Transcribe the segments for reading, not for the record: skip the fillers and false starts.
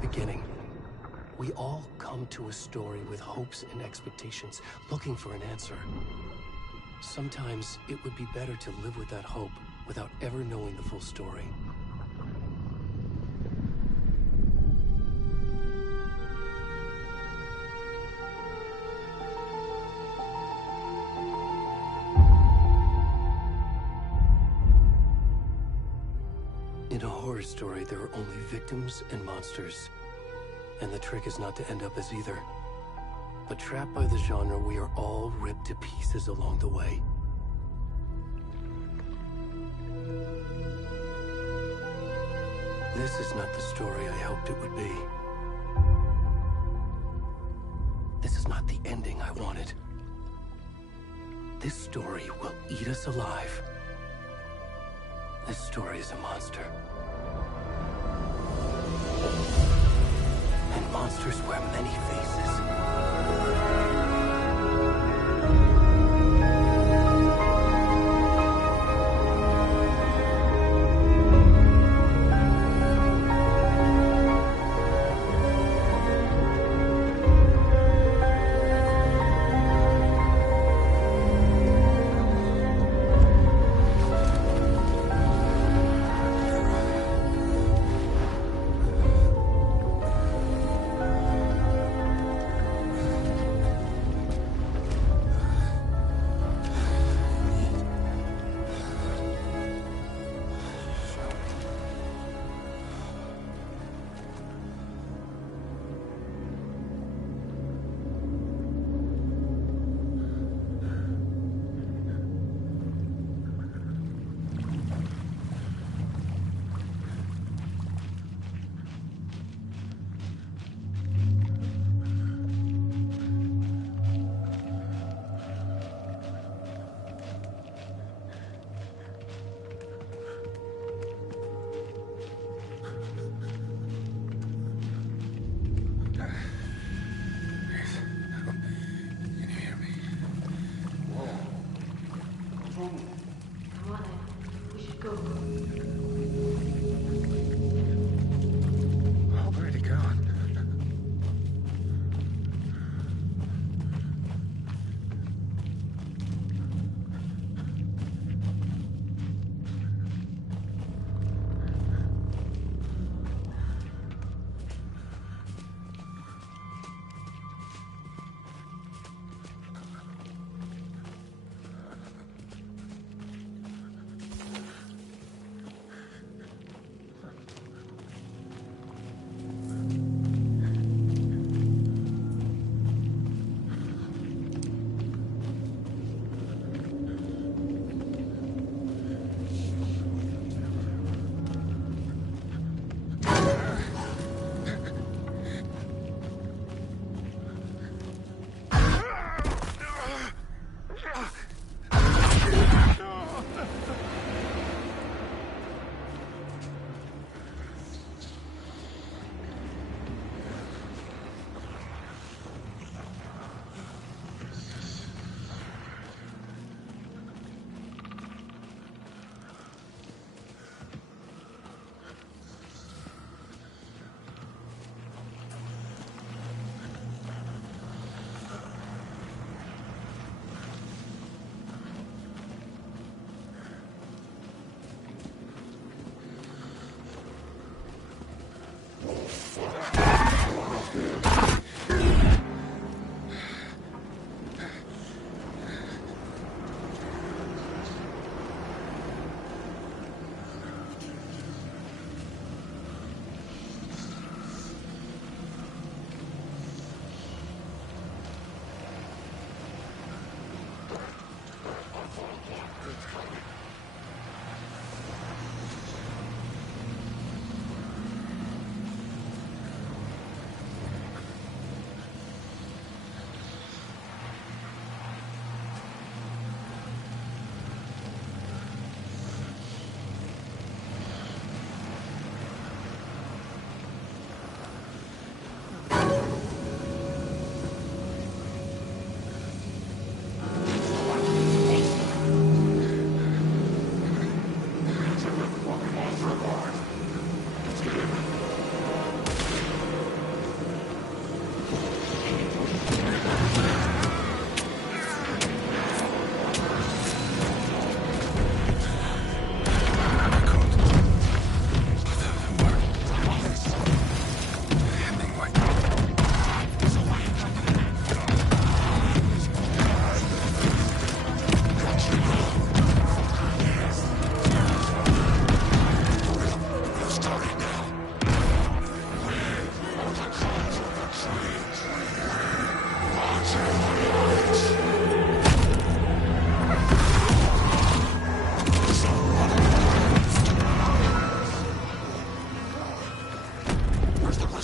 Beginning. We all come to a story with hopes and expectations, looking for an answer. Sometimes it would be better to live with that hope without ever knowing the full story. In a horror story, there are only victims and monsters. And the trick is not to end up as either. But trapped by the genre, we are all ripped to pieces along the way. This is not the story I hoped it would be. This is not the ending I wanted. This story will eat us alive. This story is a monster. And monsters wear many faces.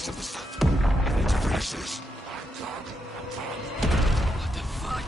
rest of the stuff. I need to finish this. What the fuck?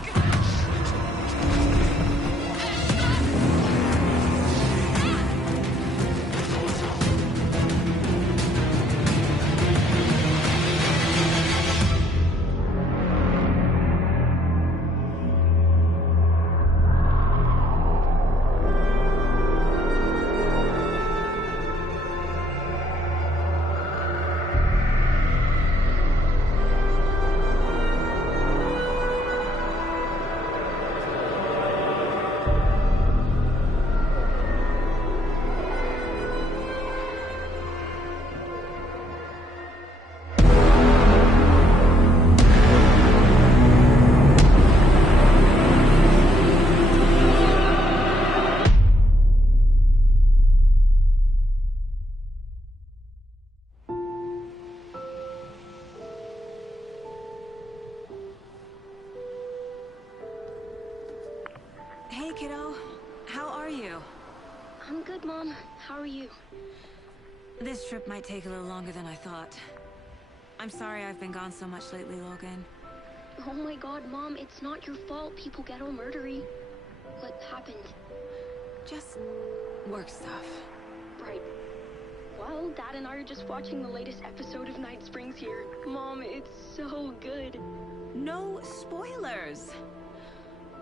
Hey, kiddo. How are you? I'm good, Mom. How are you? This trip might take a little longer than I thought. I'm sorry I've been gone so much lately, Logan. Oh my god, Mom, it's not your fault people get all murdery. What happened? Just work stuff. Right. Well, Dad and I are just watching the latest episode of Night Springs here. Mom, it's so good. No spoilers!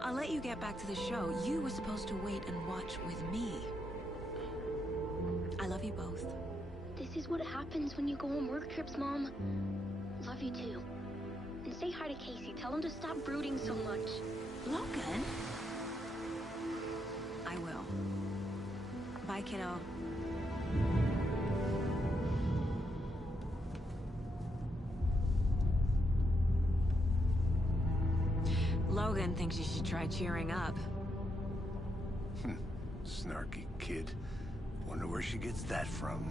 I'll let you get back to the show. You were supposed to wait and watch with me. I love you both. This is what happens when you go on work trips, Mom. Love you too. And say hi to Casey. Tell him to stop brooding so much. Logan? I will. Bye, kiddo. Logan thinks you should try cheering up. Snarky kid. Wonder where she gets that from.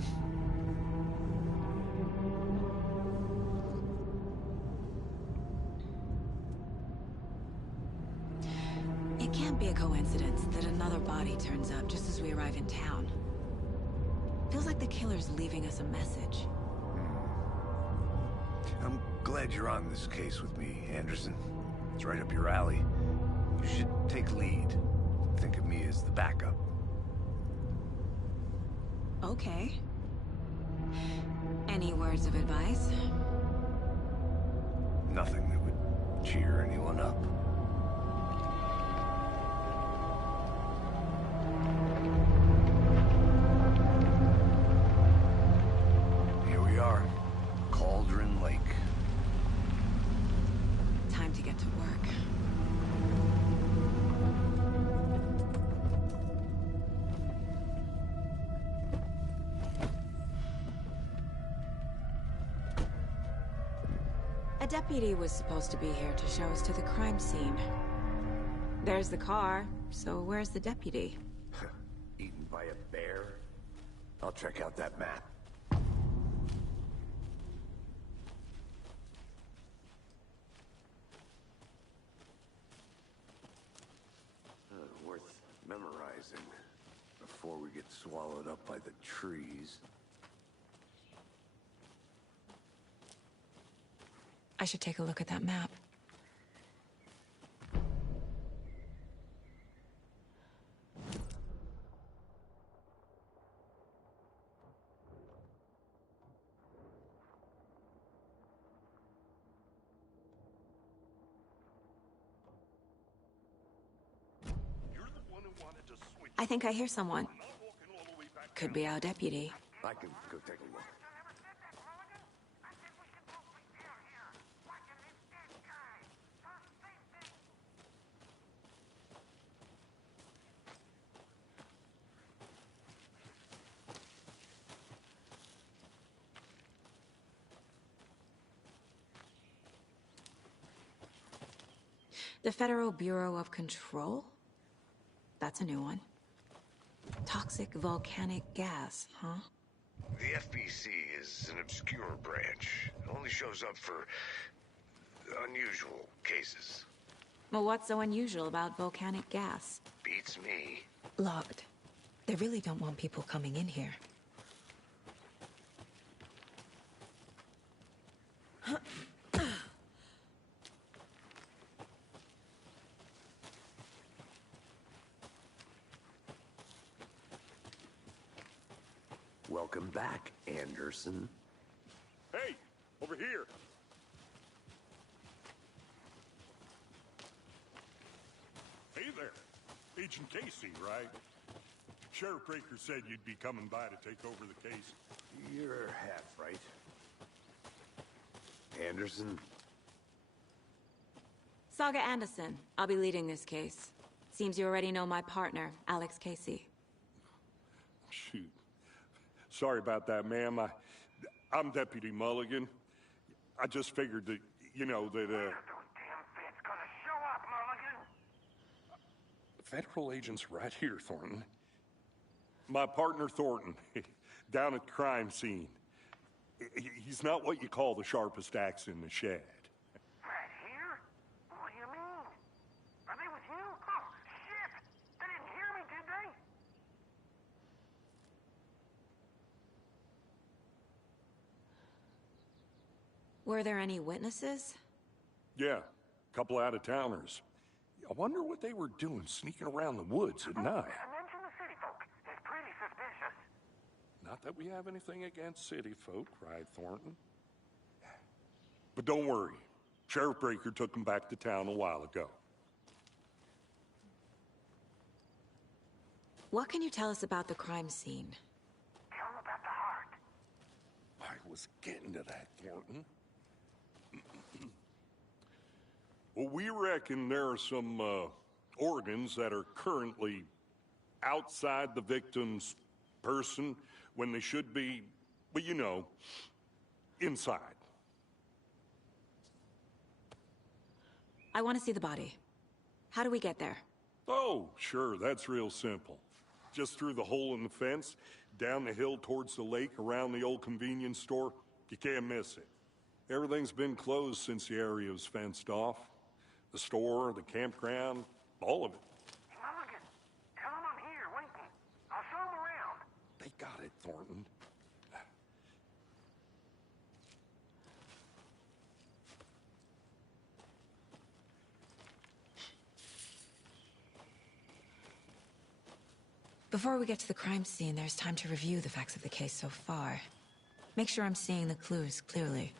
It can't be a coincidence that another body turns up just as we arrive in town. Feels like the killer's leaving us a message. I'm glad you're on this case with me, Anderson. It's right up your alley. You should take lead. Think of me as the backup. Okay. Any words of advice? Nothing that would cheer anyone up. Here we are. Cauldron Lake. Time to get to work. A deputy was supposed to be here to show us to the crime scene. There's the car, so where's the deputy? Eaten by a bear? I'll check out that map. Worth memorizing before we get swallowed up by the trees. I should take a look at that map. I think I hear someone. Could be our deputy. I can go take a look. The Federal Bureau of Control? That's a new one. Toxic volcanic gas, huh? The FBC is an obscure branch. It only shows up for unusual cases. Well, what's so unusual about volcanic gas? Beats me. Logged. They really don't want people coming in here. Welcome back, Anderson. Hey, over here. Hey there. Agent Casey, right? Sheriff Breaker said you'd be coming by to take over the case. You're half right. Anderson? Saga Anderson. I'll be leading this case. Seems you already know my partner, Alex Casey. Shoot. Sorry about that, ma'am. I'm Deputy Mulligan. I just figured that, you know, that, Those damn feds gonna show up, Mulligan! Federal agent's right here, Thornton. My partner, Thornton, down at the crime scene. He's not what you call the sharpest axe in the shed. Right here? What do you mean? Are they with you? Oh, shit! They didn't hear me, did they? Were there any witnesses? Yeah, a couple out-of-towners. I wonder what they were doing sneaking around the woods at night. Mention the city folk. It's pretty suspicious. Not that we have anything against city folk, cried Thornton. But don't worry. Sheriff Breaker took them back to town a while ago. What can you tell us about the crime scene? Tell them about the heart. I was getting to that, Thornton. Well, we reckon there are some organs that are currently outside the victim's person when they should be, well, you know, inside. I want to see the body. How do we get there? Oh, sure, that's real simple. Just through the hole in the fence, down the hill towards the lake, around the old convenience store. You can't miss it. Everything's been closed since the area was fenced off. The store, the campground, all of it. Hey, Mulligan, tell them I'm here, waiting. I'll show them around. They got it, Thornton. Before we get to the crime scene, there's time to review the facts of the case so far. Make sure I'm seeing the clues clearly.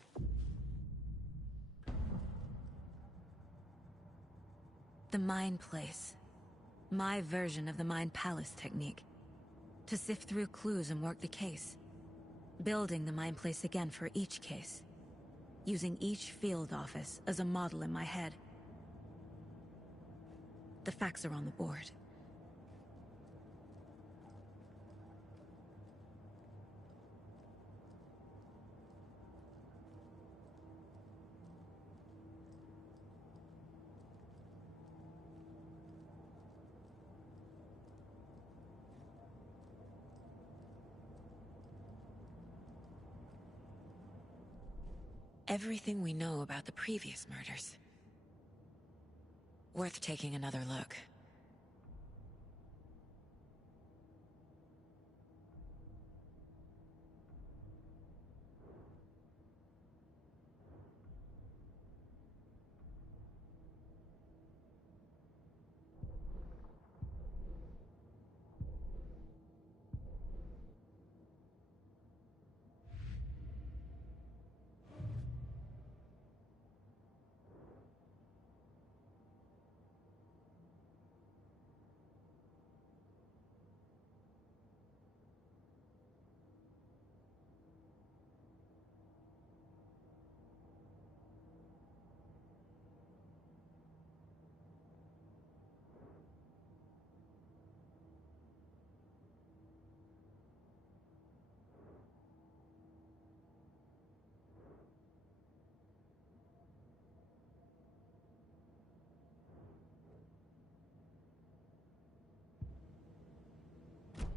The Mind Place. My version of the Mind Palace technique. To sift through clues and work the case. Building the Mind Place again for each case. Using each field office as a model in my head. The facts are on the board. Everything we know about the previous murders. Worth taking another look.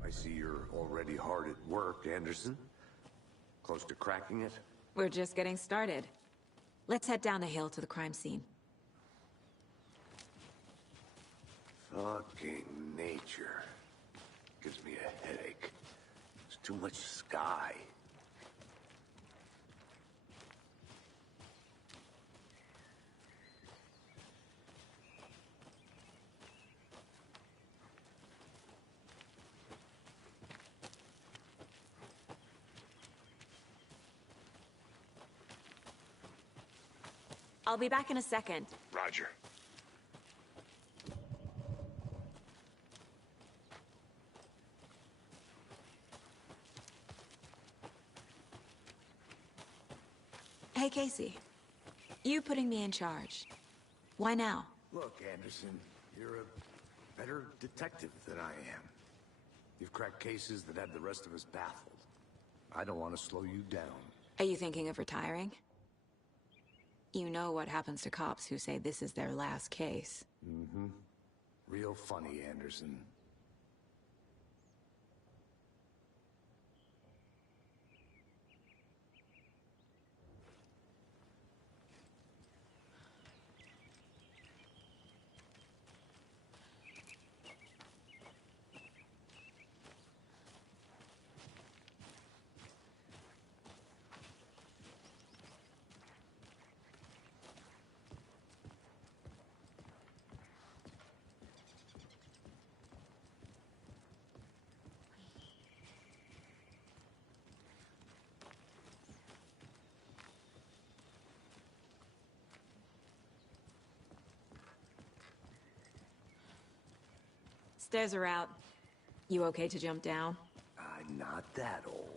I see you're already hard at work, Anderson. Close to cracking it? We're just getting started. Let's head down the hill to the crime scene. Fucking nature. Gives me a headache. There's too much sky. I'll be back in a second. Roger. Hey, Casey. You putting me in charge. Why now? Look, Anderson, you're a better detective than I am. You've cracked cases that had the rest of us baffled. I don't want to slow you down. Are you thinking of retiring? You know what happens to cops who say this is their last case. Mm-hmm. Real funny, Anderson. Stairs are out. You okay to jump down? I'm not that old.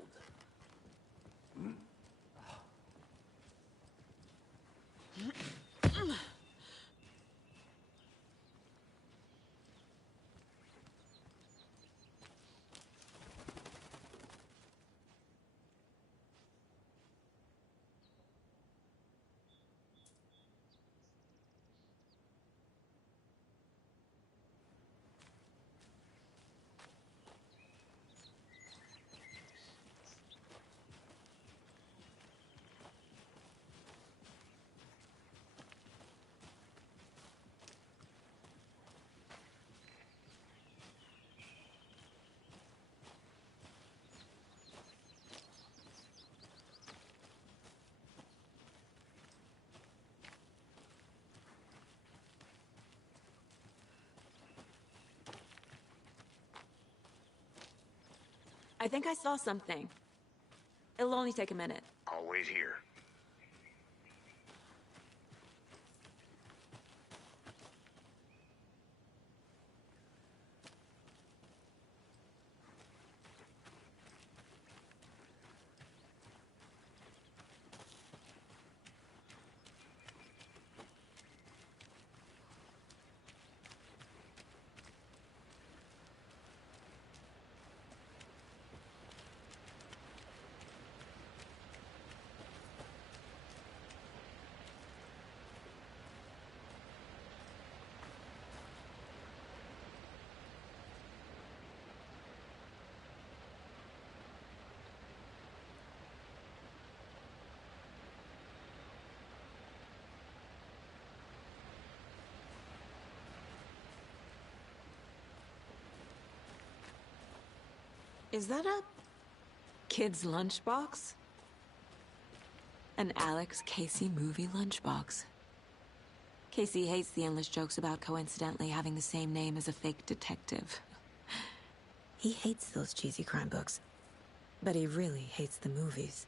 I think I saw something. It'll only take a minute. I'll wait here. Is that a kid's lunchbox? An Alex Casey movie lunchbox. Casey hates the endless jokes about coincidentally having the same name as a fake detective. He hates those cheesy crime books, but he really hates the movies.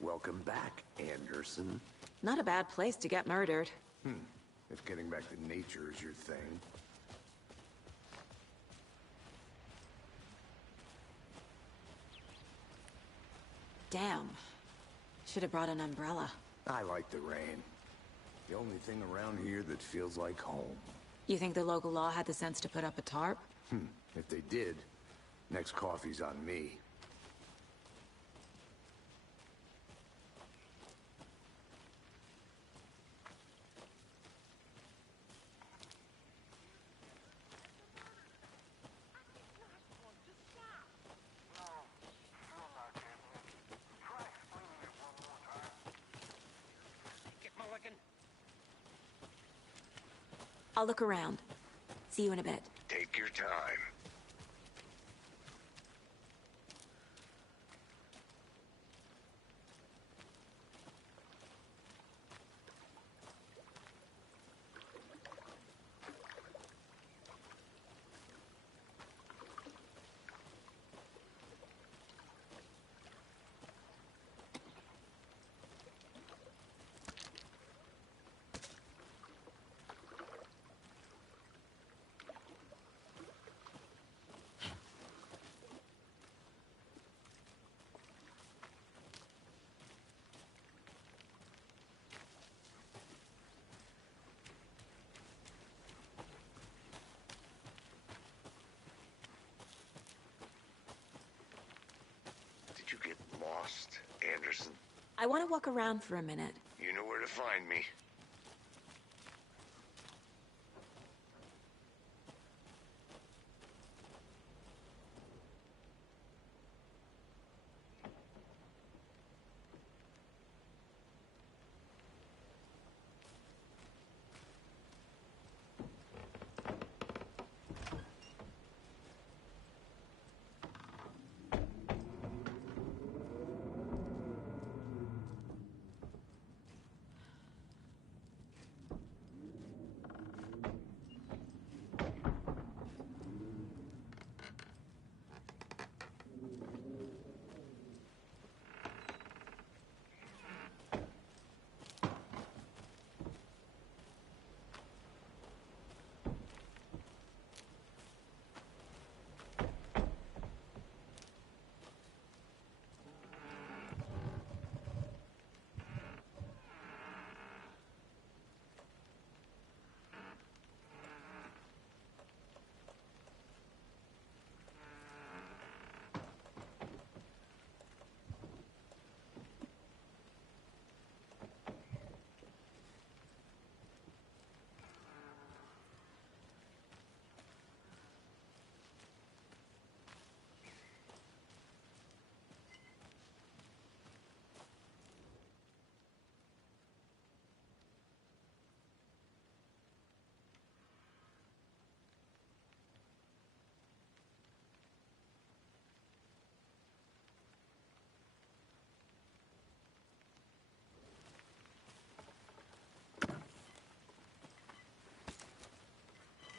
Welcome back, Anderson. Not a bad place to get murdered. If getting back to nature is your thing. Damn. Should have brought an umbrella. I like the rain. The only thing around here that feels like home. You think the local law had the sense to put up a tarp? If they did, next coffee's on me. I'll look around. See you in a bit. Take your time. Did you get lost, Anderson? I want to walk around for a minute. You know where to find me.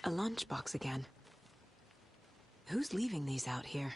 A lunchbox again. Who's leaving these out here?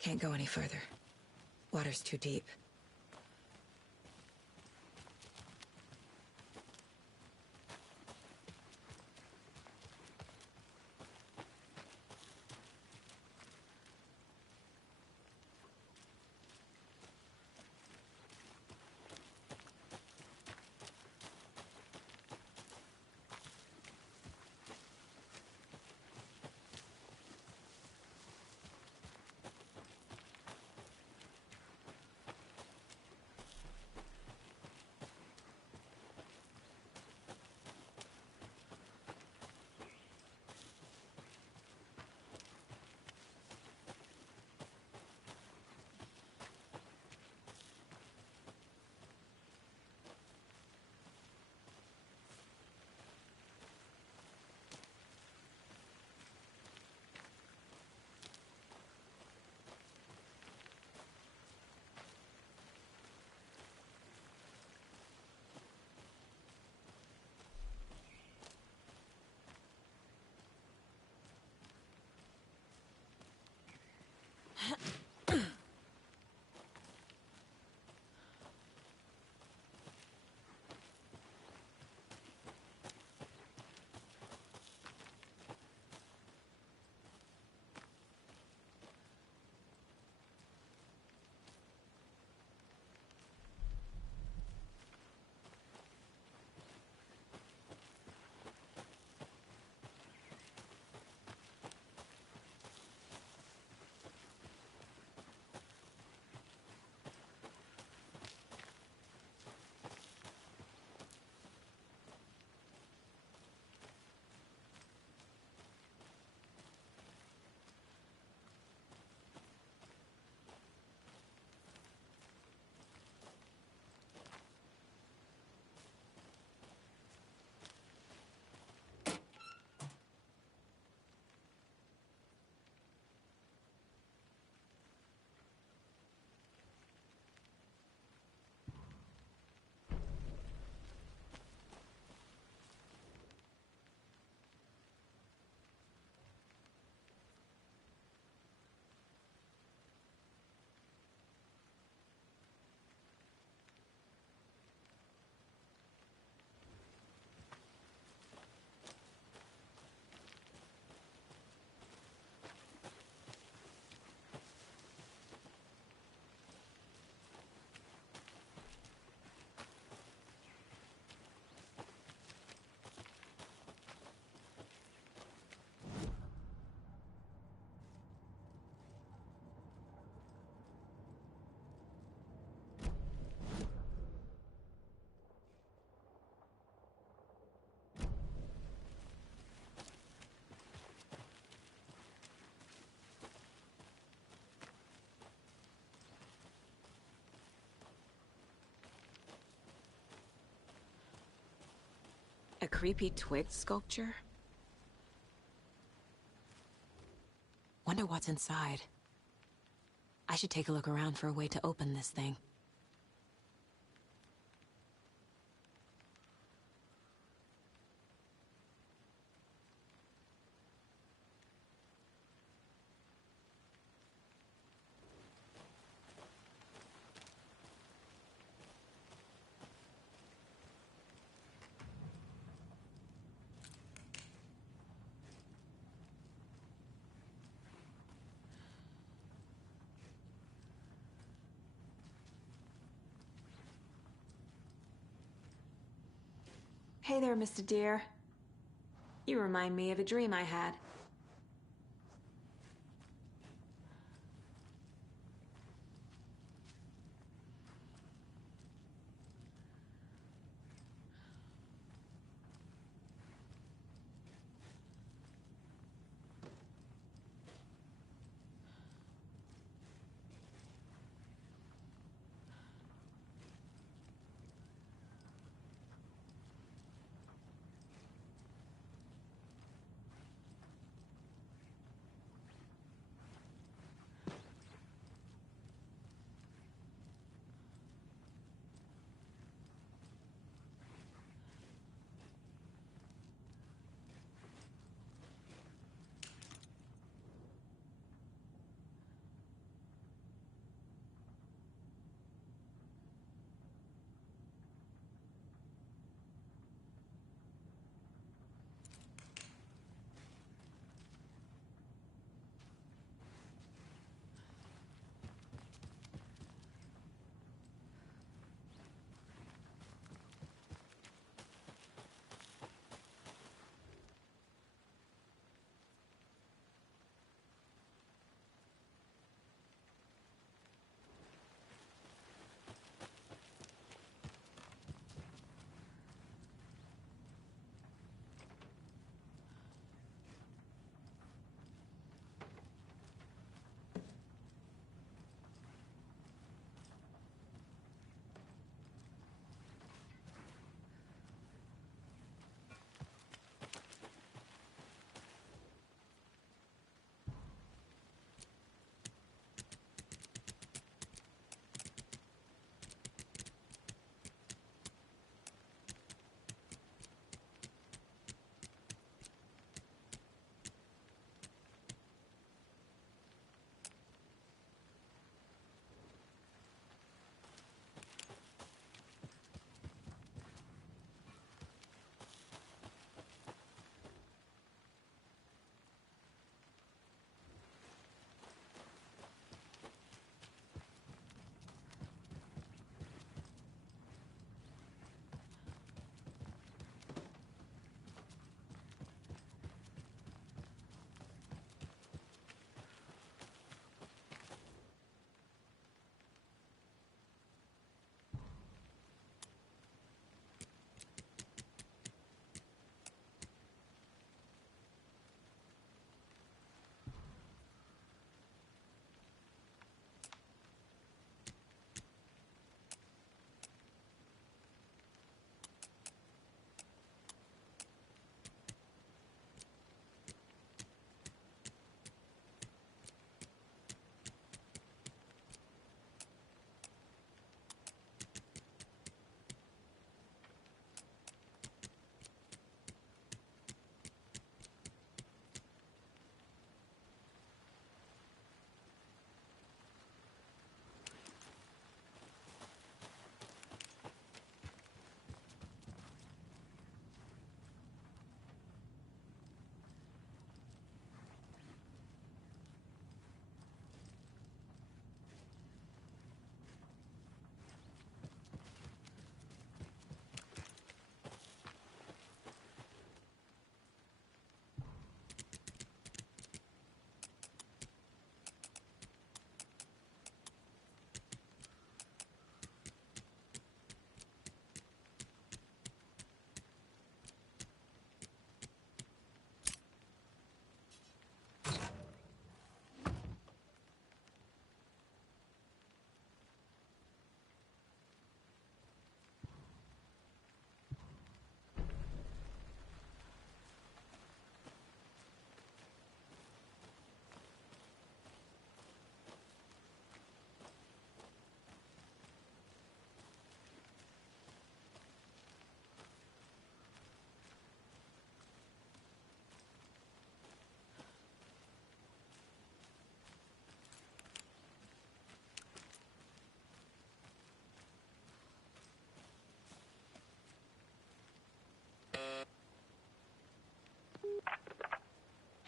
Can't go any further. Water's too deep. A creepy twig sculpture? Wonder what's inside. I should take a look around for a way to open this thing. Hey there, Mr. Deer. You remind me of a dream I had.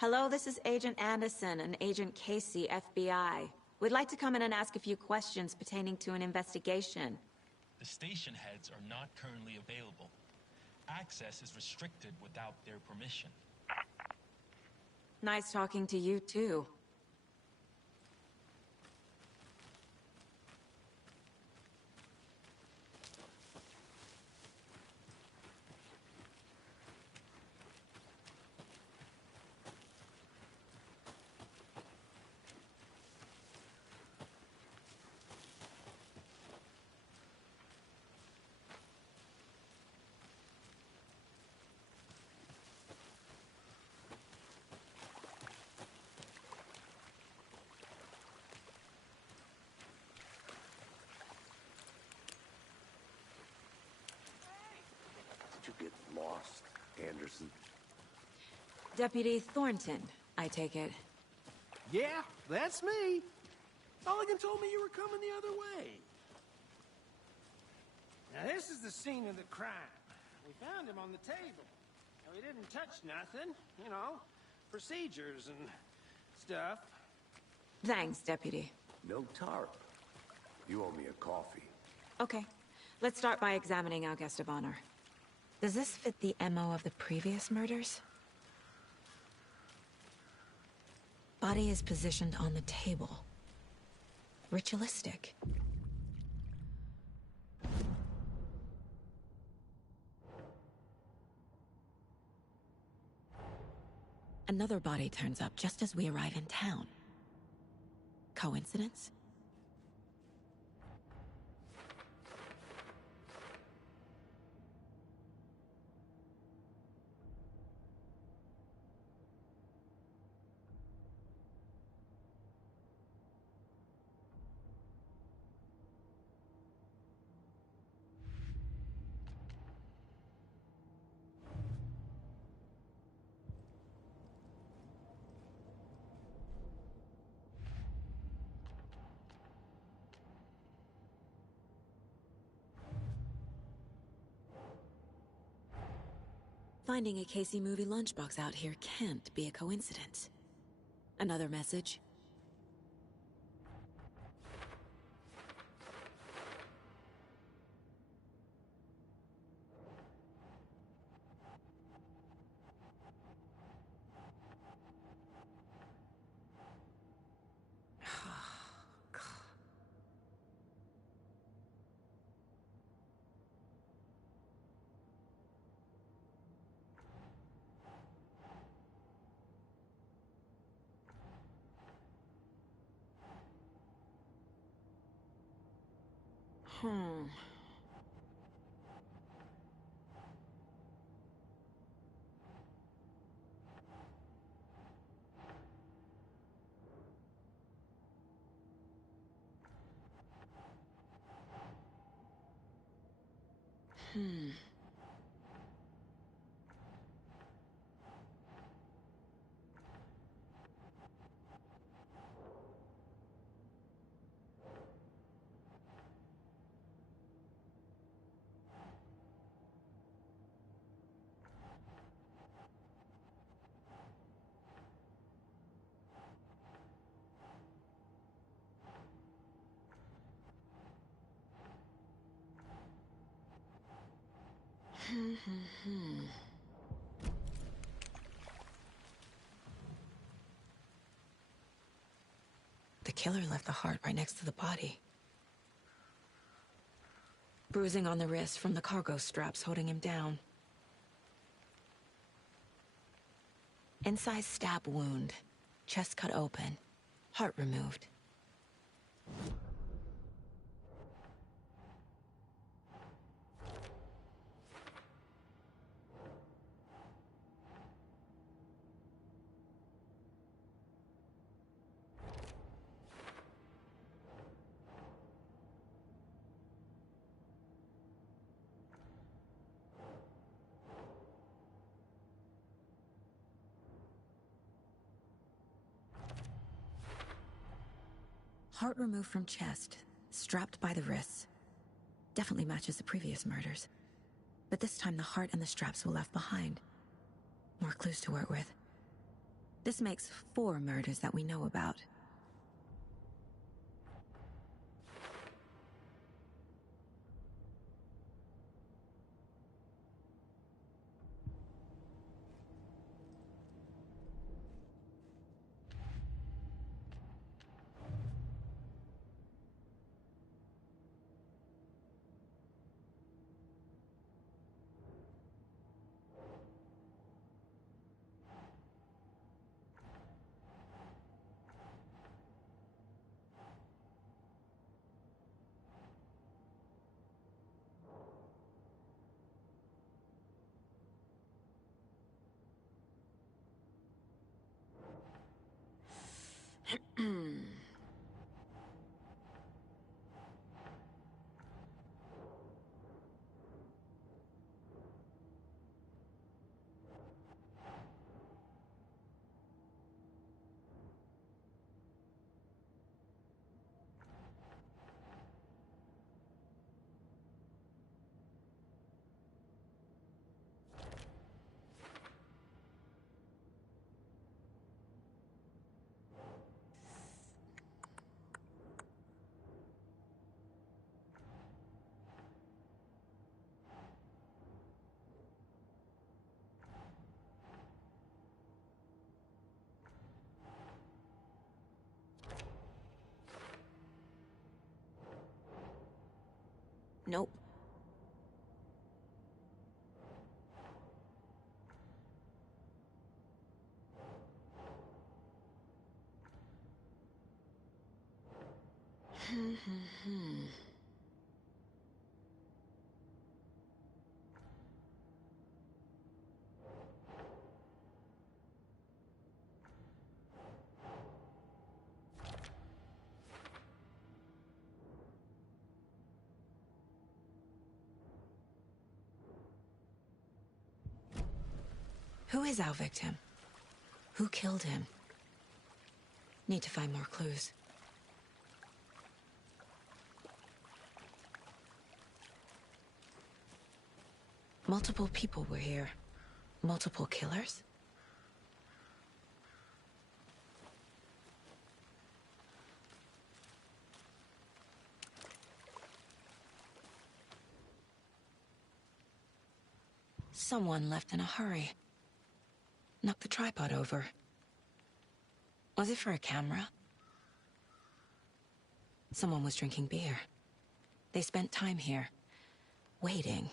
Hello, this is Agent Anderson and Agent Casey, FBI. We'd like to come in and ask a few questions pertaining to an investigation. The station heads are not currently available. Access is restricted without their permission. Nice talking to you, too. Did you get lost, Anderson? Deputy Thornton, I take it. Yeah, that's me. Mulligan told me you were coming the other way. Now, this is the scene of the crime. We found him on the table. Now, he didn't touch nothing, you know, procedures and stuff. Thanks, Deputy. No tarp. You owe me a coffee. Okay, let's start by examining our guest of honor. Does this fit the MO of the previous murders? Body is positioned on the table. Ritualistic. Another body turns up just as we arrive in town. Coincidence? Finding a Casey movie lunchbox out here can't be a coincidence. Another message? Hmm. The killer left the heart right next to the body. Bruising on the wrist from the cargo straps holding him down. Incised stab wound. Chest cut open. Heart removed. Heart removed from chest, strapped by the wrists. Definitely matches the previous murders. But this time the heart and the straps were left behind. More clues to work with. This makes 4 murders that we know about. Nope. Who is our victim? Who killed him? Need to find more clues. Multiple people were here. Multiple killers? Someone left in a hurry. Knocked the tripod over. Was it for a camera? Someone was drinking beer. They spent time here, waiting.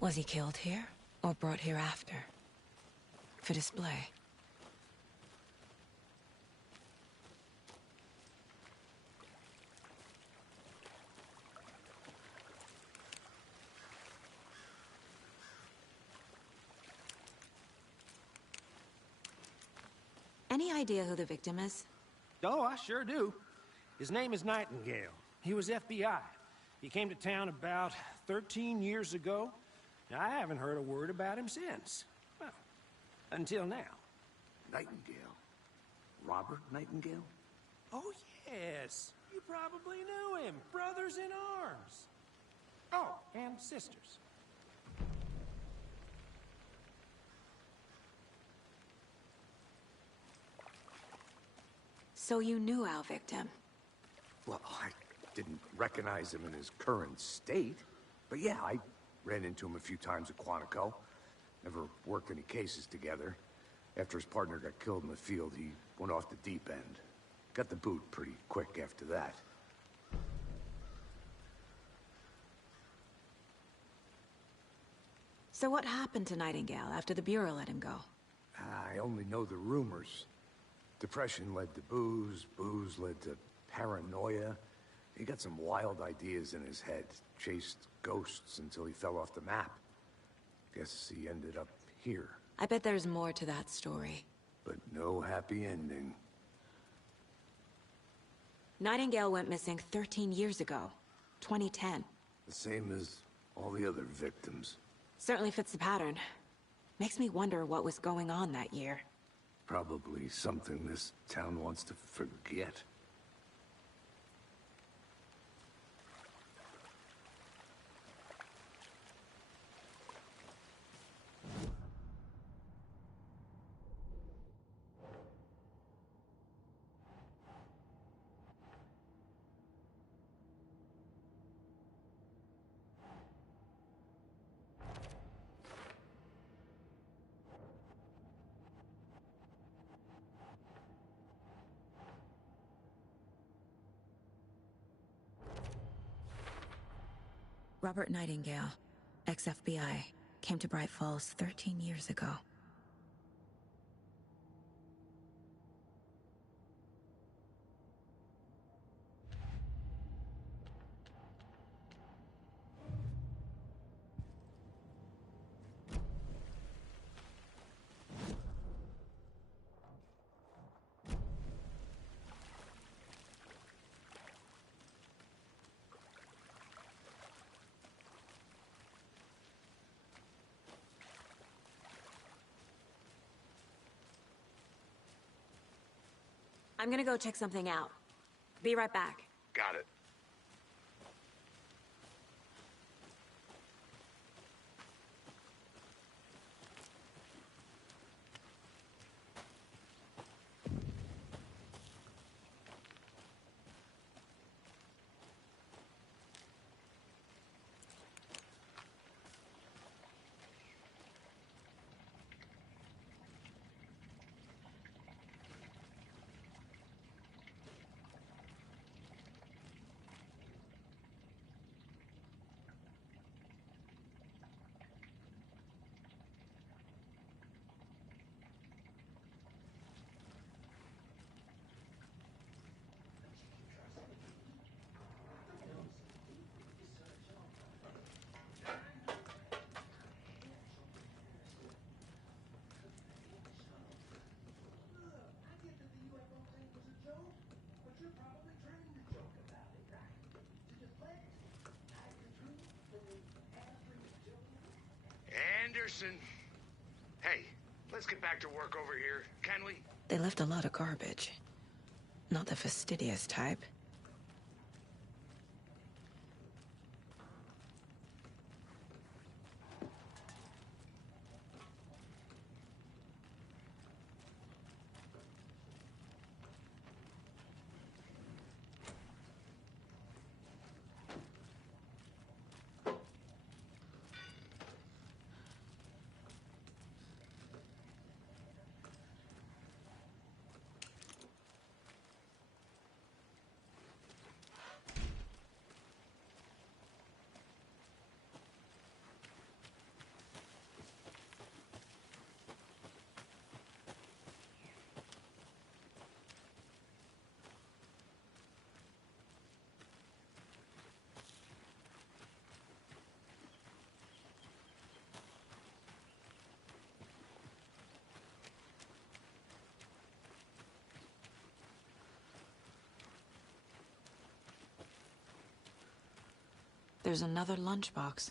Was he killed here, or brought here after? For display? Any idea who the victim is? Oh, I sure do. His name is Nightingale. He was FBI. He came to town about 13 years ago. I haven't heard a word about him since. Well, until now. Nightingale? Robert Nightingale? Oh, yes. You probably knew him. Brothers in arms. Oh, and sisters. So you knew our victim? Well, I didn't recognize him in his current state. But yeah, I ran into him a few times at Quantico. Never worked any cases together. After his partner got killed in the field, he went off the deep end. Got the boot pretty quick after that. So what happened to Nightingale after the Bureau let him go? I only know the rumors. Depression led to booze, booze led to paranoia. He got some wild ideas in his head, chased ghosts until he fell off the map. Guess he ended up here. I bet there's more to that story. But no happy ending. Nightingale went missing 13 years ago. 2010. The same as all the other victims. Certainly fits the pattern. Makes me wonder what was going on that year. Probably something this town wants to forget. Robert Nightingale, ex-FBI, came to Bright Falls 13 years ago. I'm gonna go check something out. Be right back. Got it. Anderson. Hey, let's get back to work over here, can we? They left a lot of garbage. Not the fastidious type. There's another lunchbox.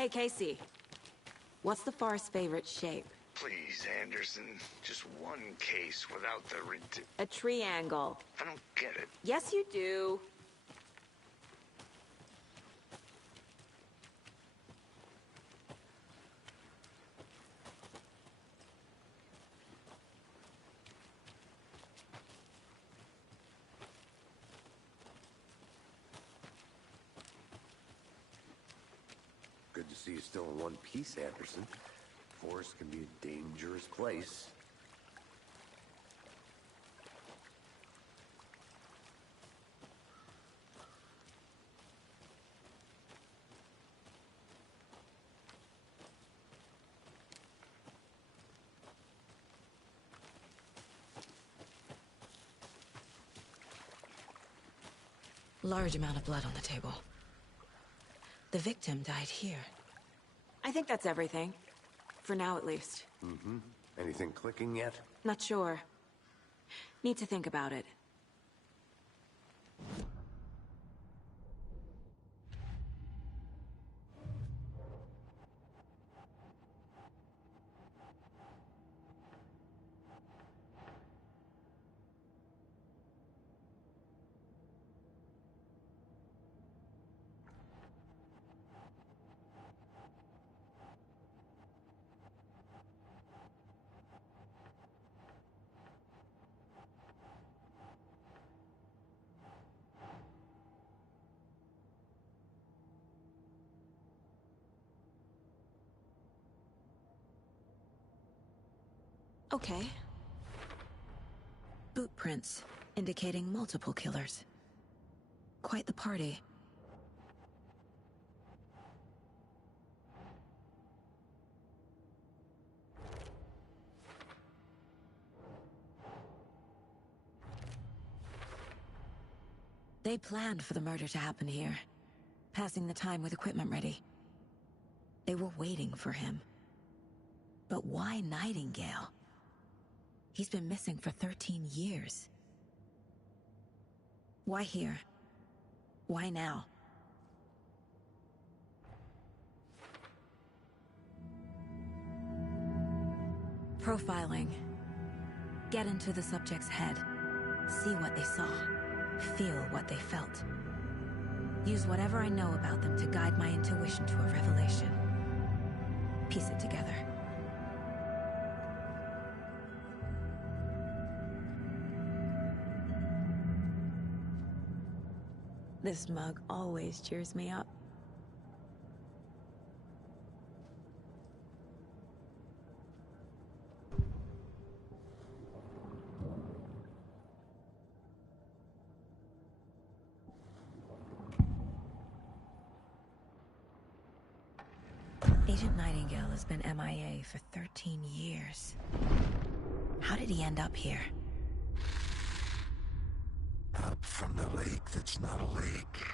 Hey, Casey. What's the forest's favorite shape? Please, Anderson. Just one case without the A triangle. I don't get it. Yes, you do. Good to see you still in one piece, Anderson. Forest can be a dangerous place. Large amount of blood on the table. The victim died here. I think that's everything. For now, at least. Mm-hmm. Anything clicking yet? Not sure. Need to think about it. Okay. Boot prints, indicating multiple killers. Quite the party. They planned for the murder to happen here, passing the time with equipment ready. They were waiting for him. But why Nightingale? He's been missing for 13 years. Why here? Why now? Profiling. Get into the subject's head. See what they saw. Feel what they felt. Use whatever I know about them to guide my intuition to a revelation. Piece it together. This mug always cheers me up. Agent Nightingale has been MIA for 13 years. How did he end up here? Up from the lake that's not a lake.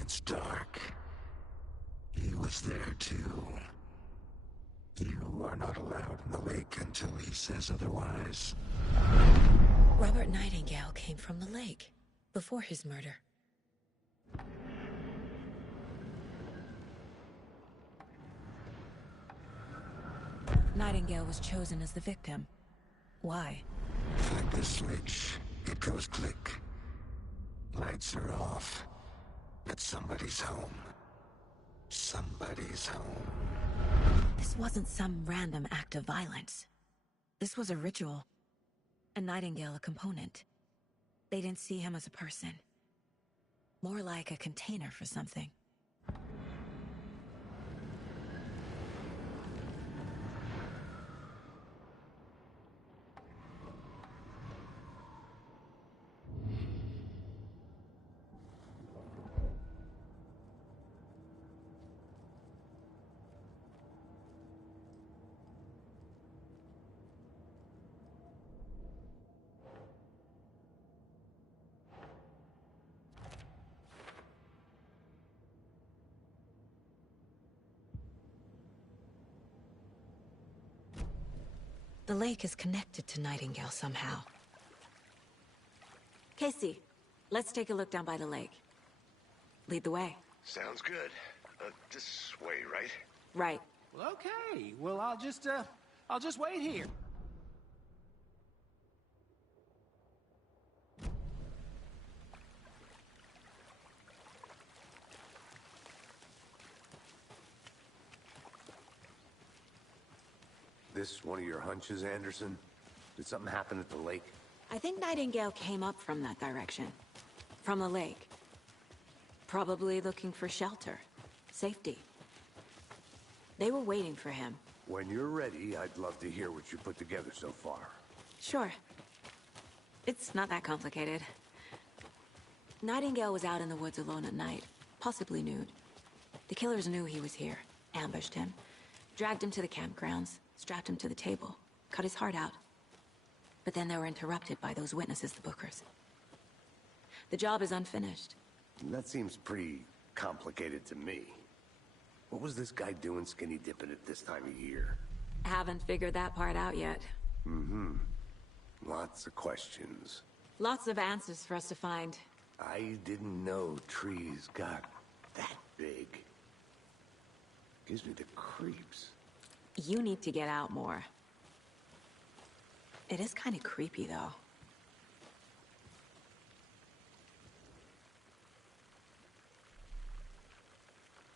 It's dark. He was there too. You are not allowed in the lake until he says otherwise. Robert Nightingale came from the lake, before his murder. Nightingale was chosen as the victim. Why? Flip the switch. It goes click. Lights are off. But somebody's home. Somebody's home. This wasn't some random act of violence. This was a ritual. And Nightingale a component. They didn't see him as a person. More like a container for something. The lake is connected to Nightingale somehow. Casey, let's take a look down by the lake. Lead the way. Sounds good. This way, right? Right. Well, okay. Well, I'll just wait here. This one of your hunches, Anderson? Did something happen at the lake? I think Nightingale came up from that direction. From the lake. Probably looking for shelter. Safety. They were waiting for him. When you're ready, I'd love to hear what you put together so far. Sure. It's not that complicated. Nightingale was out in the woods alone at night, possibly nude. The killers knew he was here, ambushed him, dragged him to the campgrounds, strapped him to the table, cut his heart out. But then they were interrupted by those witnesses, the Bookers. The job is unfinished. That seems pretty complicated to me. What was this guy doing skinny dipping at this time of year? Haven't figured that part out yet. Mm-hmm. Lots of questions. Lots of answers for us to find. I didn't know trees got that big. Gives me the creeps. You need to get out more. It is kind of creepy, though.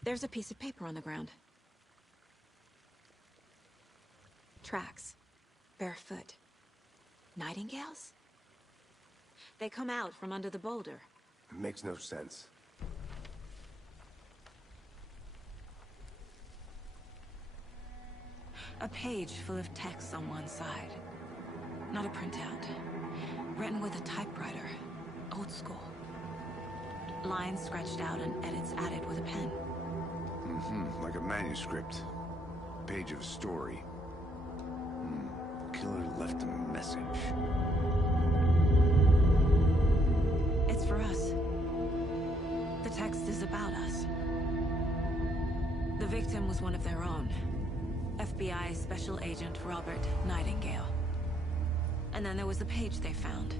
There's a piece of paper on the ground. Tracks. Barefoot. Nightingales? They come out from under the boulder. It makes no sense. A page full of text on one side. Not a printout. Written with a typewriter. Old school. Lines scratched out and edits added with a pen. Mm-hmm. Like a manuscript. Page of story. Killer left a message. It's for us. The text is about us. The victim was one of their own. FBI Special Agent Robert Nightingale. And then there was the page they found.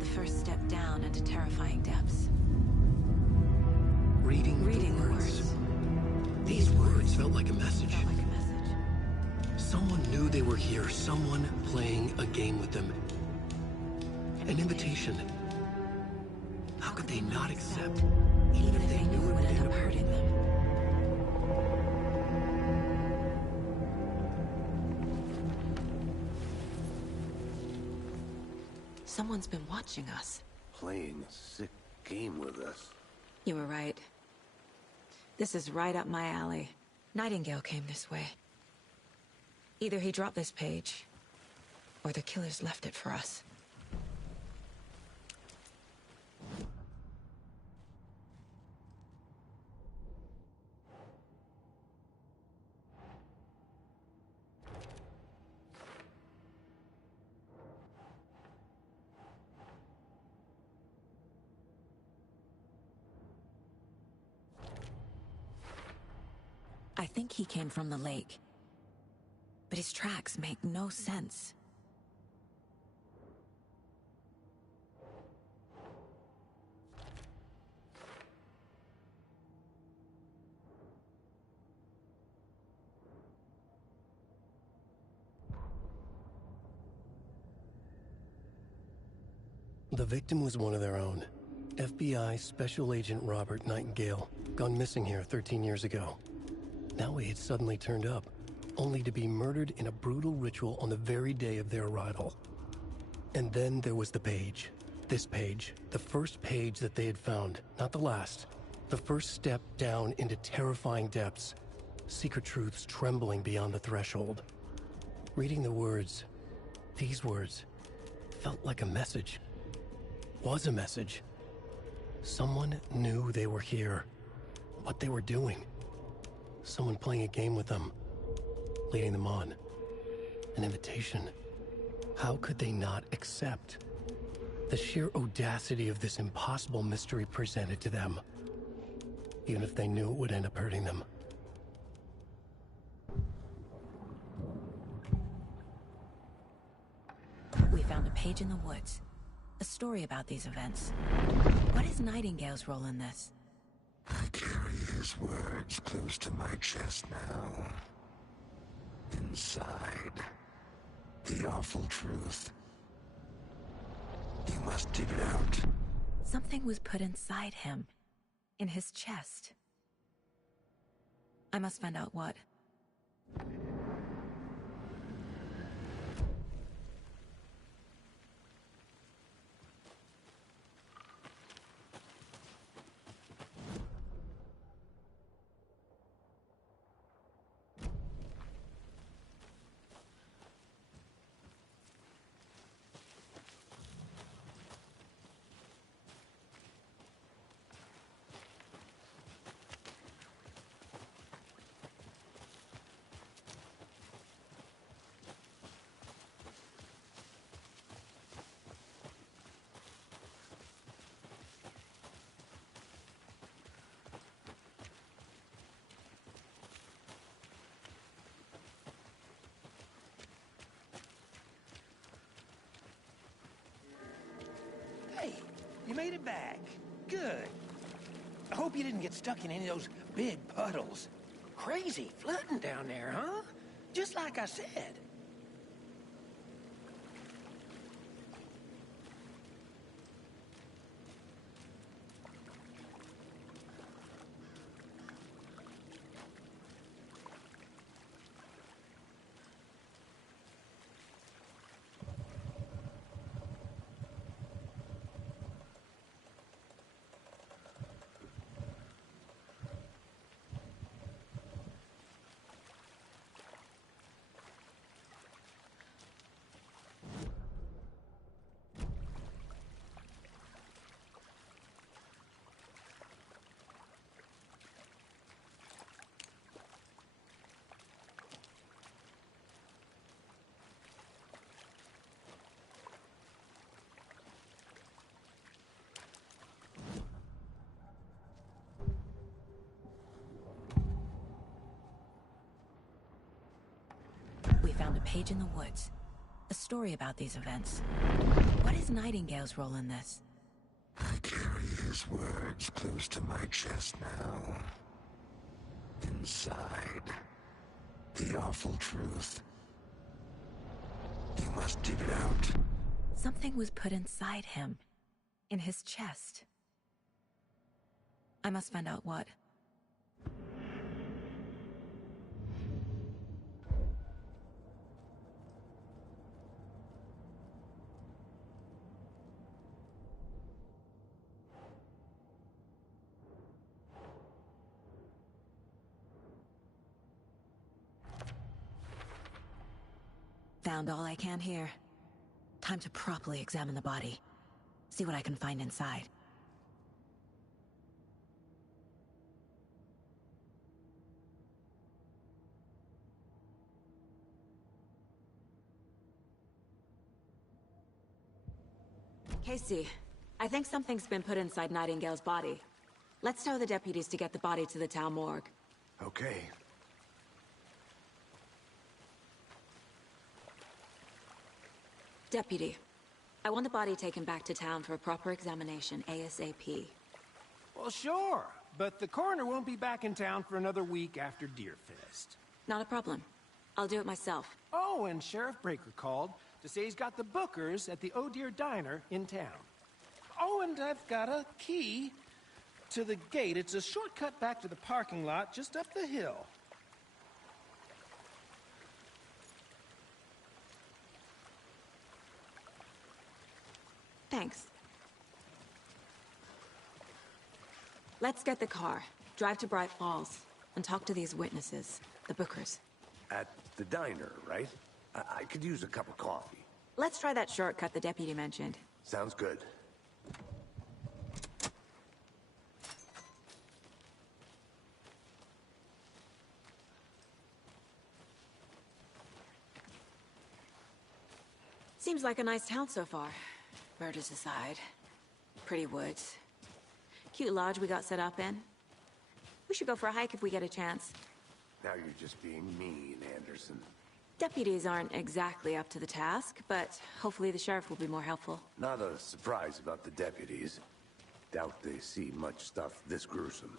The first step down into terrifying depths. Reading the words. These words felt like a message. Someone knew they were here. Someone playing a game with them. An invitation. How could they not accept, even if they knew it would end up hurting them? Someone's been watching us. Playing a sick game with us. You were right. This is right up my alley. Nightingale came this way. Either he dropped this page, or the killers left it for us. I think he came from the lake. But his tracks make no sense. The victim was one of their own. FBI Special Agent Robert Nightingale, gone missing here 13 years ago. Now he had suddenly turned up, only to be murdered in a brutal ritual on the very day of their arrival. And then there was the page. This page, the first page that they had found, not the last. The first step down into terrifying depths. Secret truths trembling beyond the threshold. Reading the words, these words, felt like a message. Was a message. Someone knew they were here. What they were doing. Someone playing a game with them. Leading them on. An invitation. How could they not accept? The sheer audacity of this impossible mystery presented to them. Even if they knew it would end up hurting them. We found a page in the woods. A story about these events. What is Nightingale's role in this? I carry his words close to my chest now. Inside, the awful truth. You must dig it out. Something was put inside him. In his chest. I must find out what. Hey, you made it back. Good. I hope you didn't get stuck in any of those big puddles. Crazy flooding down there, huh? Just like I said. We found a page in the woods. A story about these events. What is Nightingale's role in this? I carry his words close to my chest now. Inside, the awful truth. You must dig it out. Something was put inside him. In his chest. I must find out what. Found all I can here. Time to properly examine the body. See what I can find inside. Casey, I think something's been put inside Nightingale's body. Let's tell the deputies to get the body to the town morgue. Okay. Deputy, I want the body taken back to town for a proper examination ASAP. Well, sure. But the coroner won't be back in town for another week after Deerfest. Not a problem. I'll do it myself. Oh, and Sheriff Breaker called to say he's got the Bookers at the Oh Deer Diner in town. Oh, and I've got a key to the gate. It's a shortcut back to the parking lot just up the hill. Thanks. Let's get the car, drive to Bright Falls, and talk to these witnesses, the Bookers. At the diner, right? I could use a cup of coffee. Let's try that shortcut the deputy mentioned. Sounds good. Seems like a nice town so far. Murders aside. Pretty woods. Cute lodge we got set up in. We should go for a hike if we get a chance. Now you're just being mean, Anderson. Deputies aren't exactly up to the task, but hopefully the sheriff will be more helpful. Not a surprise about the deputies. Doubt they see much stuff this gruesome.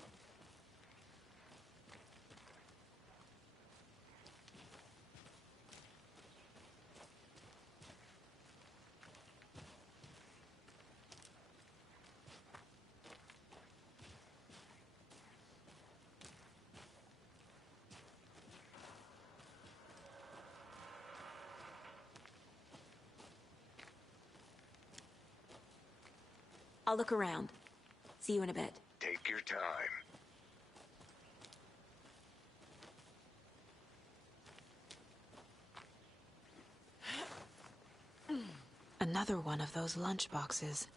I'll look around. See you in a bit. Take your time. Another one of those lunch boxes.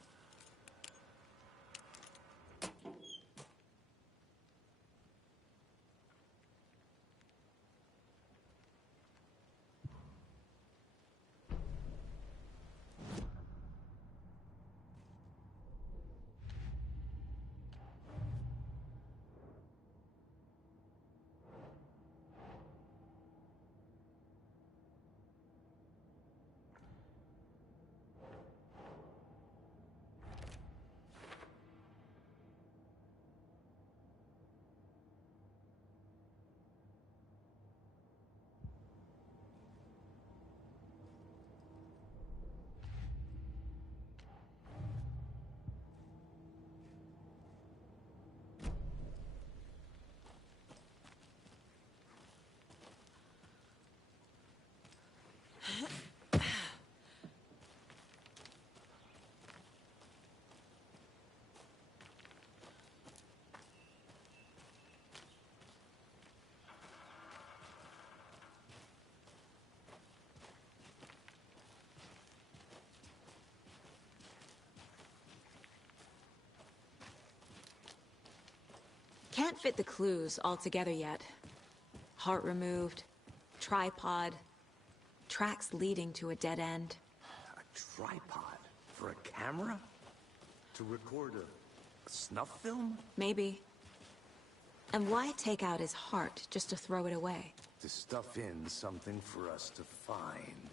Can't fit the clues all together yet. Heart removed, tripod, tracks leading to a dead end. A tripod? For a camera? To record a snuff film? Maybe. And why take out his heart just to throw it away? To stuff in something for us to find.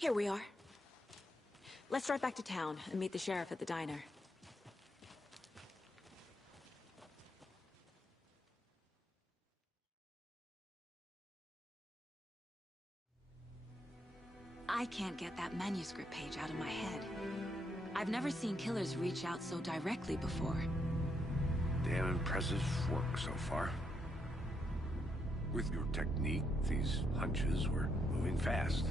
Here we are. Let's drive back to town and meet the sheriff at the diner. I can't get that manuscript page out of my head. I've never seen killers reach out so directly before. Damn impressive work so far. With your technique, these hunches were moving fast.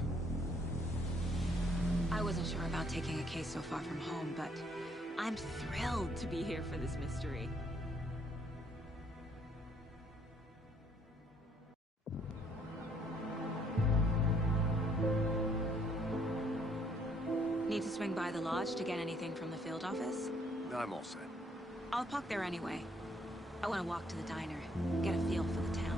I wasn't sure about taking a case so far from home, but I'm thrilled to be here for this mystery. Need to swing by the lodge to get anything from the field office? I'm all set. I'll park there anyway. I want to walk to the diner, get a feel for the town.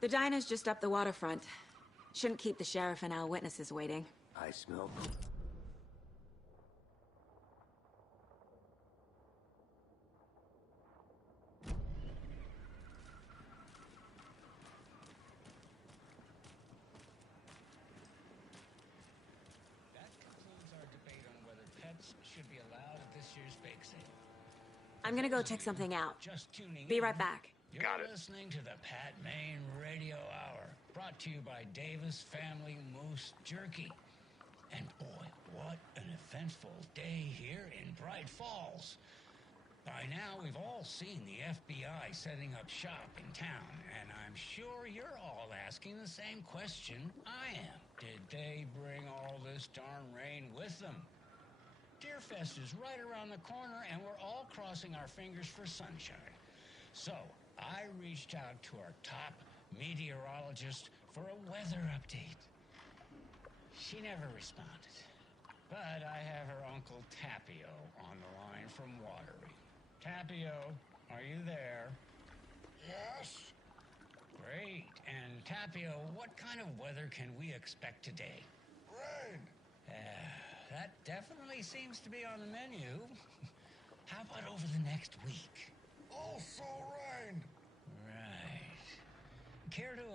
The diner's just up the waterfront. Shouldn't keep the sheriff and our witnesses waiting. I smell. That concludes our debate on whether pets should be allowed at this year's bake sale. I'm gonna go check something out. Just tuning Be in. right back. You're listening to the Pat Maine Radio Hour, brought to you by Davis Family Moose Jerky. And boy, what an eventful day here in Bright Falls. By now, we've all seen the FBI setting up shop in town, and I'm sure you're all asking the same question I am. Did they bring all this darn rain with them? Deerfest is right around the corner, and we're all crossing our fingers for sunshine. So, I reached out to our top meteorologist for a weather update. She never responded. But I have her Uncle Tapio on the line from Watery. Tapio, are you there? Yes? Great. And Tapio, what kind of weather can we expect today? Rain. That definitely seems to be on the menu. How about over the next week? Also rain. Right. Care to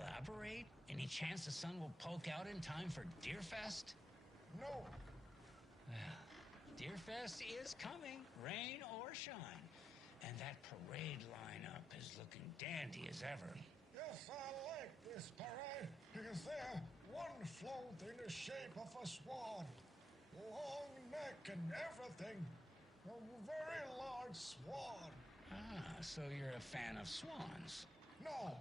elaborate? Any chance the sun will poke out in time for Deerfest? No. Well, Deerfest is coming, rain or shine. And that parade lineup is looking dandy as ever. Yes, I like this parade because they're one float in the shape of a swan. Long neck and everything. A very large swan. Ah, so you're a fan of swans? No.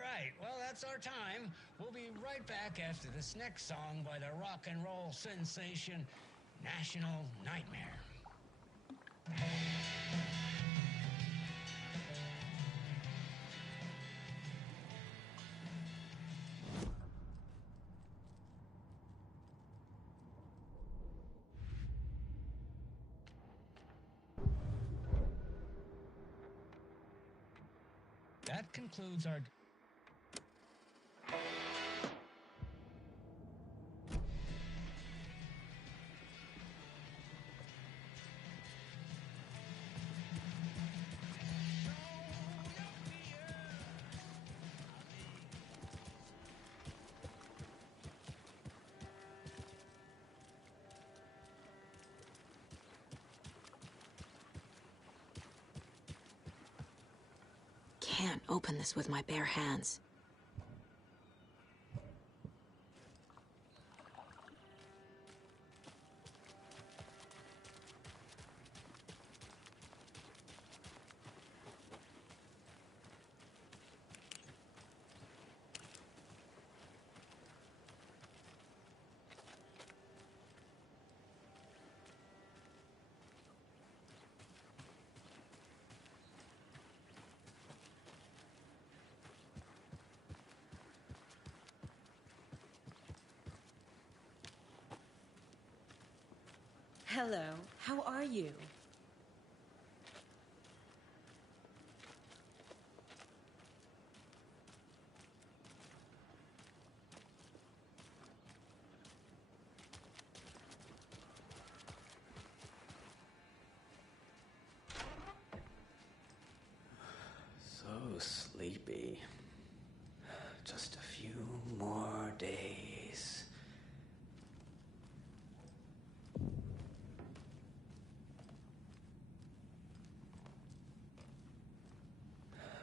Right, well, that's our time. We'll be right back after this next song by the rock and roll sensation, National Nightmare. That concludes our... Can't open this with my bare hands. Hello, how are you? So sleepy. Just a few more days.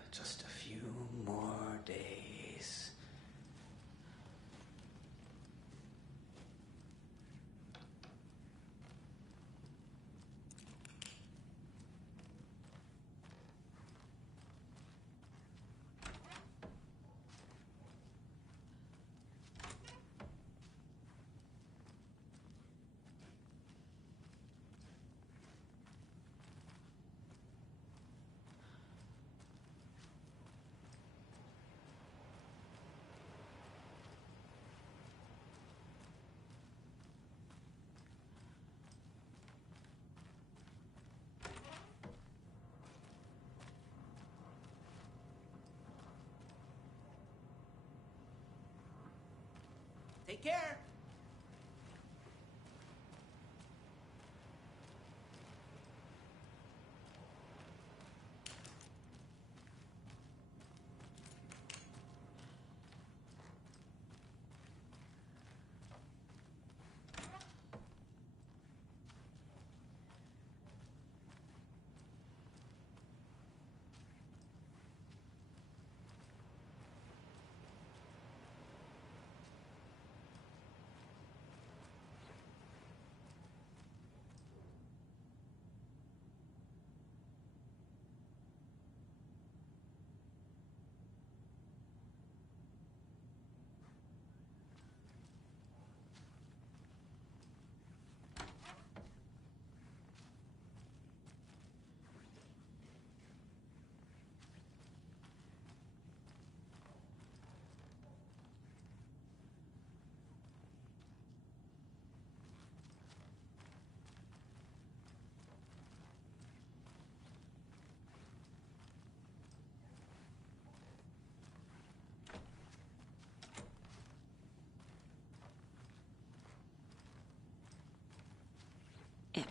Just a few more days. Take care.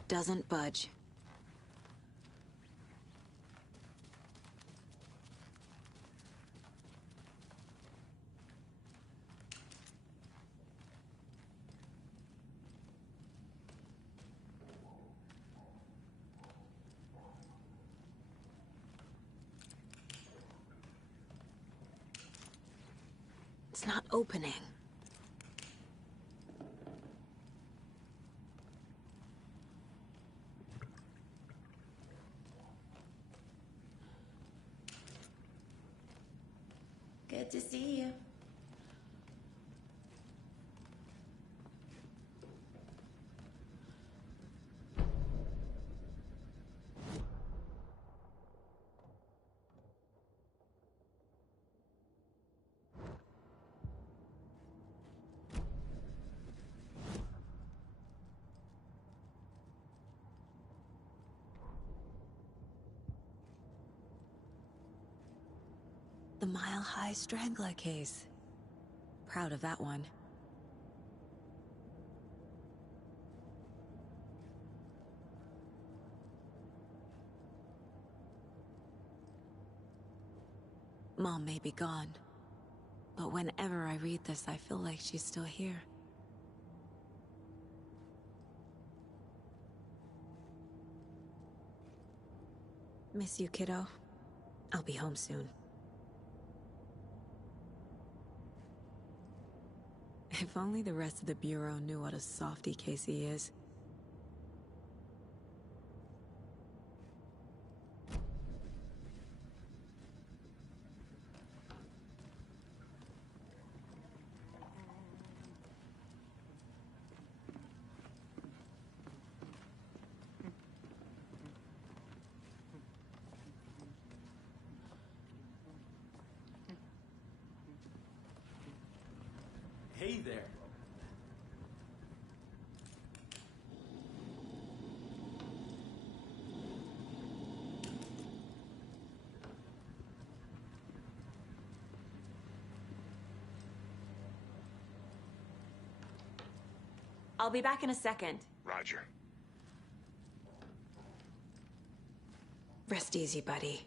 doesn't budge. It's not opening. Good to see you. The Mile High Strangler case. Proud of that one. Mom may be gone, but whenever I read this, I feel like she's still here. Miss you, kiddo. I'll be home soon. If only the rest of the Bureau knew what a softy Casey is. Hey there. I'll be back in a second. Roger. Rest easy, buddy.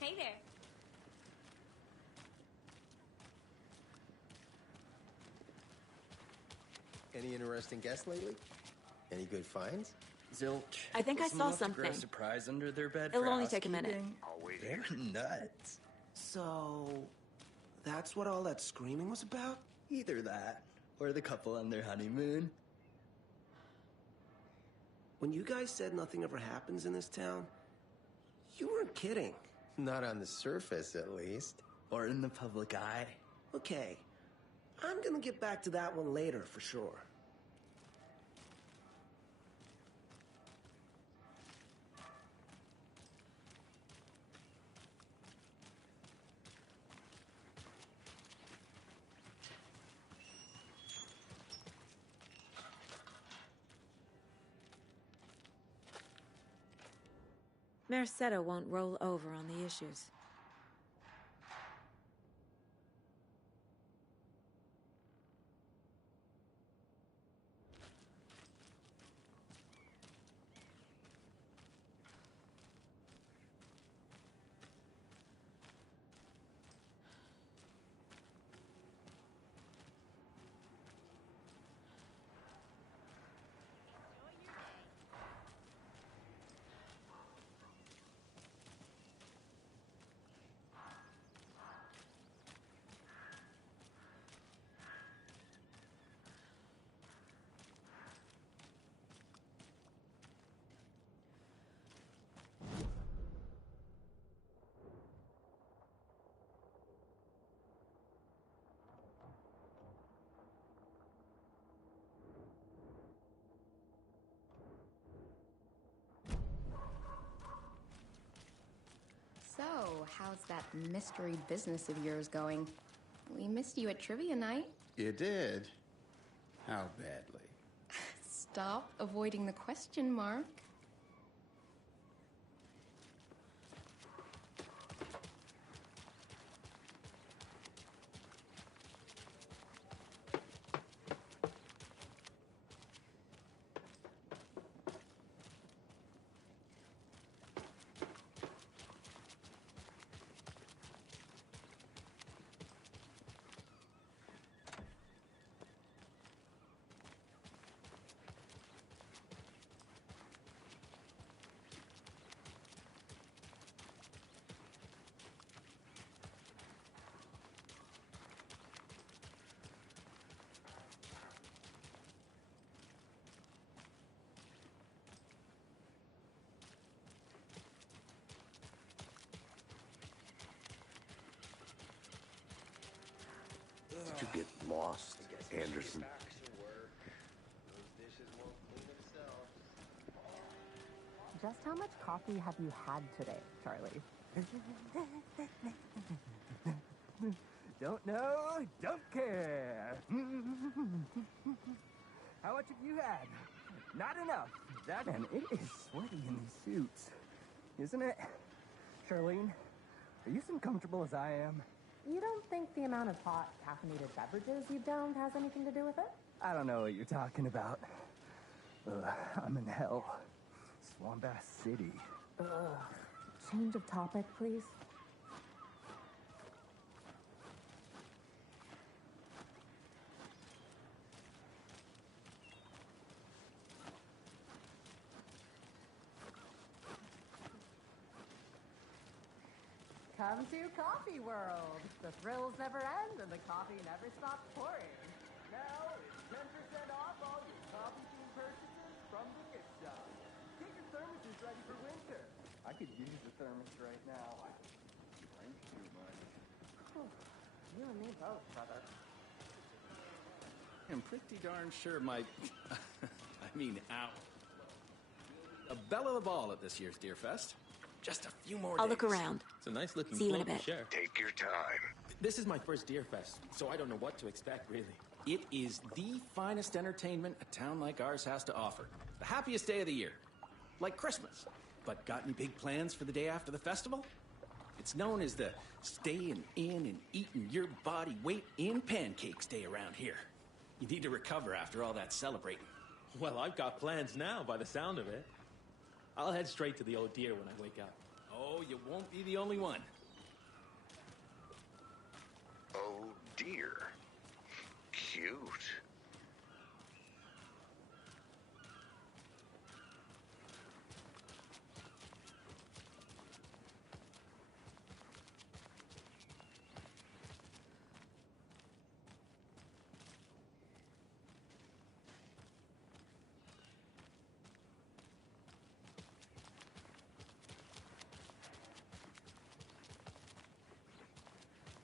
Hey there. Any interesting guests lately? Any good finds? Zilch. I think I Was saw enough to grow something. a surprise under their bed. It'll for only take a minute. housekeeping? I'll wait They're here. nuts. So, that's what all that screaming was about? Either that, or the couple on their honeymoon. When you guys said nothing ever happens in this town, you weren't kidding. Not on the surface, at least. Or in the public eye. Okay, I'm gonna get back to that one later for sure. Merceda won't roll over on the issues. So, how's that mystery business of yours going? We missed you at trivia night. You did? How badly? Stop avoiding the question, Mark. Did you get lost, Anderson? Just how much coffee have you had today, Charlie? Don't know, don't care. How much have you had? Not enough. Man, it is sweaty in these suits, isn't it? Charlene, are you as uncomfortable as I am? You don't think the amount of hot, caffeinated beverages you've downed has anything to do with it? I don't know what you're talking about. I'm in hell. Swamp Ass City. Change of topic, please. Come to Coffee World. The thrills never end and the coffee never stops pouring. Now it's 10% off all your coffee-themed purchases from the gift shop. Get your thermoses ready for winter. I could use a thermos right now. I drink too much. You and me both, brother. I'm pretty darn sure my... I mean, a belle of the ball at this year's Deer Fest. Just a few more days. I'll look around. It's a nice looking See you in a float bit. to share. Take your time. This is my first Deer Fest, so I don't know what to expect, really. It is the finest entertainment a town like ours has to offer. The happiest day of the year. Like Christmas. But got any big plans for the day after the festival? It's known as the staying in and eating your body weight in pancakes day around here. You need to recover after all that celebrating. Well, I've got plans now, by the sound of it. I'll head straight to the Old Deer when I wake up. Oh, you won't be the only one. Oh dear. Cute.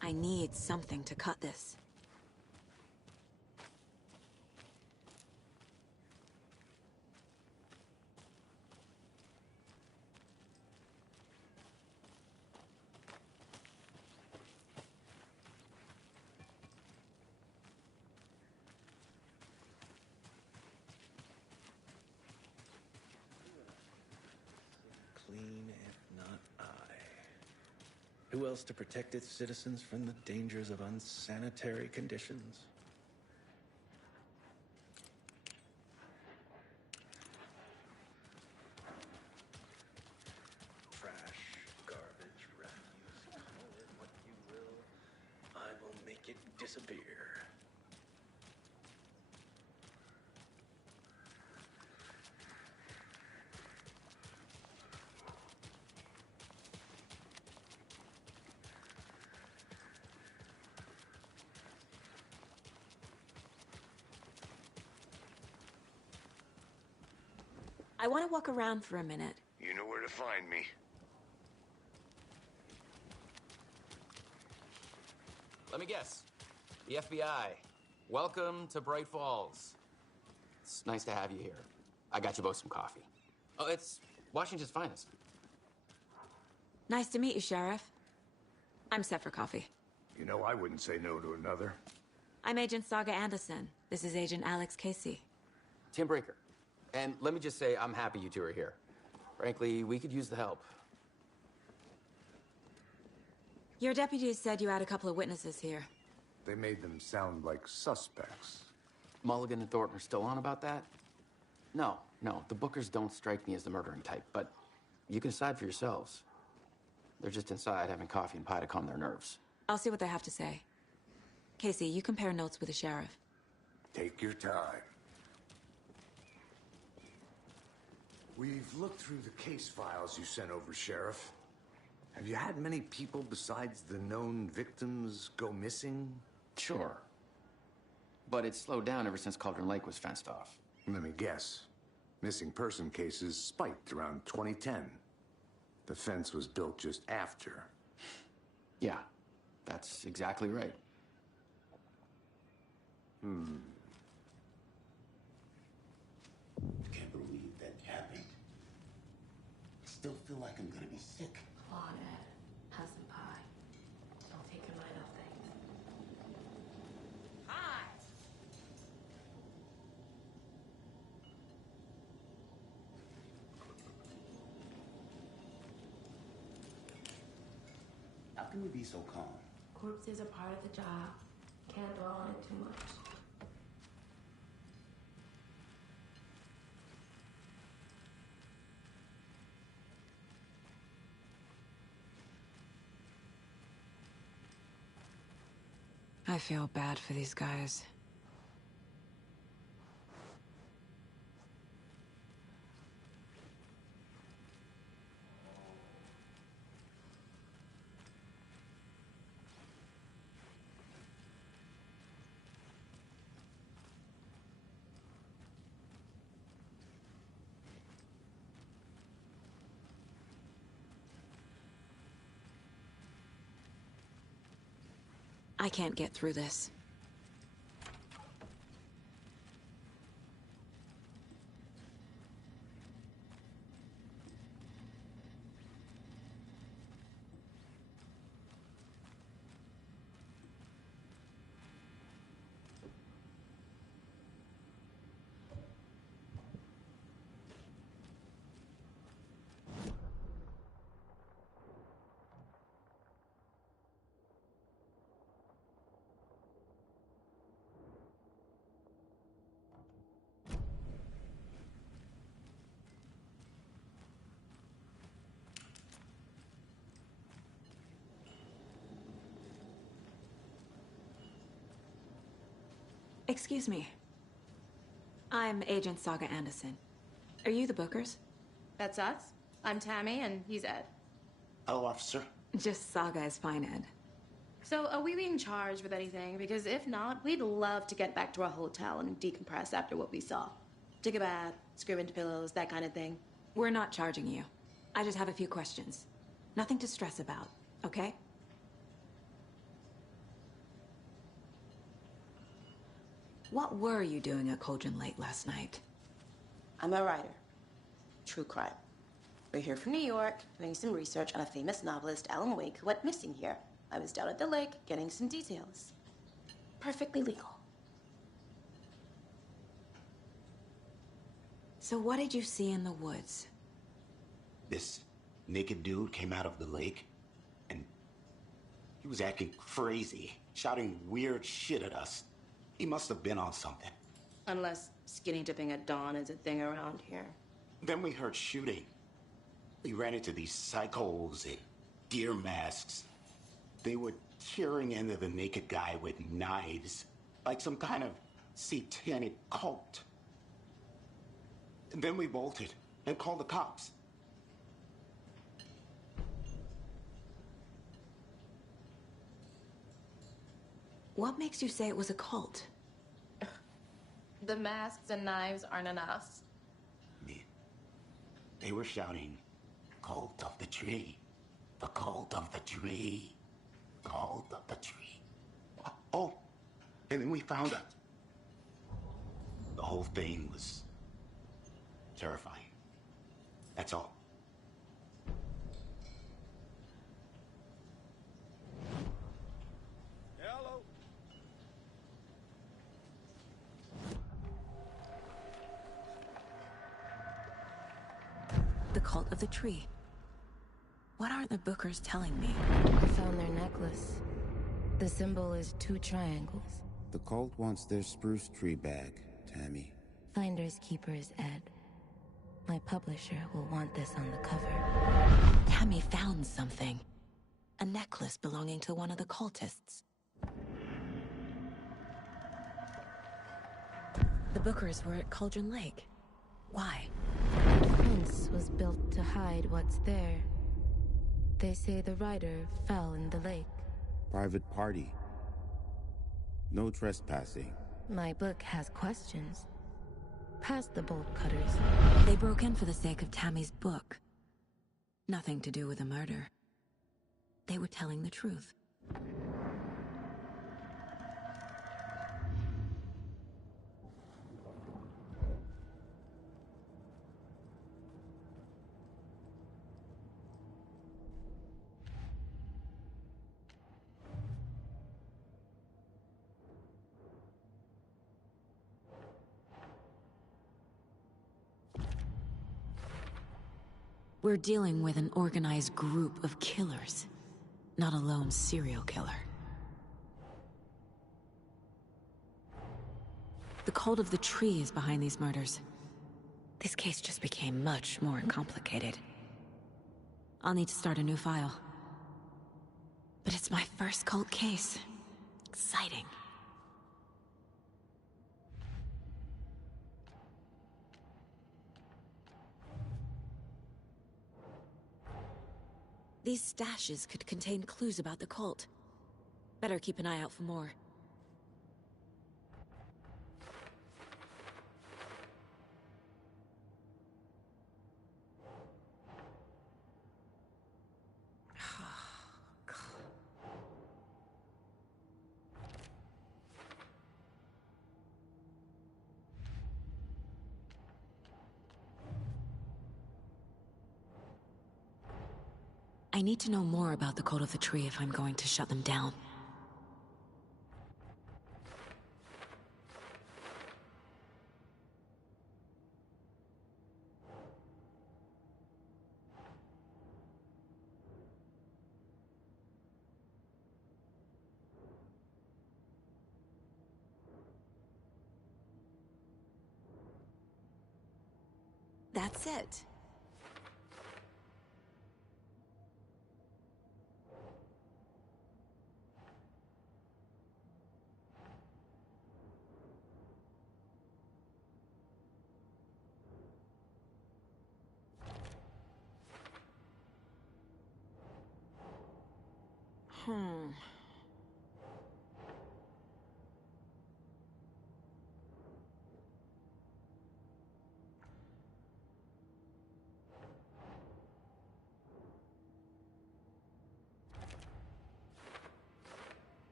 I need something to cut this. Clean and Who else to protect its citizens from the dangers of unsanitary conditions? Trash, garbage, refuse, call it what you will. I will make it disappear. I want to walk around for a minute. You know where to find me. Let me guess. The FBI. Welcome to Bright Falls. It's nice to have you here. I got you both some coffee. Oh, it's Washington's finest. Nice to meet you, Sheriff. I'm set for coffee. You know, I wouldn't say no to another. I'm Agent Saga Anderson. This is Agent Alex Casey. Tim Breaker. And let me just say, I'm happy you two are here. Frankly, we could use the help. Your deputies said you had a couple of witnesses here. They made them sound like suspects. Mulligan and Thornton are still on about that? No, the Bookers don't strike me as the murdering type, but you can decide for yourselves. They're just inside having coffee and pie to calm their nerves. I'll see what they have to say. Casey, you compare notes with the sheriff. Take your time. We've looked through the case files you sent over, Sheriff. Have you had many people besides the known victims go missing? Sure. But it's slowed down ever since Cauldron Lake was fenced off. Let me guess. Missing person cases spiked around 2010. The fence was built just after. Yeah, that's exactly right. I can't believe that happened. I still feel like I'm gonna be sick. Come on, Ed. Have some pie. Don't take your mind off things. Hi! How can you be so calm? Corpses are part of the job. Can't dwell on it too much. I feel bad for these guys. I can't get through this. Excuse me. I'm Agent Saga Anderson. Are you the Bookers? That's us. I'm Tammy, and he's Ed. Hello, officer. Just Saga is fine, Ed. So, are we being charged with anything? Because if not, we'd love to get back to our hotel and decompress after what we saw. Take a bath, scream into pillows, that kind of thing. We're not charging you. I just have a few questions. Nothing to stress about, okay? What were you doing at Cauldron Lake last night? I'm a writer. True crime. We're here from New York, doing some research on a famous novelist, Alan Wake, who went missing here. I was down at the lake, getting some details. Perfectly legal. So what did you see in the woods? This naked dude came out of the lake and He was acting crazy, shouting weird shit at us. He must have been on something. Unless skinny dipping at dawn is a thing around here. Then we heard shooting. We ran into these psychos in deer masks. They were tearing into the naked guy with knives, like some kind of satanic cult. And then we bolted and called the cops. What makes you say it was a cult? The masks and knives aren't enough. They were shouting, "Cult of the tree, the cult of the tree, cult of the tree." Oh, and then we found out. The whole thing was terrifying. That's all. Hello. The cult of the tree. What are the Bookers telling me? I found their necklace. The symbol is 2 triangles. The cult wants their spruce tree back, Tammy. Finders keepers, Ed. My publisher will want this on the cover. Tammy found something. A necklace belonging to one of the cultists. The Bookers were at Cauldron Lake. Why? The fence was built to hide what's there. They say the rider fell in the lake. Private party. No trespassing. My book has questions. Past the bolt cutters. They broke in for the sake of Tammy's book. Nothing to do with a murder. They were telling the truth. We're dealing with an organized group of killers, not a lone serial killer. The cult of the tree is behind these murders. This case just became much more complicated. I'll need to start a new file. But it's my first cult case. Exciting. These stashes could contain clues about the cult. Better keep an eye out for more. I need to know more about the cult of the tree if I'm going to shut them down. That's it.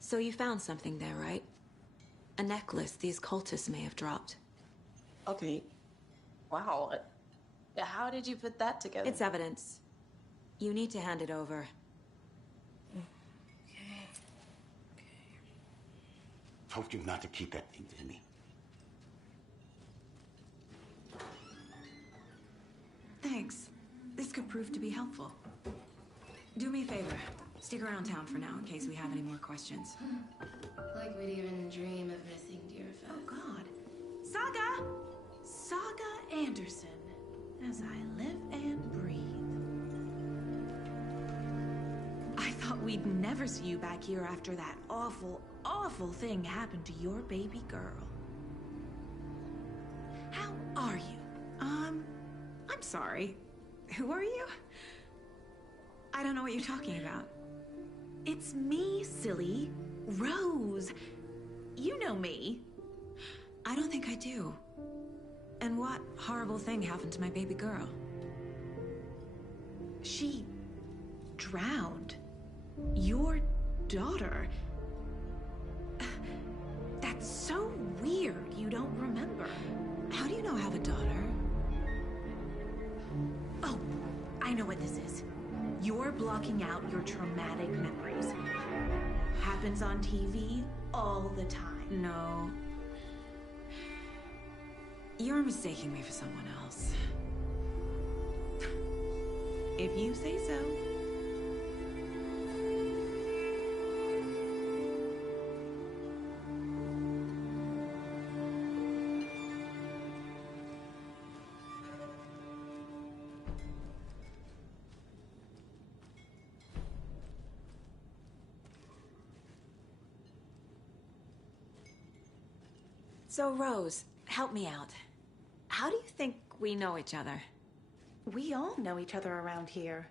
So you found something there, right? A necklace these cultists may have dropped. Okay. Wow. How did you put that together? It's evidence. You need to hand it over. Told you not to keep that thing to me. Thanks. This could prove to be helpful. Do me a favor. Stick around town for now in case we have any more questions. Like we'd even dream of missing Deerfest. Oh, God. Saga! Saga Anderson. As I live and breathe. I thought we'd never see you back here after that awful, awful thing happened to your baby girl. How are you? I'm sorry. Who are you? I don't know what you're talking about. It's me, silly. Rose. You know me. I don't think I do. And what horrible thing happened to my baby girl? She drowned. Your daughter. That's so weird you don't remember. How do you know I have a daughter? Oh, I know what this is. You're blocking out your traumatic memories. Happens on TV all the time. No. You're mistaking me for someone else. If you say so. So, Rose, help me out. How do you think we know each other? We all know each other around here.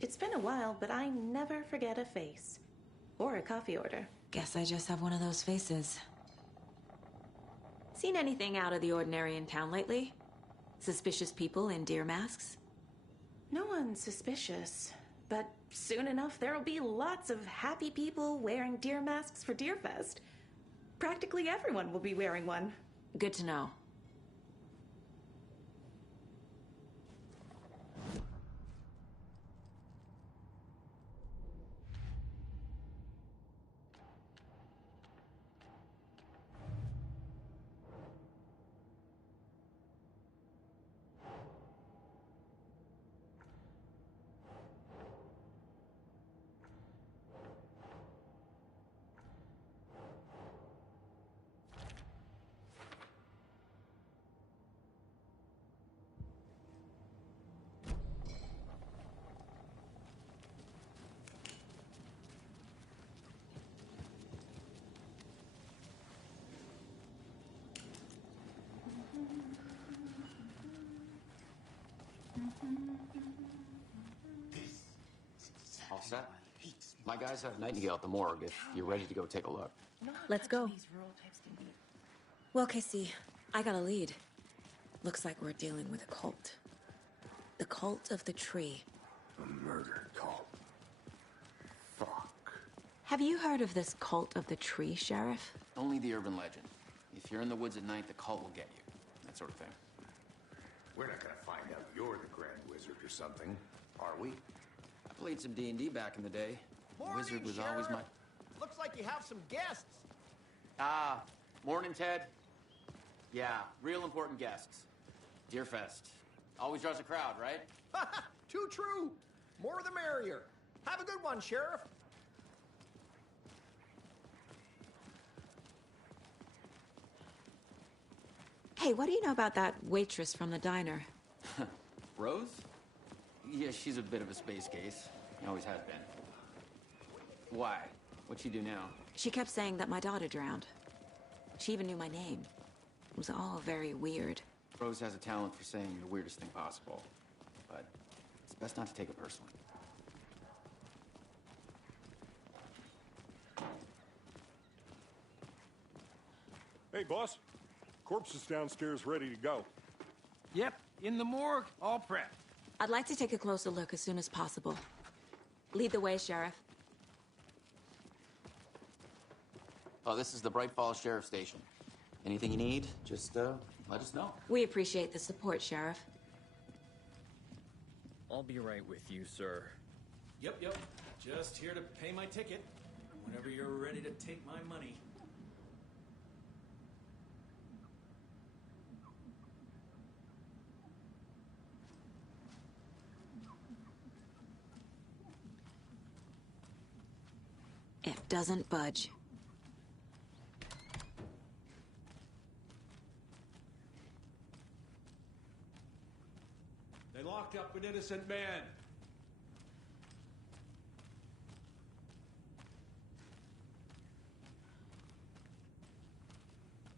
It's been a while, but I never forget a face. Or a coffee order. Guess I just have one of those faces. Seen anything out of the ordinary in town lately? Suspicious people in deer masks? No one's suspicious. But soon enough, there'll be lots of happy people wearing deer masks for Deerfest. Practically everyone will be wearing one. Good to know. All set? My guys have Nightingale at the morgue if you're ready to go take a look. Let's go. Well, Casey, I got a lead. Looks like we're dealing with a cult. The cult of the tree. A murder cult. Fuck. Have you heard of this cult of the tree, Sheriff? Only the urban legend. If you're in the woods at night, the cult will get you. That sort of thing. We're not gonna find out you're the Grand Wizard or something, are we? I played some D&D back in the day. The wizard was always my... Looks like you have some guests. Ah, morning, Ted. Yeah, real important guests. Deerfest. Always draws a crowd, right? Too true. More the merrier. Have a good one, Sheriff. Hey, what do you know about that waitress from the diner? Rose? Yeah, she's a bit of a space case. Always has been. Why? What'd she do now? She kept saying that my daughter drowned. She even knew my name. It was all very weird. Rose has a talent for saying the weirdest thing possible. But it's best not to take it personally. Hey, boss. Corpse is downstairs ready to go. Yep, in the morgue, all prepped. I'd like to take a closer look as soon as possible. Lead the way, Sheriff. Oh, this is the Bright Falls Sheriff Station. Anything you need, just let us know. We appreciate the support, Sheriff. I'll be right with you, sir. Yep. Just here to pay my ticket. Whenever you're ready to take my money. It doesn't budge. They locked up an innocent man.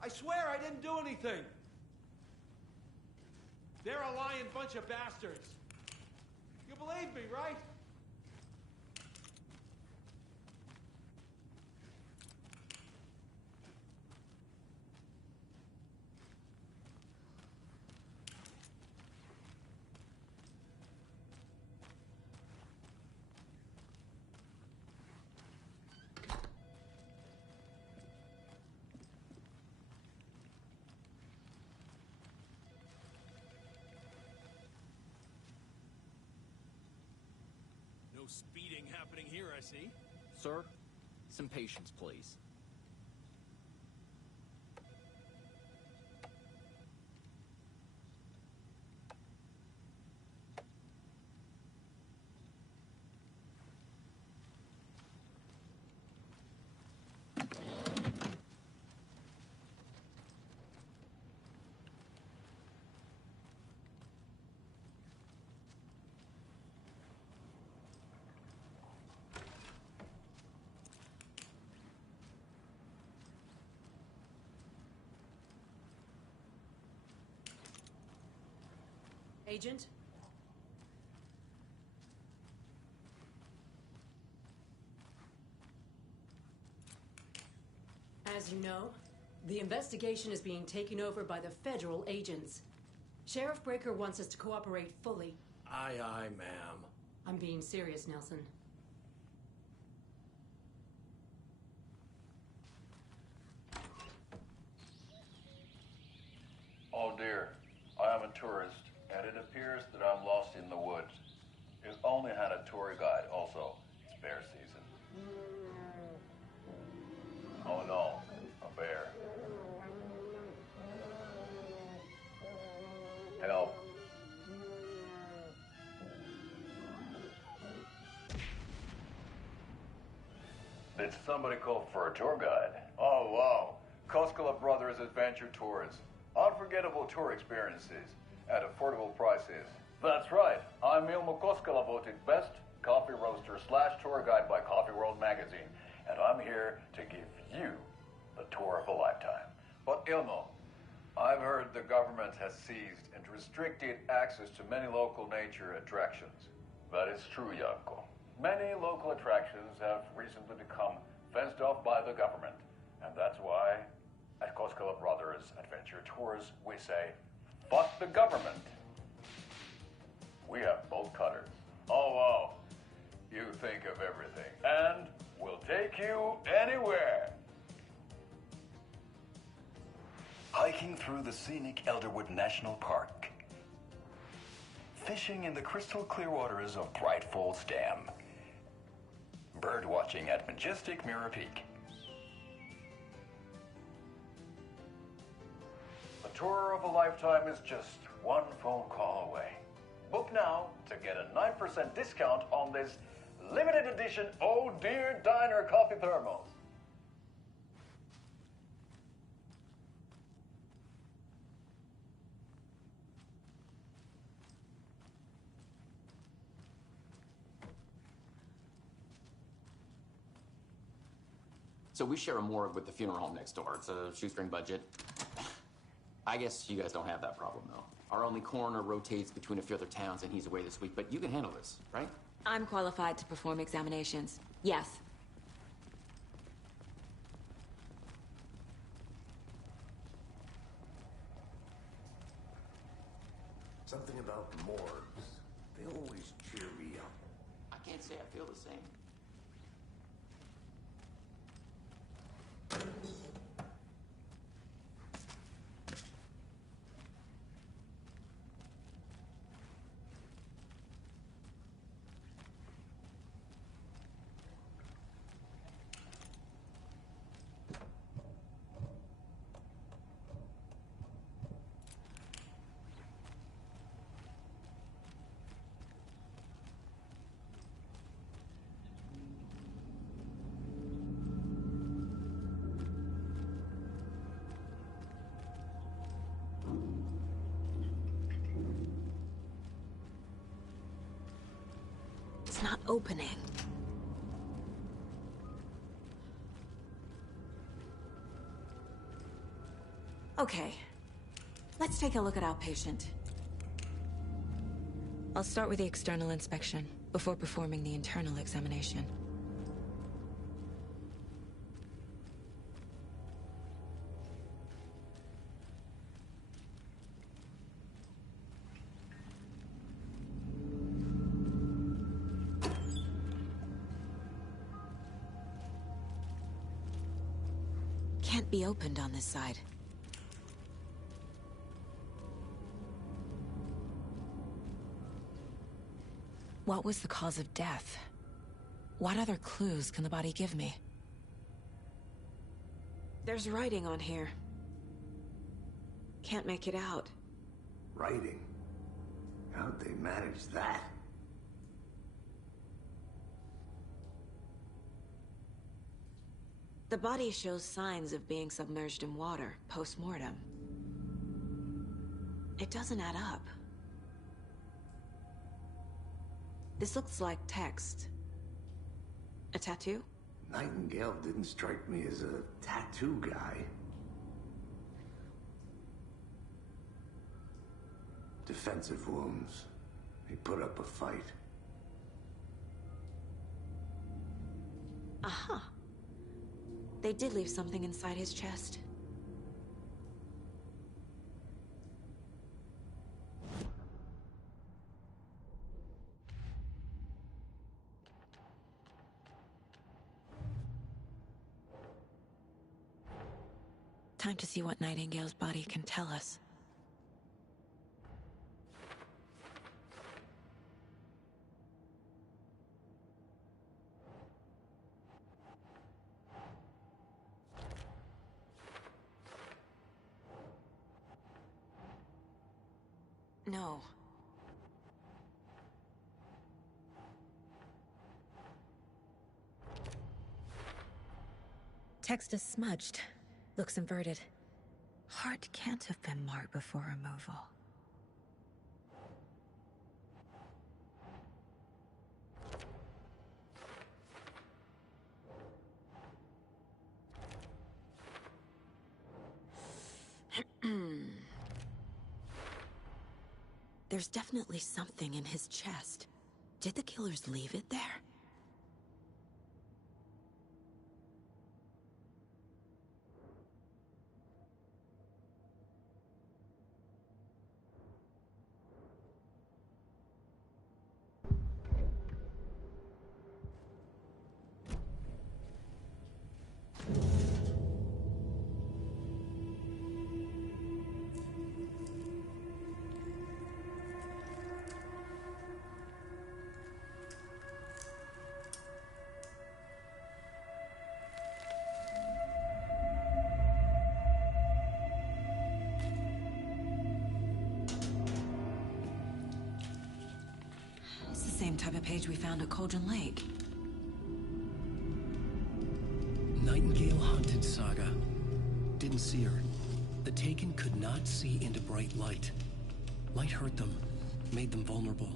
I swear I didn't do anything. They're a lying bunch of bastards. You believe me, right? No speeding happening here, I see. Sir, some patience, please. Agent? As you know, the investigation is being taken over by the federal agents. Sheriff Breaker wants us to cooperate fully. Aye, ma'am. I'm being serious, Nelson. Oh dear, I am a tourist, and it appears that I'm lost in the woods. I've only had a tour guide also. It's bear season. Oh no, a bear. Help. Did somebody call for a tour guide? Oh wow, Koskela Brothers Adventure Tours. Unforgettable tour experiences at affordable prices. That's right. I'm Ilmo Koskela, voted best coffee roaster / tour guide by Coffee World magazine, and I'm here to give you the tour of a lifetime. But Ilmo, I've heard the government has seized and restricted access to many local nature attractions. That is true, Janko. Many local attractions have recently become fenced off by the government, and that's why at Koskela Brothers Adventure Tours, we say, fuck the government. We have bolt cutters. Oh, wow. You think of everything. And we'll take you anywhere. Hiking through the scenic Elderwood National Park. Fishing in the crystal clear waters of Bright Falls Dam. Bird watching at majestic Mirror Peak. A tour of a lifetime is just one phone call away. Book now to get a 9% discount on this limited edition Oh Dear Diner coffee thermos. So we share a morgue with the funeral home next door. It's a shoestring budget. I guess you guys don't have that problem, though. Our only coroner rotates between a few other towns, and he's away this week. But you can handle this, right? I'm qualified to perform examinations. Yes. Something about morgues. They always cheer me up. I can't say I feel the same. It's not opening. Okay. Let's take a look at outpatient. I'll start with the external inspection before performing the internal examination. Can't be opened on this side. What was the cause of death? What other clues can the body give me? There's writing on here. Can't make it out. Writing? How'd they manage that? The body shows signs of being submerged in water, post-mortem. It doesn't add up. This looks like text. A tattoo? Nightingale didn't strike me as a tattoo guy. Defensive wounds. He put up a fight. Aha. They did leave something inside his chest. Time to see what Nightingale's body can tell us. No. Text is smudged. Looks inverted. Heart can't have been marked before removal. There's definitely something in his chest. Did the killers leave it there? Same type of page we found at Cauldron Lake. Nightingale hunted Saga. Didn't see her. The Taken could not see into bright light. Light hurt them, made them vulnerable.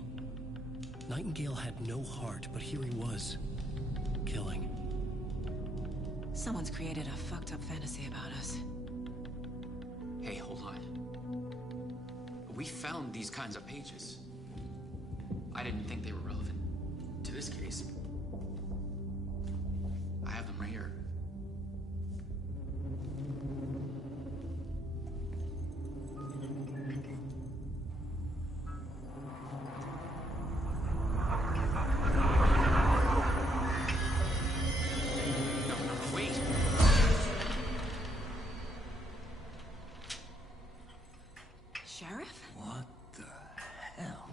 Nightingale had no heart, but here he was, killing. Someone's created a fucked up fantasy about us. Hey, hold on. We found these kinds of pages. I didn't think they were relevant to this case. I have them right here. No, wait. Sheriff? What the hell?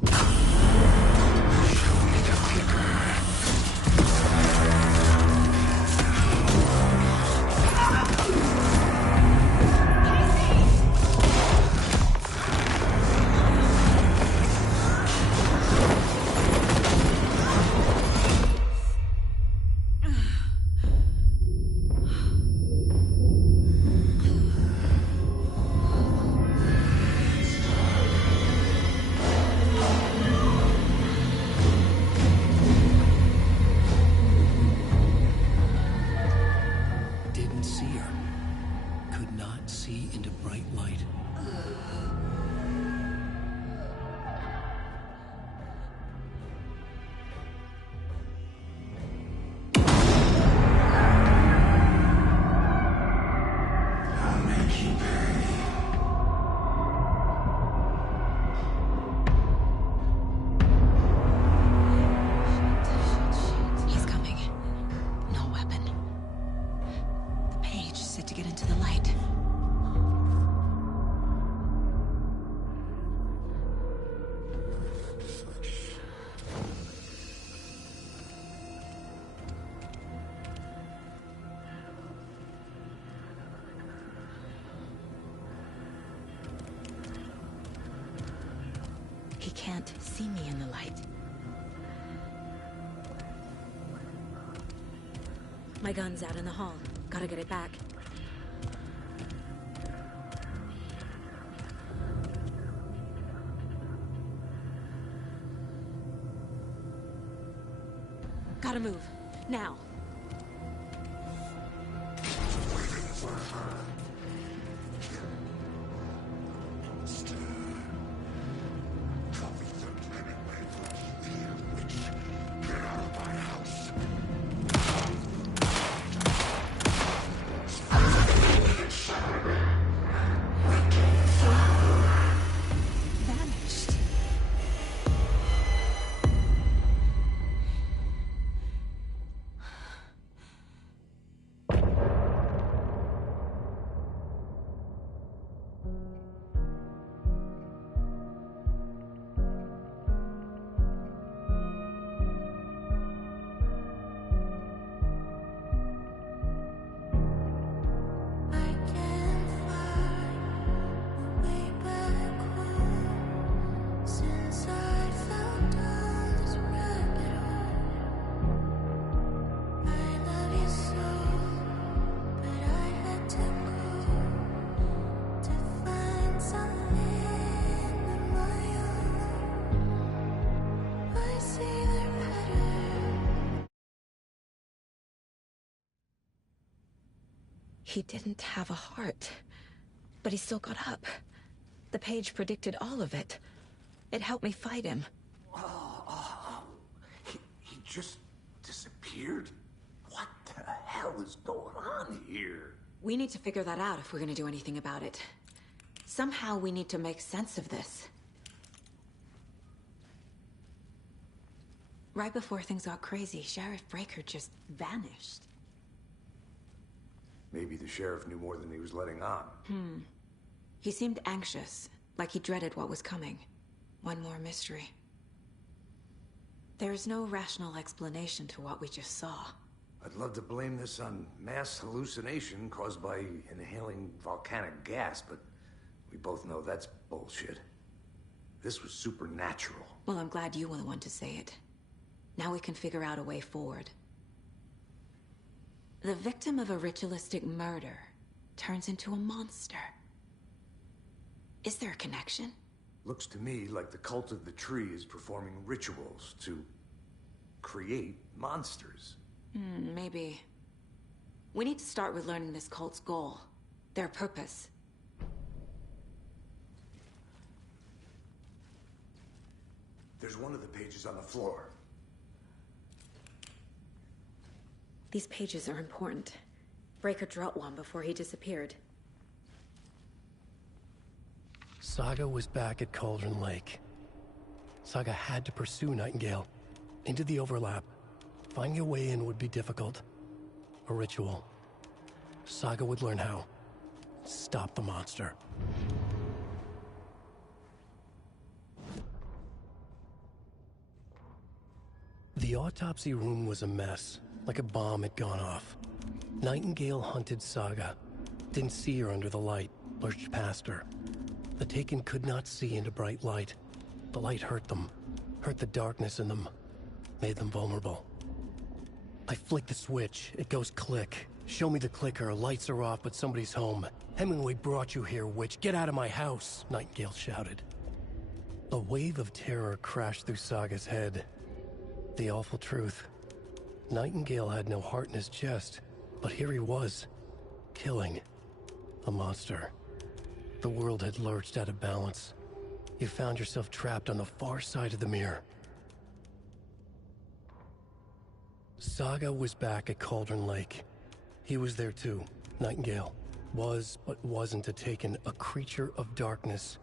it to get into the light. He can't see me in the light. My gun's out in the hall. Gotta get it back. Gotta move. Now. He didn't have a heart, but he still got up. The page predicted all of it. It helped me fight him. He just disappeared? What the hell is going on here? We need to figure that out if we're gonna do anything about it. Somehow we need to make sense of this. Right before things got crazy, Sheriff Breaker just vanished. Maybe the sheriff knew more than he was letting on. He seemed anxious, like he dreaded what was coming. One more mystery. There's no rational explanation to what we just saw. I'd love to blame this on mass hallucination caused by inhaling volcanic gas, but we both know that's bullshit. This was supernatural. Well, I'm glad you were the one to say it. Now we can figure out a way forward. The victim of a ritualistic murder turns into a monster. Is there a connection? Looks to me like the cult of the tree is performing rituals to create monsters. Maybe. We need to start with learning this cult's goal, their purpose. There's one of the pages on the floor. These pages are important. Breaker dropped one before he disappeared. Saga was back at Cauldron Lake. Saga had to pursue Nightingale. Into the overlap. Finding a way in would be difficult. A ritual. Saga would learn how. Stop the monster. The autopsy room was a mess, like a bomb had gone off. Nightingale hunted Saga. Didn't see her under the light, lurched past her. The Taken could not see into bright light. The light hurt them, hurt the darkness in them, made them vulnerable. I flick the switch, it goes click. Show me the clicker, lights are off, but somebody's home. Hemingway brought you here, witch. Get out of my house, Nightingale shouted. A wave of terror crashed through Saga's head. The awful truth. Nightingale had no heart in his chest, but here he was, killing a monster. The world had lurched out of balance. You found yourself trapped on the far side of the mirror. Saga was back at Cauldron Lake. He was there too, Nightingale. Was, but wasn't a Taken, a creature of darkness.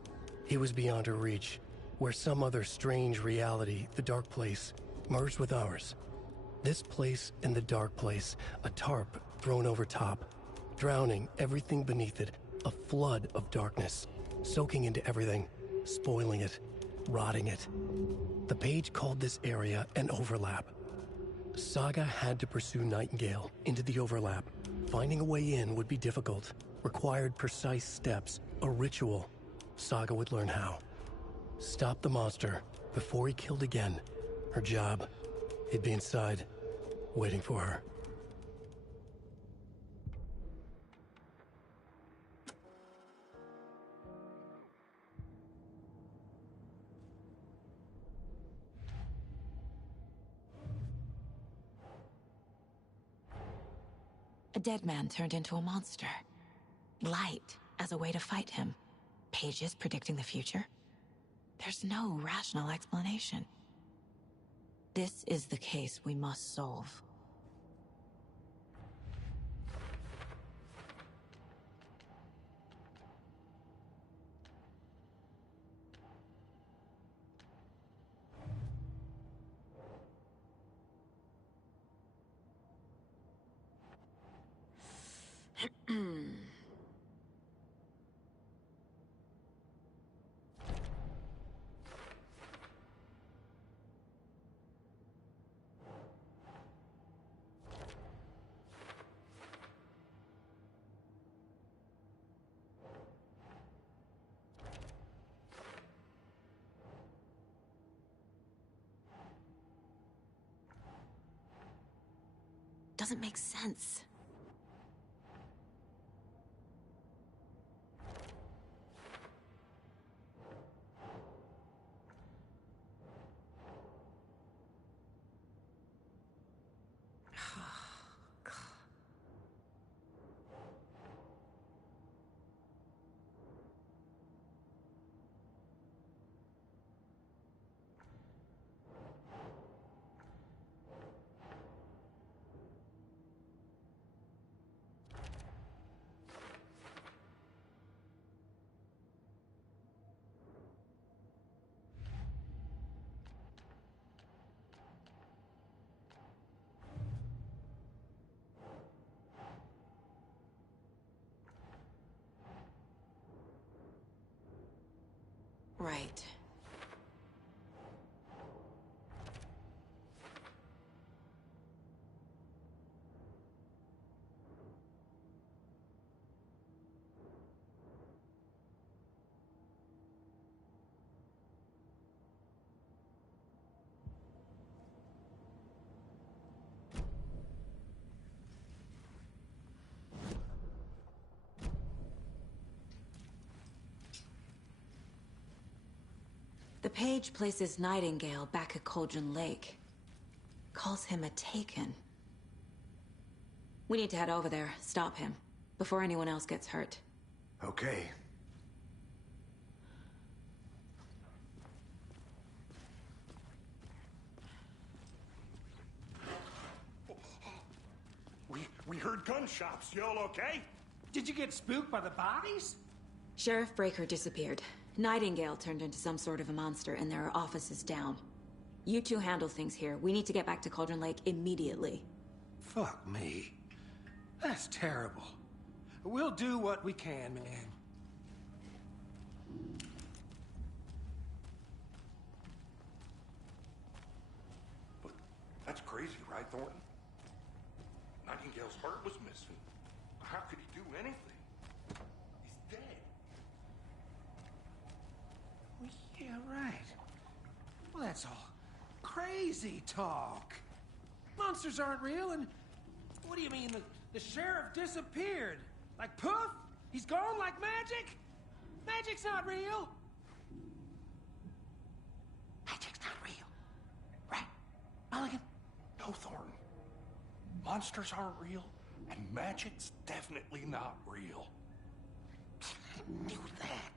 He was beyond her reach, where some other strange reality, the dark place, merged with ours. This place and the dark place, a tarp thrown over top. drowning everything beneath it, a flood of darkness, soaking into everything, spoiling it, rotting it. The page called this area an overlap. Saga had to pursue Nightingale into the overlap. Finding a way in would be difficult, required precise steps, a ritual. Saga would learn how. Stop the monster before he killed again. Her job, he'd be inside, waiting for her. A dead man turned into a monster. Light as a way to fight him. Pages predicting the future. There's no rational explanation. This is the case we must solve. Doesn't make sense. Right. The page places Nightingale back at Cauldron Lake. Calls him a Taken. We need to head over there, stop him, before anyone else gets hurt. Okay. We heard gunshots. Y'all okay? Did you get spooked by the bodies? Sheriff Breaker disappeared. Nightingale turned into some sort of a monster, and there are offices down. You two handle things here. We need to get back to Cauldron Lake immediately. Fuck me. That's terrible. We'll do what we can, man. But that's crazy, right, Thornton? Nightingale's heart was missing. How could he do anything? He's dead. Well, yeah, right. Well, that's all crazy talk. Monsters aren't real, and what do you mean the sheriff disappeared? Like poof? He's gone like magic? Magic's not real. Magic's not real. Right, Mulligan? No, Thornton. Monsters aren't real, and magic's definitely not real. I knew that.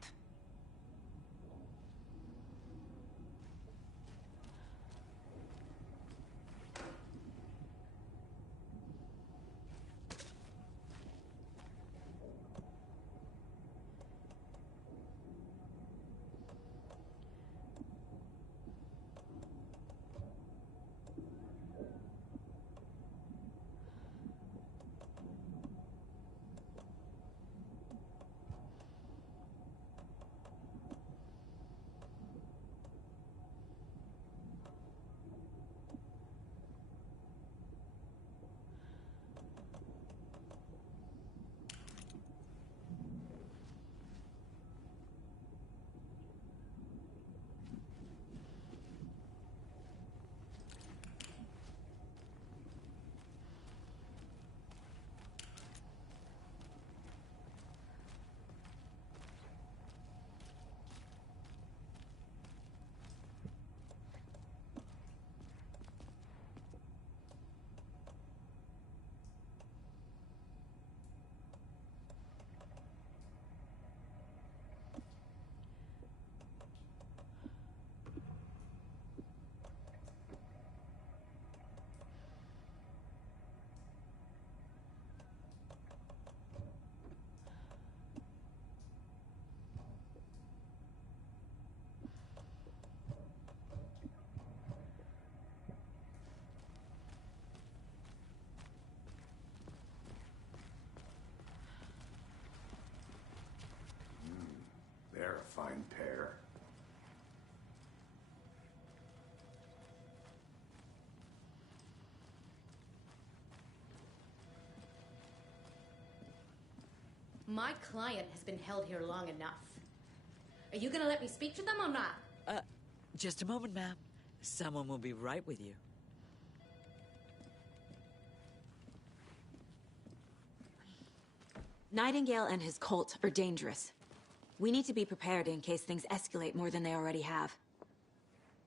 fine pair. My client has been held here long enough. Are you gonna let me speak to them or not? Just a moment, ma'am. Someone will be right with you. Nightingale and his cult are dangerous. We need to be prepared in case things escalate more than they already have.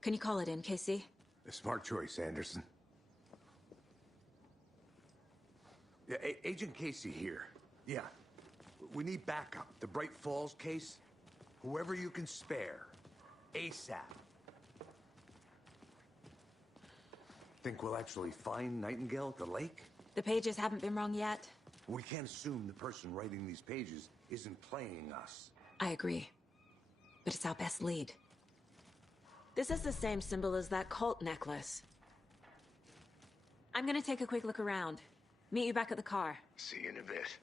Can you call it in, Casey? A smart choice, Anderson. Yeah, Agent Casey here. Yeah. We need backup. The Bright Falls case. Whoever you can spare. ASAP. Think we'll actually find Nightingale at the lake? The pages haven't been wrong yet. We can't assume the person writing these pages isn't playing us. I agree. But it's our best lead. This is the same symbol as that cult necklace. I'm gonna take a quick look around. Meet you back at the car. See you in a bit.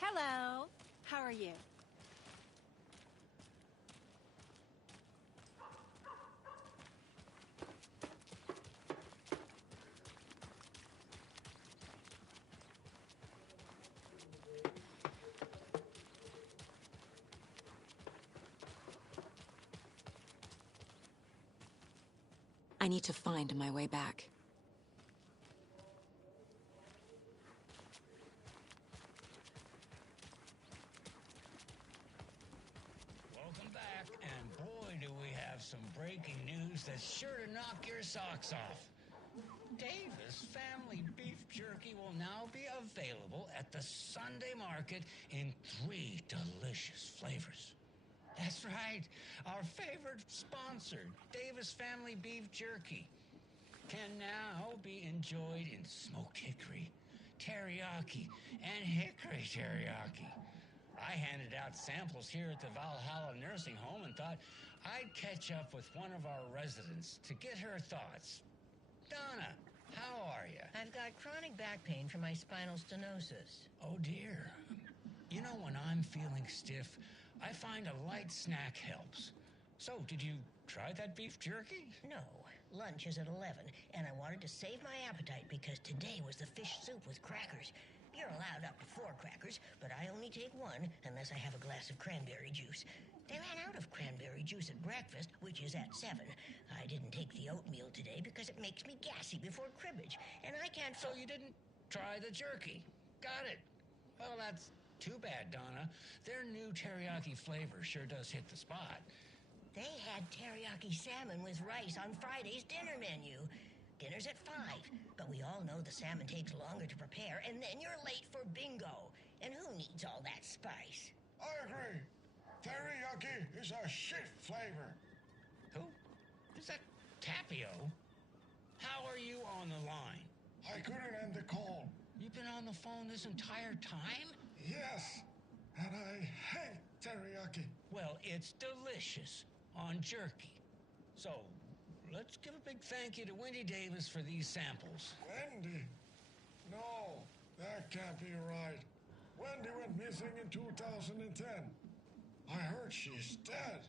Hello. How are you? I need to find my way back. Welcome back, and boy, do we have some breaking news that's sure to knock your socks off. Davis Family Beef Jerky will now be available at the Sunday Market in 3 delicious flavors. That's right, our favorite sponsor, Davis Family Beef Jerky, can now be enjoyed in smoked hickory, teriyaki, and hickory teriyaki. I handed out samples here at the Valhalla Nursing Home and thought I'd catch up with one of our residents to get her thoughts. Donna, how are you? I've got chronic back pain from my spinal stenosis. Oh dear. You know, when I'm feeling stiff, I find a light snack helps. So, did you try that beef jerky? No. Lunch is at 11, and I wanted to save my appetite because today was the fish soup with crackers. You're allowed up to 4 crackers, but I only take 1 unless I have a glass of cranberry juice. They ran out of cranberry juice at breakfast, which is at 7. I didn't take the oatmeal today because it makes me gassy before cribbage, and I can't... So you didn't try the jerky? Got it. Well, that's too bad, Donna. Their new teriyaki flavor sure does hit the spot. They had teriyaki salmon with rice on Friday's dinner menu. Dinner's at 5, but we all know the salmon takes longer to prepare, and then you're late for bingo. And who needs all that spice? I agree. Teriyaki is a shit flavor. Who? Is that Tapio? How are you on the line? I couldn't end the call. You've been on the phone this entire time? Yes, and I hate teriyaki. Well, it's delicious on jerky. So, let's give a big thank you to Wendy Davis for these samples. Wendy? No, that can't be right. Wendy went missing in 2010. I heard she's dead.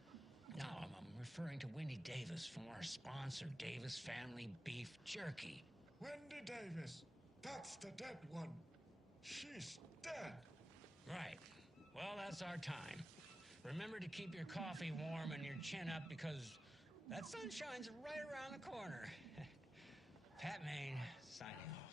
No, I'm referring to Wendy Davis from our sponsor, Davis Family Beef Jerky. Wendy Davis. That's the dead one. She's dead. Right. Well, that's our time. Remember to keep your coffee warm and your chin up because that sunshine's right around the corner. Pat Maine, signing off.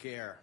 care.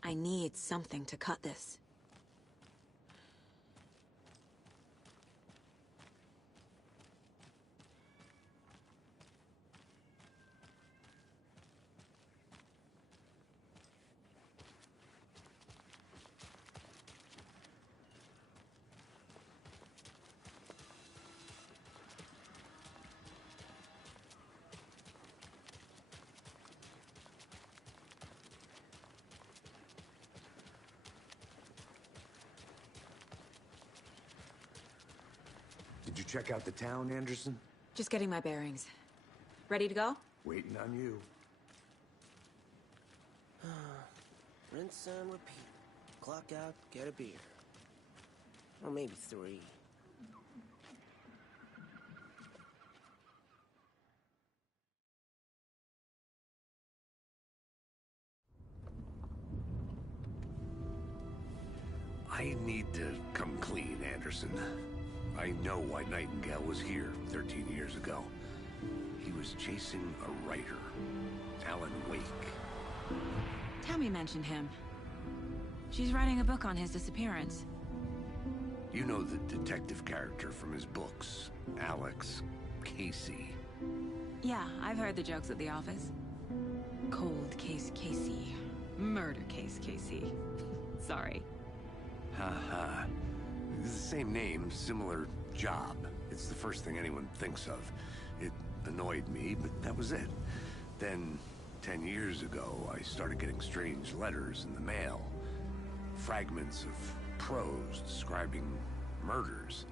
I need something to cut this. Did you check out the town, Anderson? Just getting my bearings. Ready to go? Waiting on you. Rinse and repeat. Clock out, get a beer. Or maybe 3. I need to come clean, Anderson. I know why Nightingale was here 13 years ago. He was chasing a writer, Alan Wake. Tammy mentioned him. She's writing a book on his disappearance. You know the detective character from his books, Alex Casey. Yeah, I've heard the jokes at the office. Cold case Casey. Murder case Casey. Sorry. Ha. It's the same name, similar job. It's the first thing anyone thinks of. It annoyed me, but that was it. Then, 10 years ago, I started getting strange letters in the mail. Fragments of prose describing murders.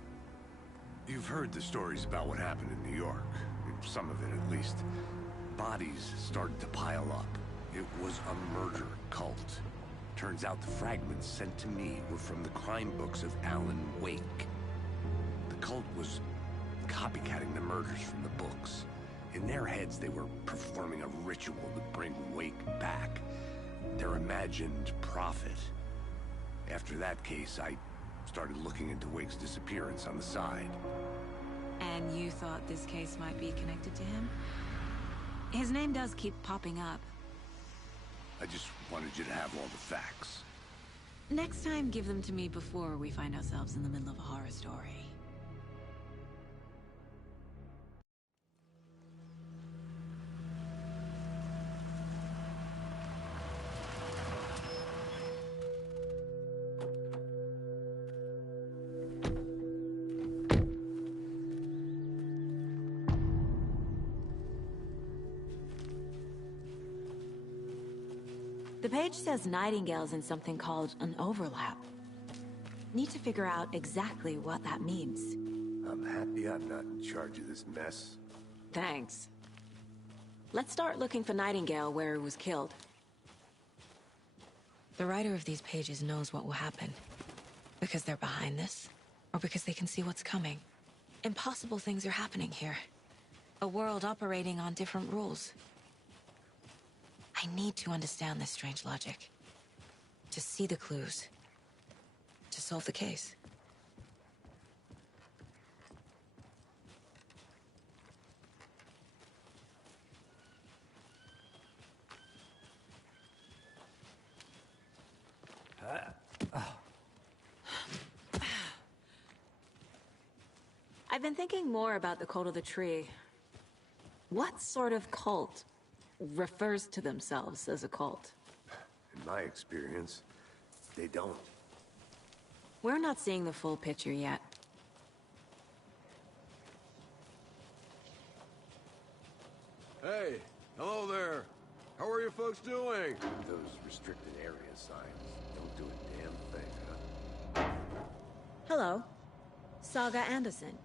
You've heard the stories about what happened in New York. Some of it, at least. Bodies started to pile up. It was a murder cult. Turns out the fragments sent to me were from the crime books of Alan Wake. The cult was copycatting the murders from the books. In their heads, they were performing a ritual to bring Wake back. Their imagined prophet. After that case, I started looking into Wake's disappearance on the side. And you thought this case might be connected to him? His name does keep popping up. I just wanted you to have all the facts. Next time, give them to me before we find ourselves in the middle of a horror story. The page says Nightingale's in something called an overlap. Need to figure out exactly what that means. I'm happy I'm not in charge of this mess. Thanks. Let's start looking for Nightingale where he was killed. The writer of these pages knows what will happen. Because they're behind this, or because they can see what's coming. Impossible things are happening here. A world operating on different rules. I need to understand this strange logic. To see the clues. To solve the case. I've been thinking more about the cult of the tree. What sort of cult refers to themselves as a cult? In my experience, they don't. We're not seeing the full picture yet. Hey, hello there. How are you folks doing? Those restricted area signs don't do a damn thing, huh? Hello. Saga Anderson.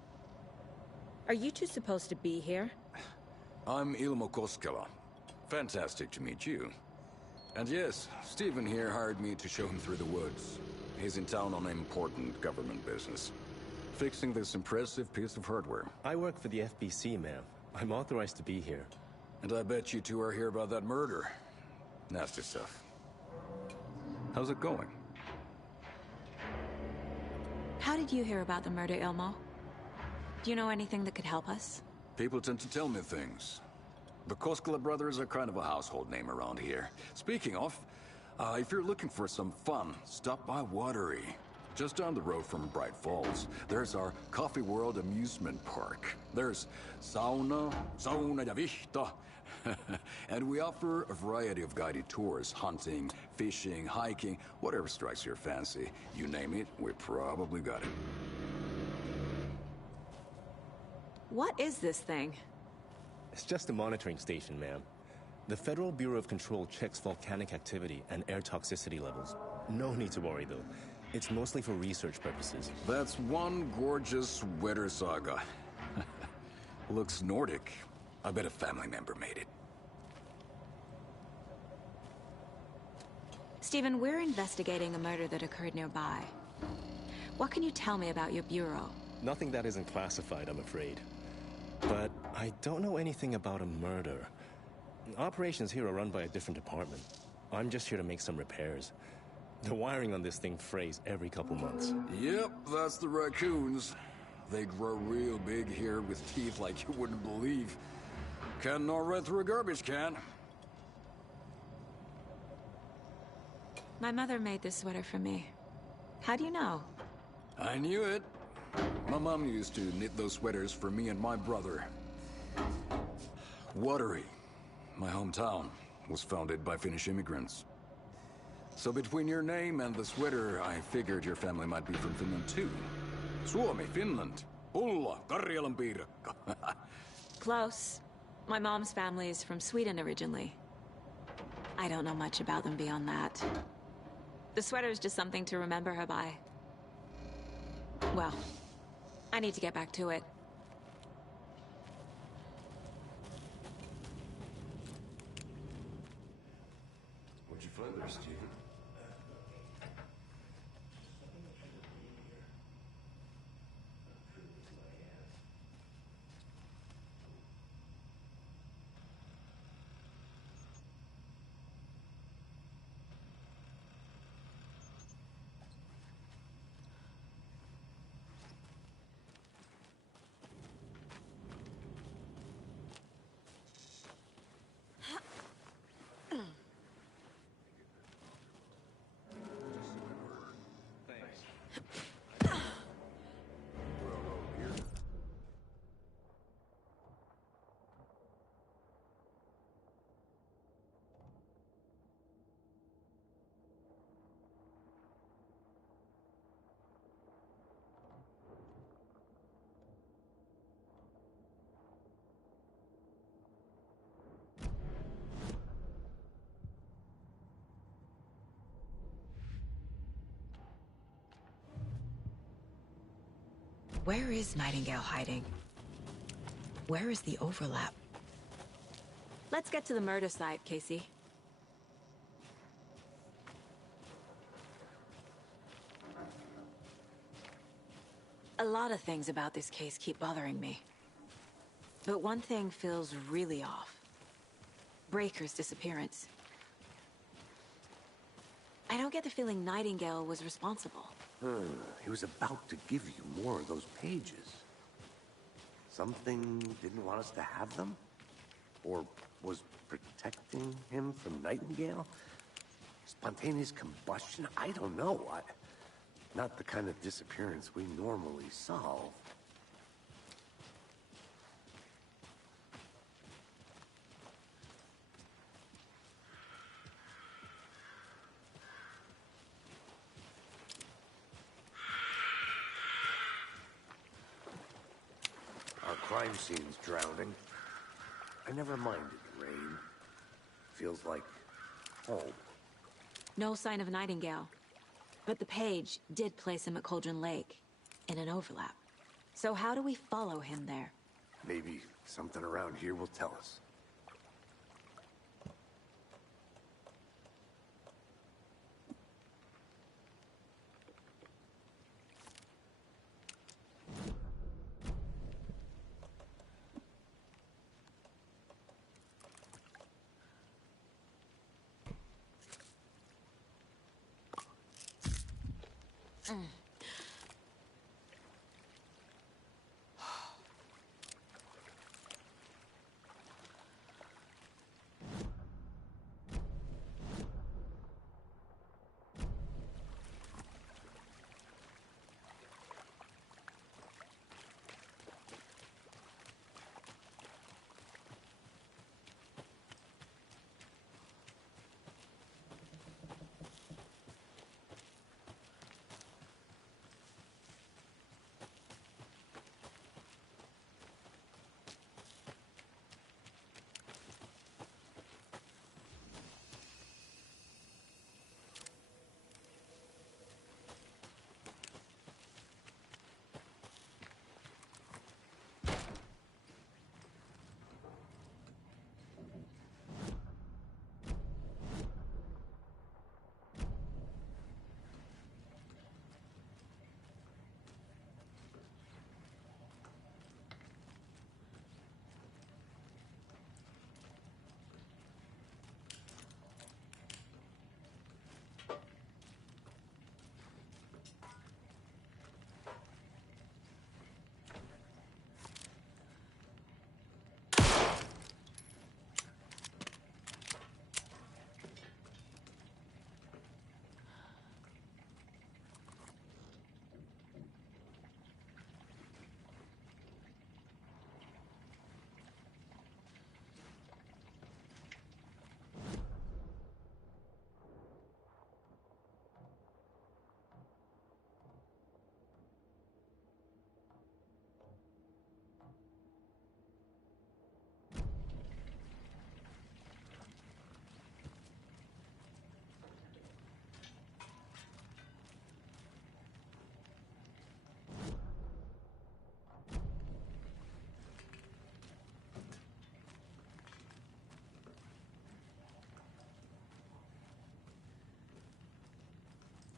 Are you two supposed to be here? I'm Ilmo Koskela. Fantastic to meet you. And yes, Stephen here hired me to show him through the woods. He's in town on important government business. Fixing this impressive piece of hardware. I work for the FBC, ma'am. I'm authorized to be here. And I bet you two are here about that murder. Nasty stuff. How's it going? How did you hear about the murder, Ilmo? Do you know anything that could help us? People tend to tell me things. The Koskela brothers are kind of a household name around here. Speaking of, if you're looking for some fun, stop by Watery. Just down the road from Bright Falls, there's our Coffee World amusement park. There's sauna ja vihta. And we offer a variety of guided tours, hunting, fishing, hiking, whatever strikes your fancy. You name it, we probably got it. What is this thing? It's just a monitoring station, ma'am. The Federal Bureau of Control checks volcanic activity and air toxicity levels. No need to worry, though. It's mostly for research purposes. That's one gorgeous sweater, Saga. Looks Nordic. I bet a family member made it. Stephen, we're investigating a murder that occurred nearby. What can you tell me about your bureau? Nothing that isn't classified, I'm afraid. But I don't know anything about a murder. Operations here are run by a different department. I'm just here to make some repairs. The wiring on this thing frays every couple months. Yep, that's the raccoons. They grow real big here with teeth like you wouldn't believe. Can't gnaw right through a garbage can. My mother made this sweater for me. How do you know? I knew it. My mom used to knit those sweaters for me and my brother. Watery, my hometown, was founded by Finnish immigrants. So between your name and the sweater, I figured your family might be from Finland too. Suomi, Finland. Pulla, Karjalan piirakka. Close. My mom's family is from Sweden originally. I don't know much about them beyond that. The sweater is just something to remember her by. Well, I need to get back to it. What'd you find there, Stephen? Where is Nightingale hiding? Where is the overlap? Let's get to the murder site, Casey. A lot of things about this case keep bothering me. But one thing feels really off. Breaker's disappearance. I don't get the feeling Nightingale was responsible. He was about to give you more of those pages. Something didn't want us to have them? Or was protecting him from Nightingale? Spontaneous combustion? I don't know. Not the kind of disappearance we normally solve. Our crime scene's drowning. I never minded the rain. Feels like home. No sign of Nightingale. But the page did place him at Cauldron Lake, in an overlap. So how do we follow him there? Maybe something around here will tell us.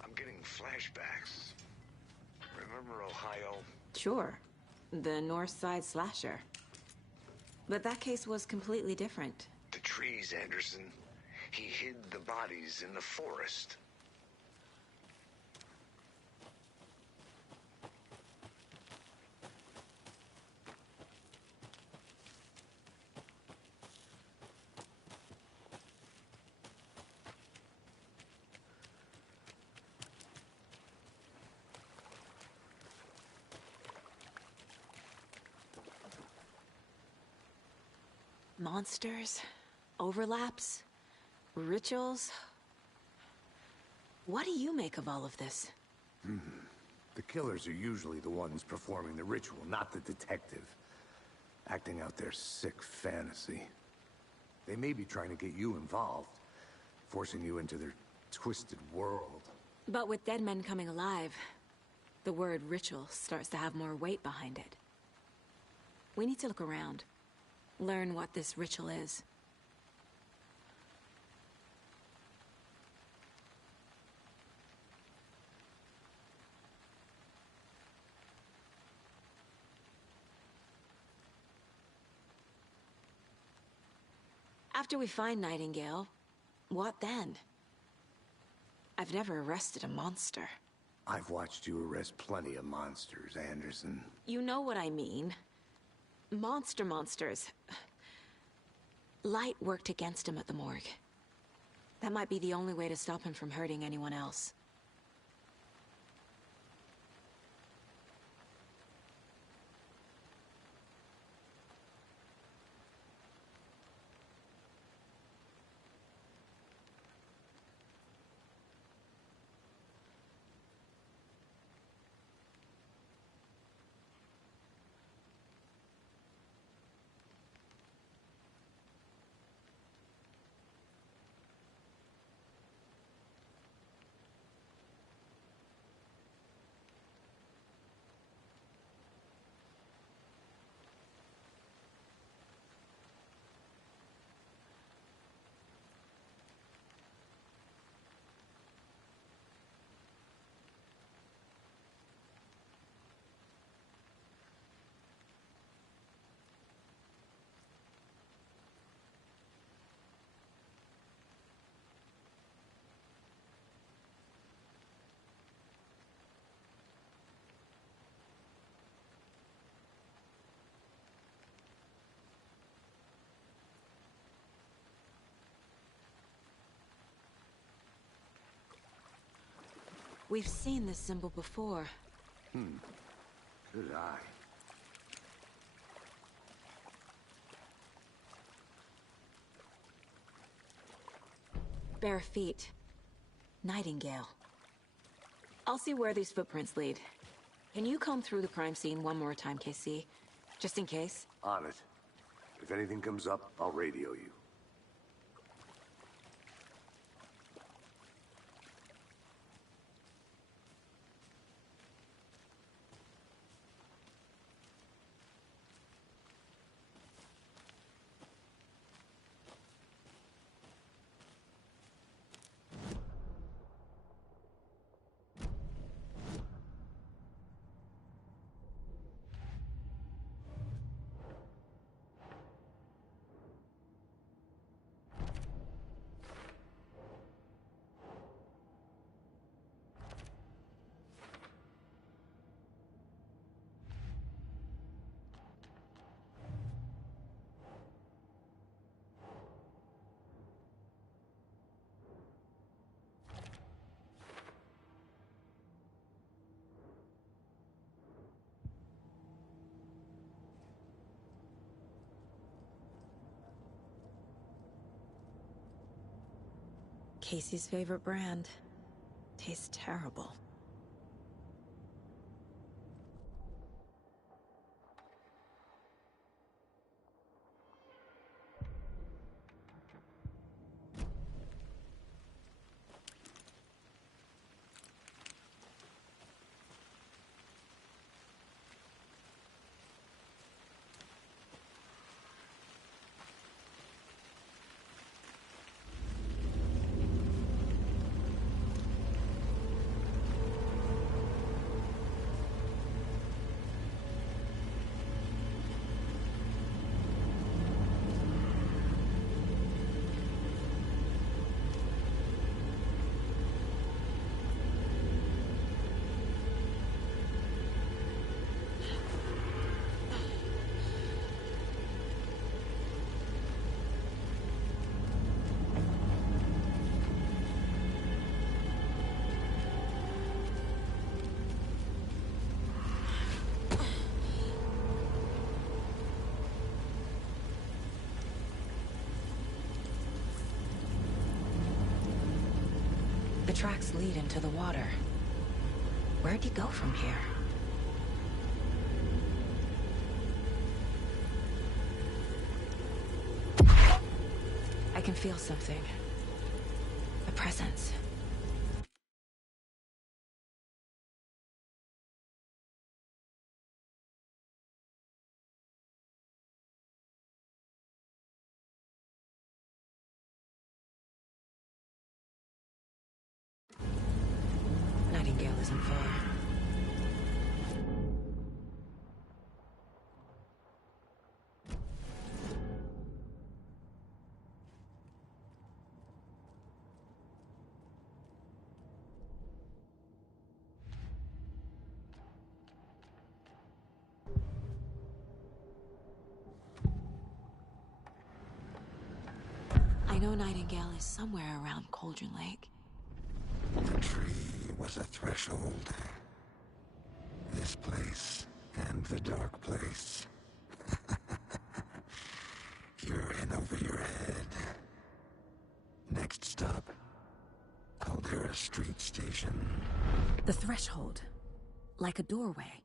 I'm getting flashbacks. Remember Ohio? Sure. The North Side Slasher. But that case was completely different. The trees, Anderson. He hid the bodies in the forest. Monsters, overlaps, rituals. What do you make of all of this? The killers are usually the ones performing the ritual, not the detective. Acting out their sick fantasy. They may be trying to get you involved, forcing you into their twisted world. But with dead men coming alive, the word ritual starts to have more weight behind it. We need to look around. Learn what this ritual is. After we find Nightingale, what then? I've never arrested a monster. I've watched you arrest plenty of monsters, Anderson. You know what I mean. Monsters. Light worked against him at the morgue. That might be the only way to stop him from hurting anyone else. We've seen this symbol before. Good eye. Bare feet. Nightingale. I'll see where these footprints lead. Can you comb through the crime scene one more time, KC? Just in case? On it. If anything comes up, I'll radio you. Casey's favorite brand. Tastes terrible. The tracks lead into the water. Where'd he go from here? I can feel something. A presence. Nightingale isn't far. I know Nightingale is somewhere around Cauldron Lake. The tree was a threshold. This place and the dark place. You're in over your head. Next stop, Caldera Street Station. The threshold. Like a doorway.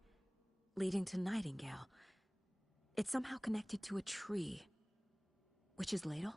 Leading to Nightingale. It's somehow connected to a tree. Witch's Ladle?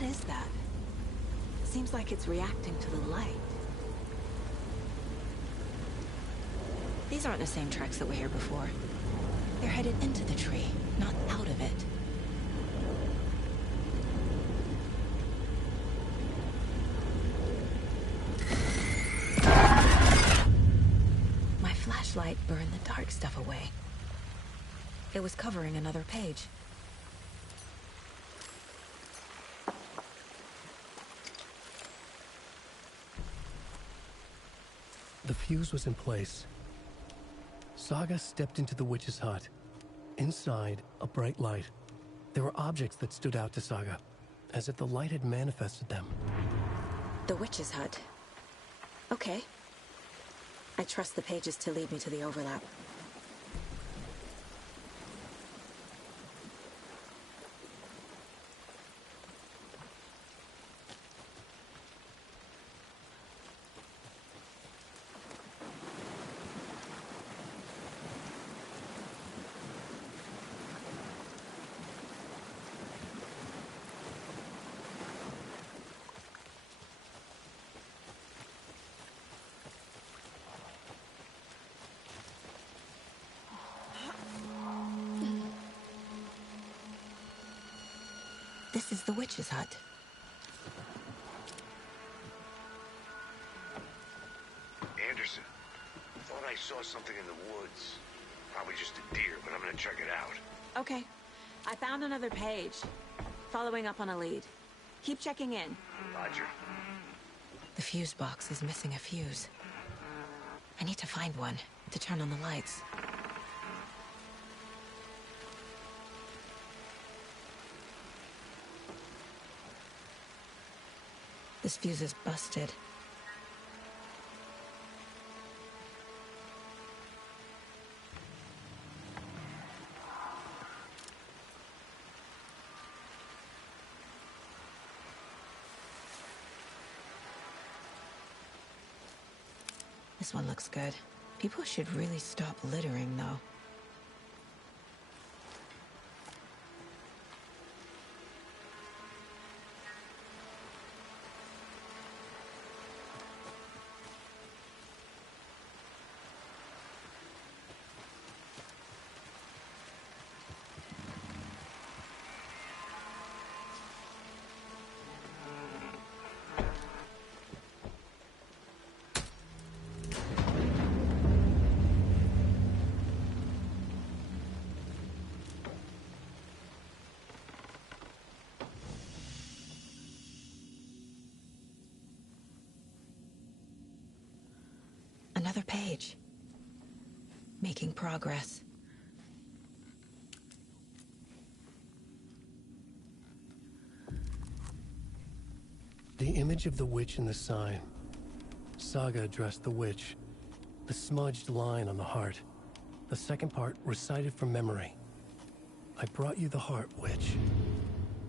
What is that? Seems like it's reacting to the light. These aren't the same tracks that were here before. They're headed into the tree, not out of it. My flashlight burned the dark stuff away. It was covering another page. The fuse was in place. Saga stepped into the witch's hut. Inside, a bright light. There were objects that stood out to Saga, as if the light had manifested them. The witch's hut. Okay. I trust the pages to lead me to the overlap. This is the witch's hut. Anderson, I thought I saw something in the woods. Probably just a deer, but I'm gonna check it out. Okay. I found another page. Following up on a lead. Keep checking in. Roger. The fuse box is missing a fuse. I need to find one to turn on the lights. This fuse is busted. This one looks good. People should really stop littering, though. Another page. Making progress. The image of the witch in the sign. Saga addressed the witch. The smudged line on the heart. The second part recited from memory. I brought you the heart, witch.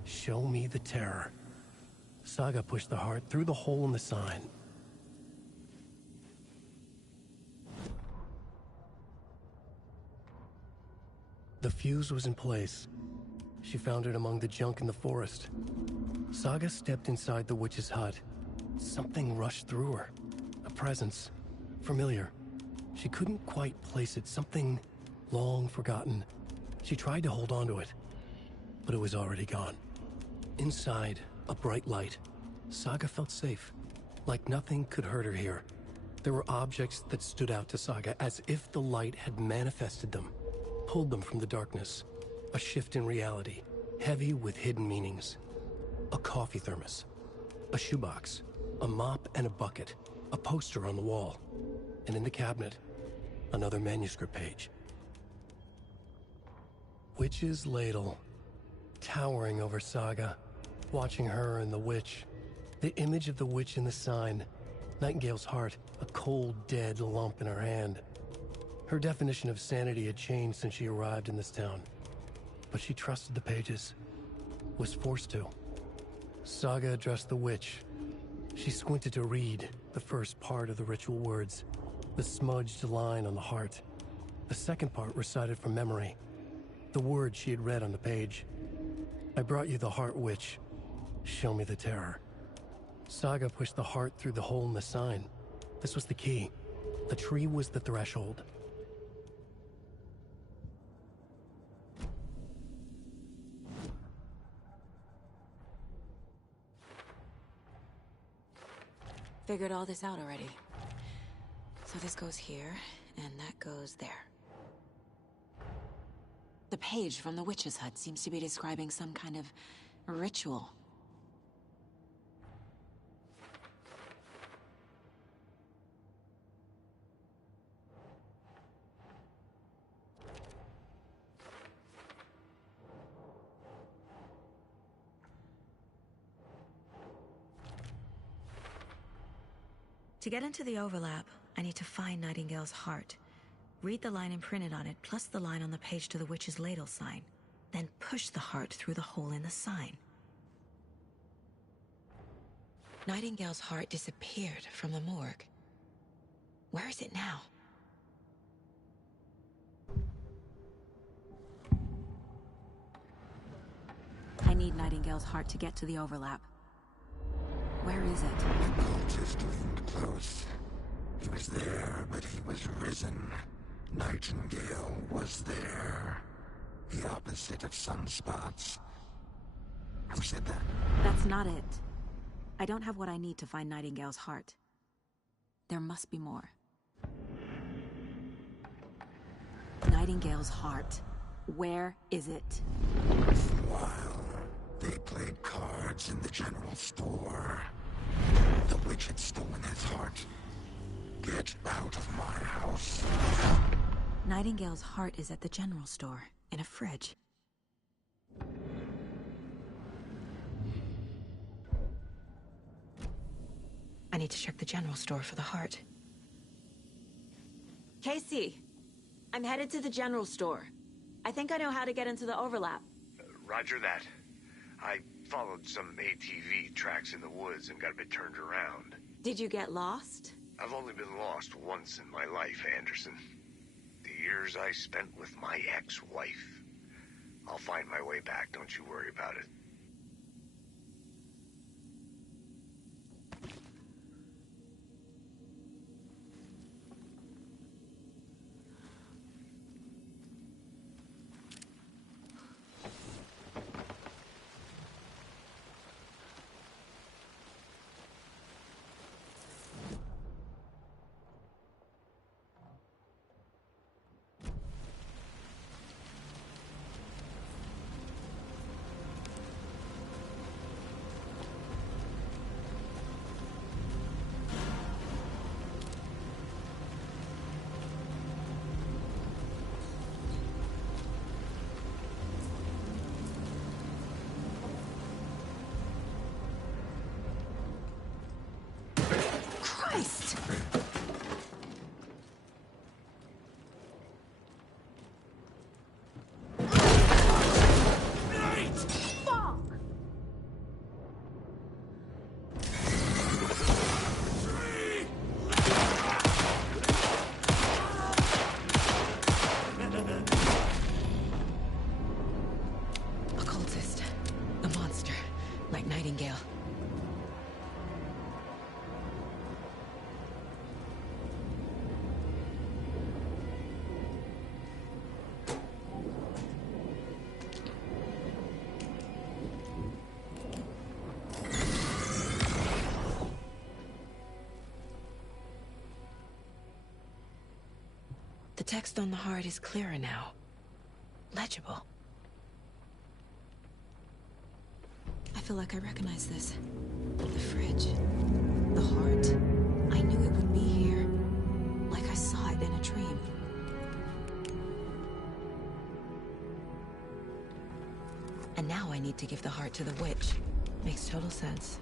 Show me the terror. Saga pushed the heart through the hole in the sign. The fuse was in place. She found it among the junk in the forest. Saga stepped inside the witch's hut. Something rushed through her. A presence. Familiar. She couldn't quite place it. Something long forgotten. She tried to hold on to it, but it was already gone. Inside, a bright light. Saga felt safe. Like nothing could hurt her here. There were objects that stood out to Saga as if the light had manifested them. Pulled them from the darkness. A shift in reality, heavy with hidden meanings. A coffee thermos, a shoebox, a mop and a bucket, a poster on the wall, and in the cabinet, another manuscript page. Witch's ladle, towering over Saga, watching her and the witch. The image of the witch in the sign, Nightingale's heart, a cold, dead lump in her hand. Her definition of sanity had changed since she arrived in this town. But she trusted the pages. Was forced to. Saga addressed the witch. She squinted to read the first part of the ritual words. The smudged line on the heart. The second part recited from memory. The words she had read on the page. I brought you the heart, witch. Show me the terror. Saga pushed the heart through the hole in the sign. This was the key. The tree was the threshold. Figured all this out already. So this goes here, and that goes there. The page from the witch's hut seems to be describing some kind of ritual. To get into the overlap, I need to find Nightingale's heart. Read the line imprinted on it, plus the line on the page to the witch's ladle sign. Then push the heart through the hole in the sign. Nightingale's heart disappeared from the morgue. Where is it now? I need Nightingale's heart to get to the overlap. Where is it? The cultist leaned close. He was there, but he was risen. Nightingale was there. The opposite of sunspots. Who said that? That's not it. I don't have what I need to find Nightingale's heart. There must be more. Nightingale's heart. Where is it? For a while, they played cards in the general store. The witch had stolen his heart. Get out of my house. Nightingale's heart is at the general store, in a fridge. I need to check the general store for the heart. Casey! I'm headed to the general store. I think I know how to get into the overlap. Roger that. I followed some ATV tracks in the woods and got a bit turned around. Did you get lost? I've only been lost once in my life, Anderson. The years I spent with my ex-wife. I'll find my way back, don't you worry about it. Christ! Occultist. A monster. Like Nightingale. The text on the heart is clearer now. Legible. I feel like I recognize this. The fridge. The heart. I knew it would be here. Like I saw it in a dream. And now I need to give the heart to the witch. Makes total sense.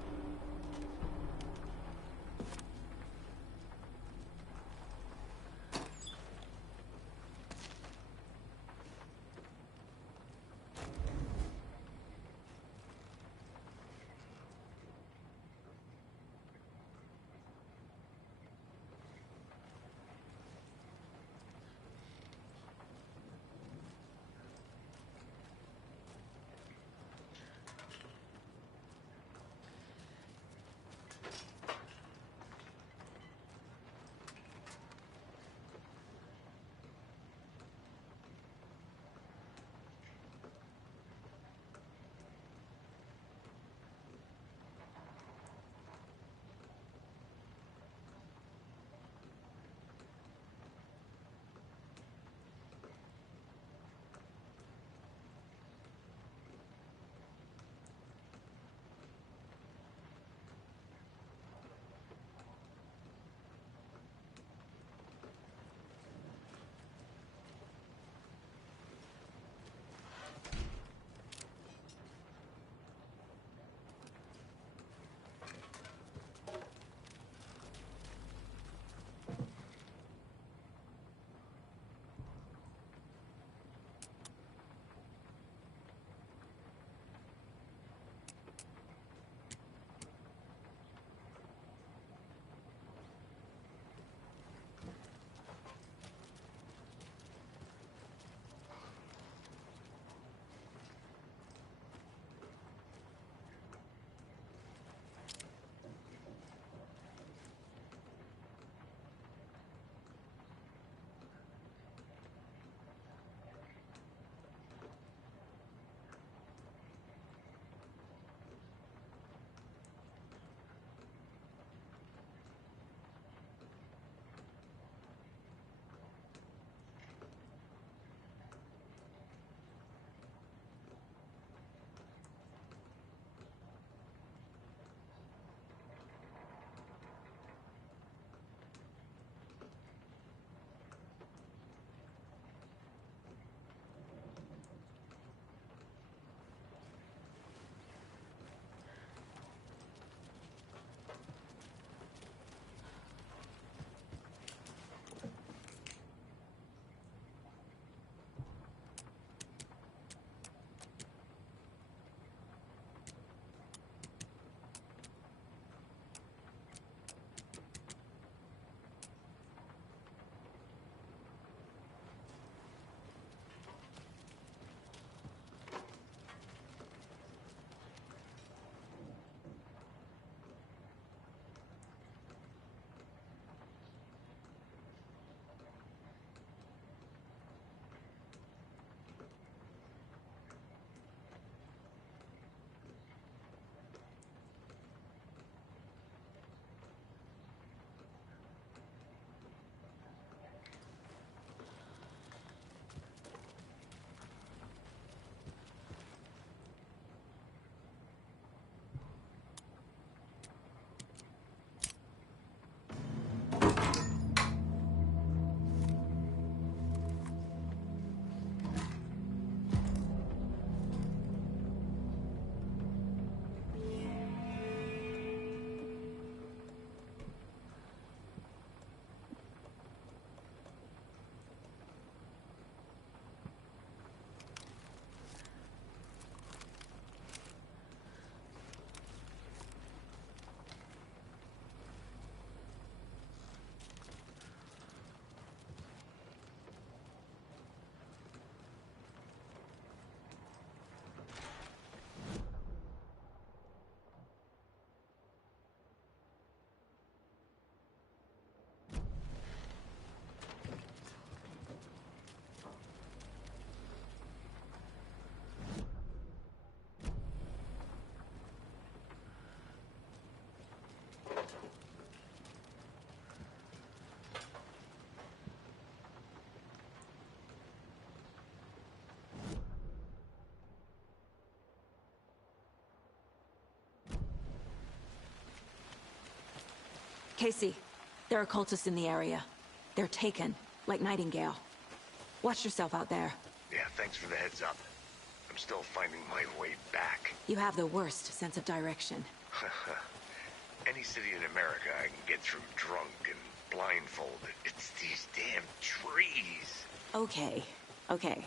Casey, there are cultists in the area. They're taken, like Nightingale. Watch yourself out there. Yeah, thanks for the heads up. I'm still finding my way back. You have the worst sense of direction. Any city in America I can get through drunk and blindfolded. It's these damn trees. Okay, okay.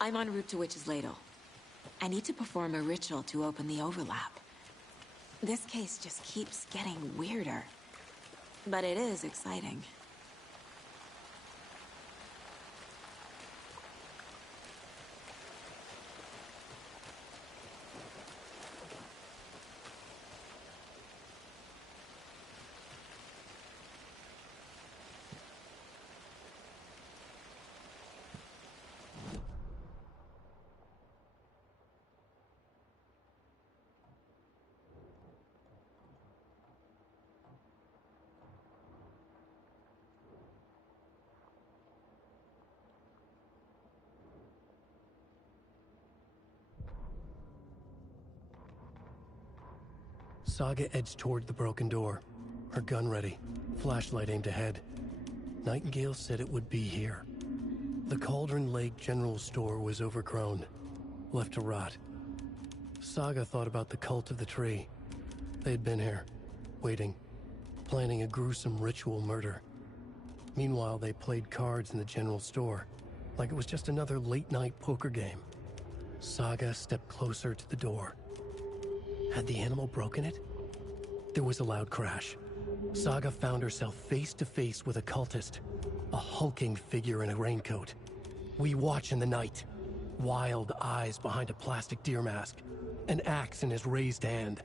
I'm en route to Witch's Ladle. I need to perform a ritual to open the overlap. This case just keeps getting weirder. But it is exciting. Saga edged toward the broken door, her gun ready, flashlight aimed ahead. Nightingale said it would be here. The Cauldron Lake General Store was overgrown, left to rot. Saga thought about the cult of the tree. They had been here, waiting, planning a gruesome ritual murder. Meanwhile, they played cards in the general store, like it was just another late-night poker game. Saga stepped closer to the door. Had the animal broken it? There was a loud crash. Saga found herself face to face with a cultist, a hulking figure in a raincoat. We watch in the night. Wild eyes behind a plastic deer mask, an axe in his raised hand.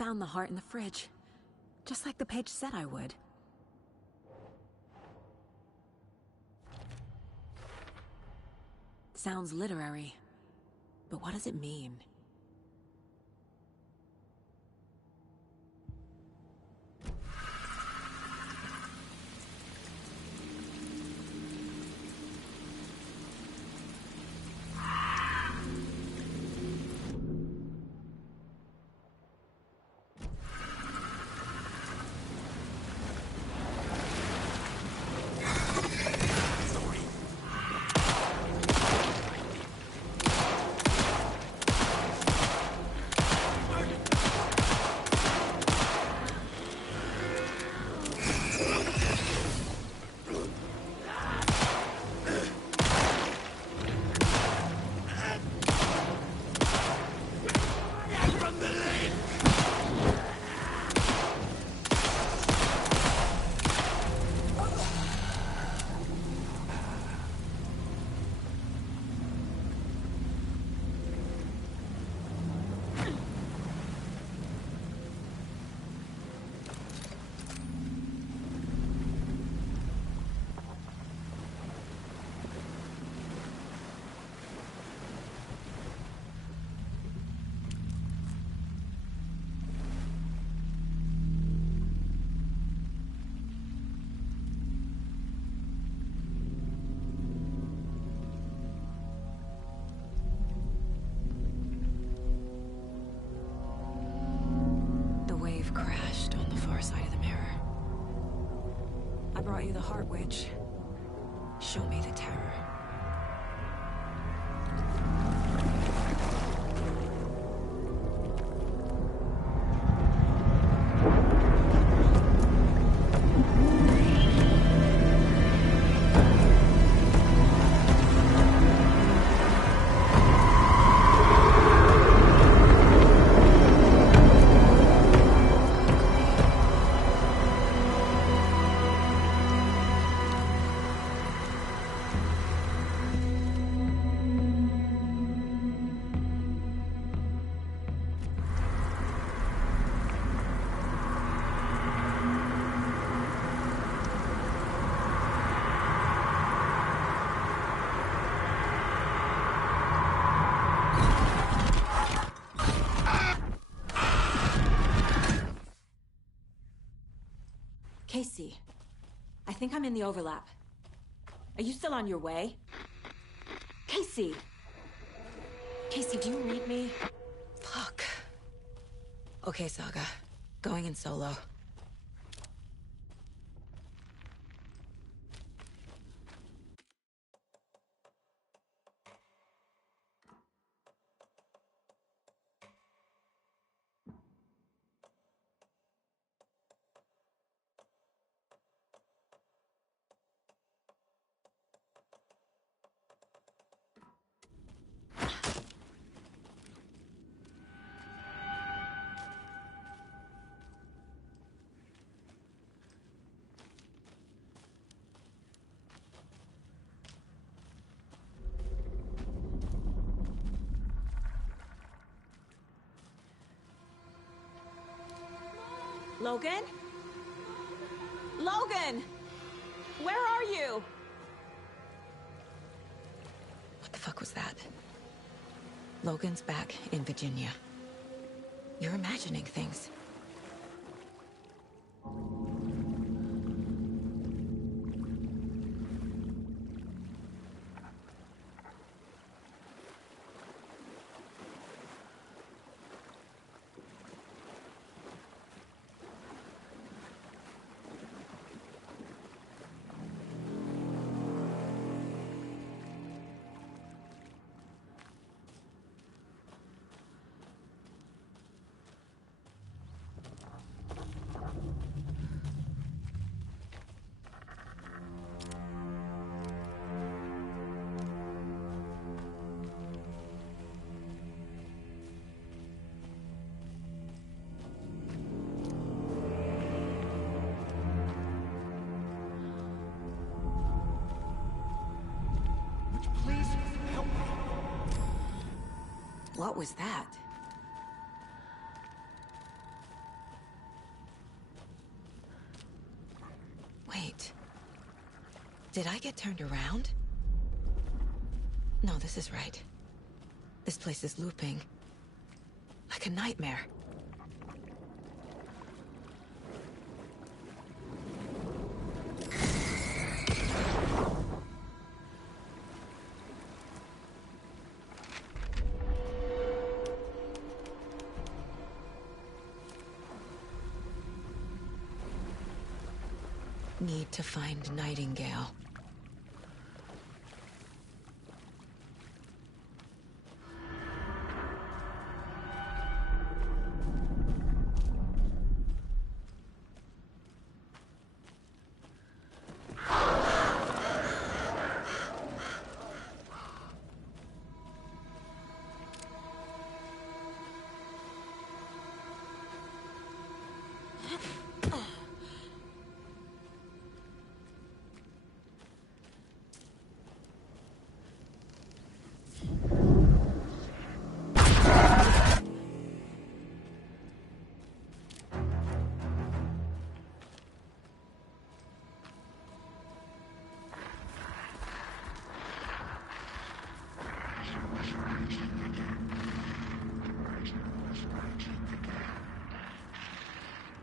found the heart in the fridge. Just like the page said I would. Sounds literary. But what does it mean? Crashed on the far side of the mirror. I brought you the Heart Witch. Show me the terror. Casey, I think I'm in the overlap. Are you still on your way? Casey! Casey, do you read me? Fuck. Okay, Saga. Going in solo. Logan? Logan! Where are you? What the fuck was that? Logan's back in Virginia. You're imagining things. What was that? Did I get turned around? No, this is right. This place is looping. Like a nightmare. Need to find Nightingale.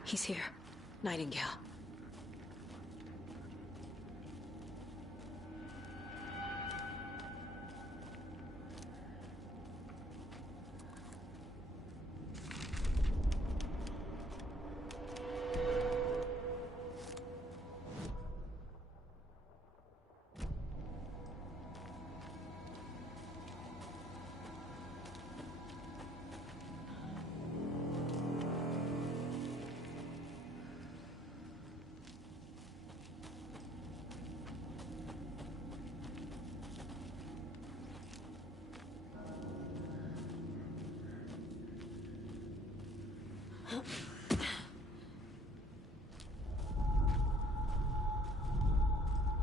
He's here. Nightingale.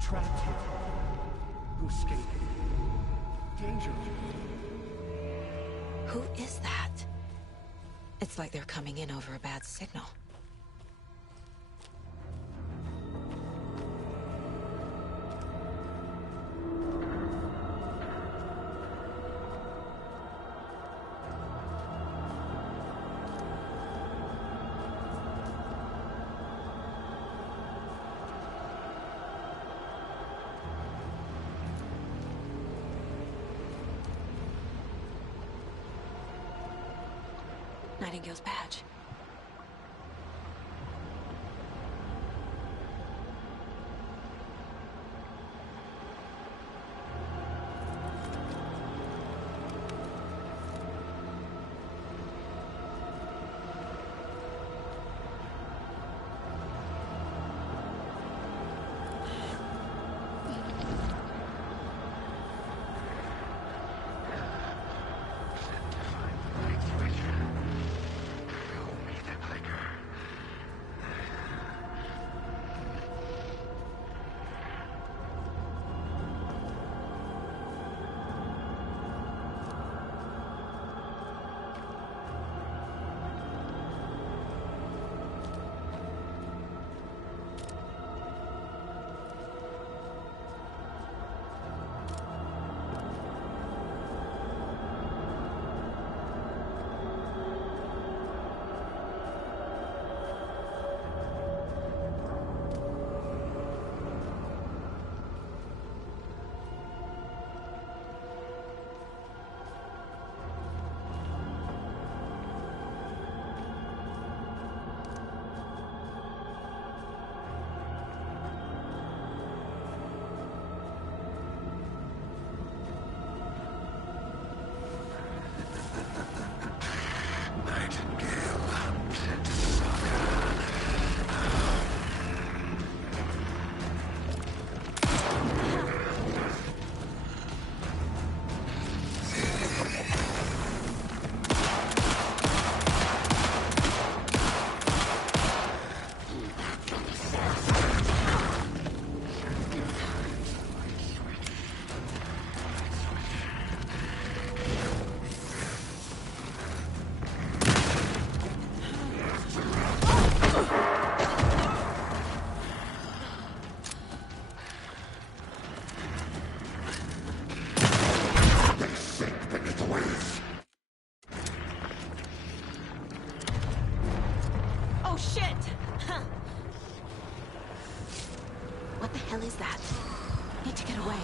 Trapped here. Who escaped? Danger. Who is that? It's like they're coming in over a bad signal. Nightingale's badge. Oh, shit! What the hell is that? Need to get away.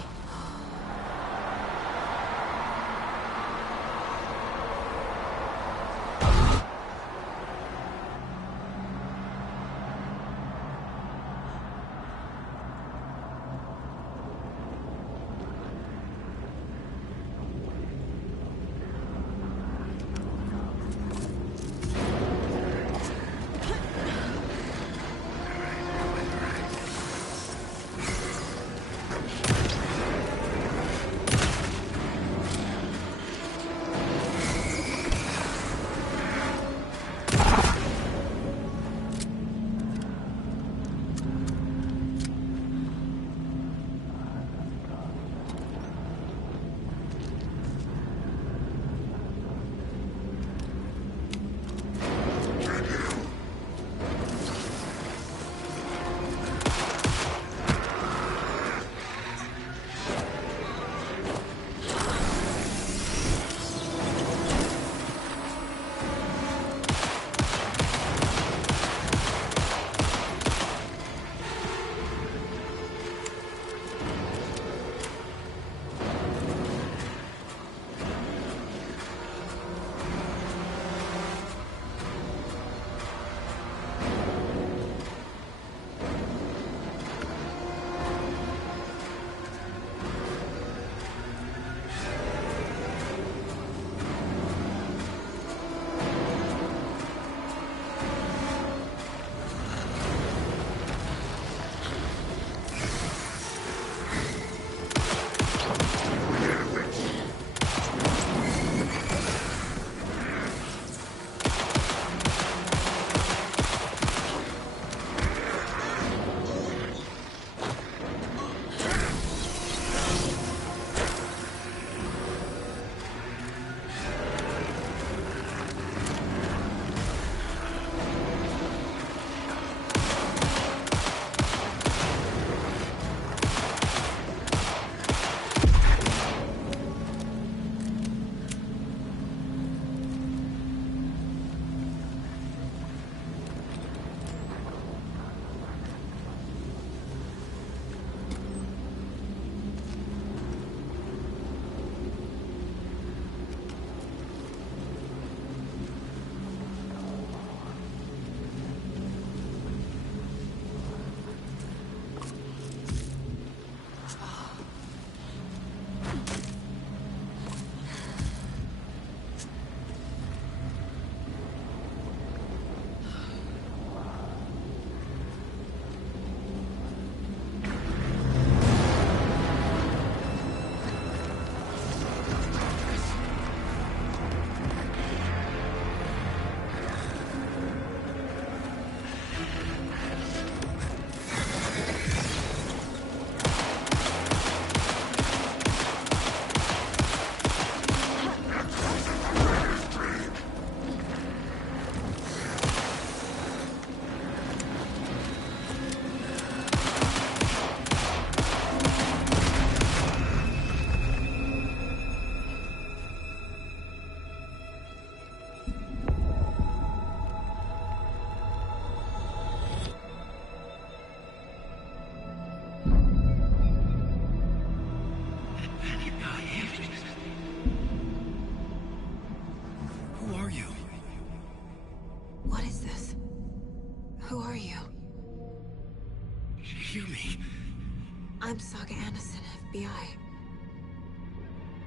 I'm Saga Anderson, FBI.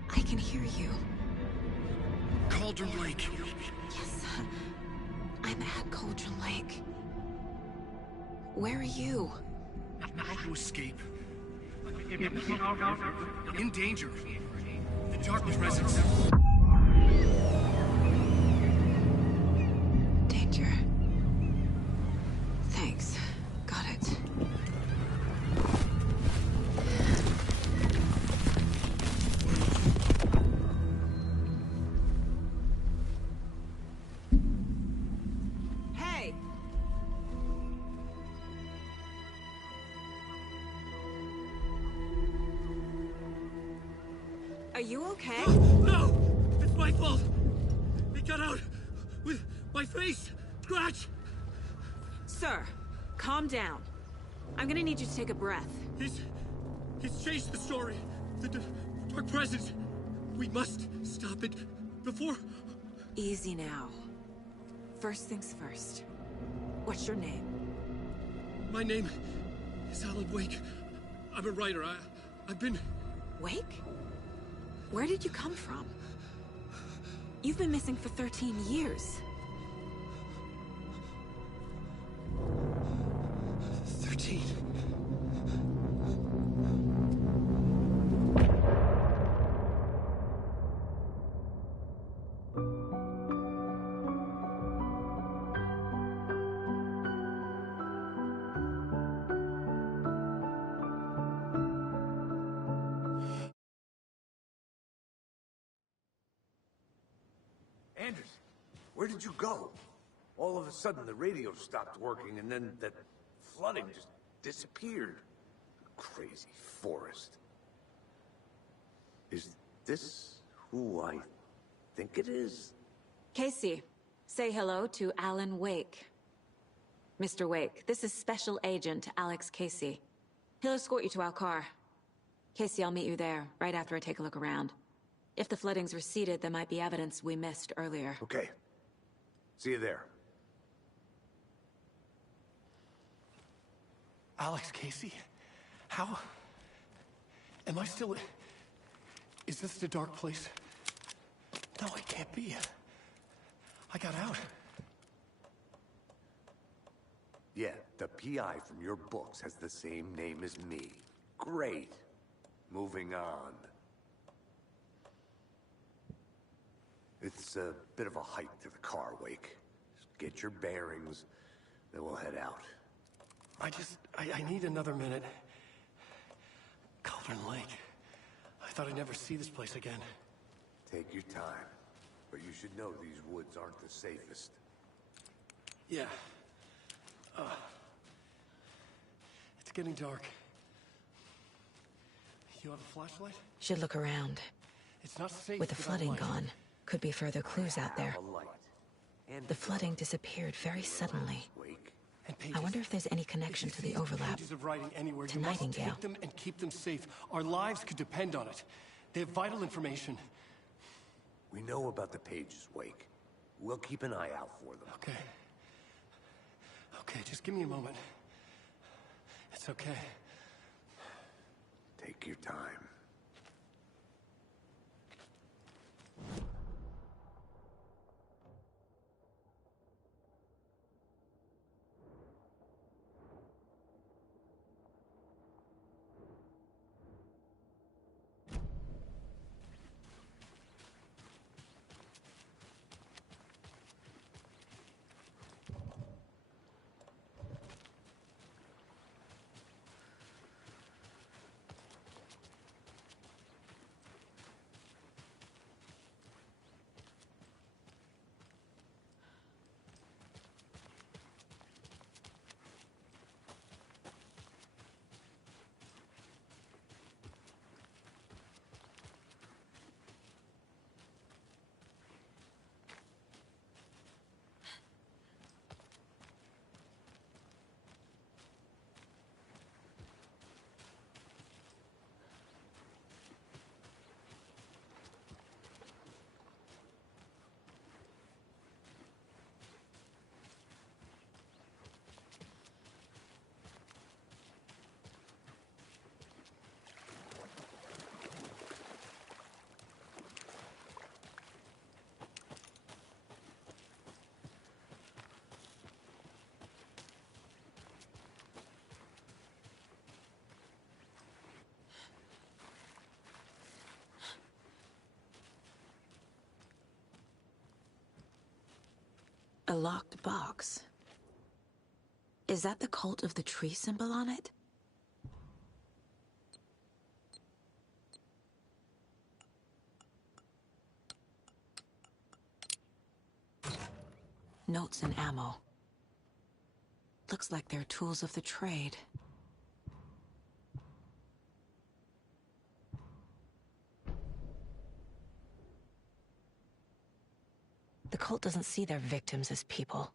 I can hear you. Cauldron Lake. Yes, I'm at Cauldron Lake. Where are you? How to escape. In danger. The Dark Presence. Danger. Thanks. Got it. Hey! Are you okay? No! It's my fault! It got out with my face! Scratch! Sir, calm down. I'm gonna need you to take a breath. He's changed the story. The Dark Presence. We must stop it before... Easy now. First things first. What's your name? My name is Alan Wake. I'm a writer. I've been... Wake? Where did you come from? You've been missing for 13 years. 13. Anderson, where did you go? All of a sudden, the radio stopped working, and then that flooding just disappeared. Crazy forest. Is this who I think it is? Casey, say hello to Alan Wake. Mr. Wake, this is Special Agent Alex Casey. He'll escort you to our car. Casey, I'll meet you there, right after I take a look around. If the flooding's receded, there might be evidence we missed earlier. Okay. See you there. Alex Casey? How? Am I still... Is this the dark place? No, it can't be. I got out. Yeah, the PI from your books has the same name as me. Great. Moving on. It's a bit of a hike to the car, Wake. Just get your bearings, then we'll head out. I need another minute. Cauldron Lake. I thought I'd never see this place again. Take your time. But you should know these woods aren't the safest. Yeah. It's getting dark. You have a flashlight? Should look around. It's not safe With the without flooding light. gone, could be further clues out there. The flooding disappeared very suddenly. I wonder if there's any connection to the overlap. Pages of writing anywhere. To You must Nightingale. take them and keep them safe. Our lives could depend on it. They have vital information. We know about the pages, Wake. We'll keep an eye out for them. Okay. Okay, just give me a moment. It's okay. Take your time. A locked box. Is that the cult of the tree symbol on it? Notes and ammo. Looks like they're tools of the trade. The cult doesn't see their victims as people.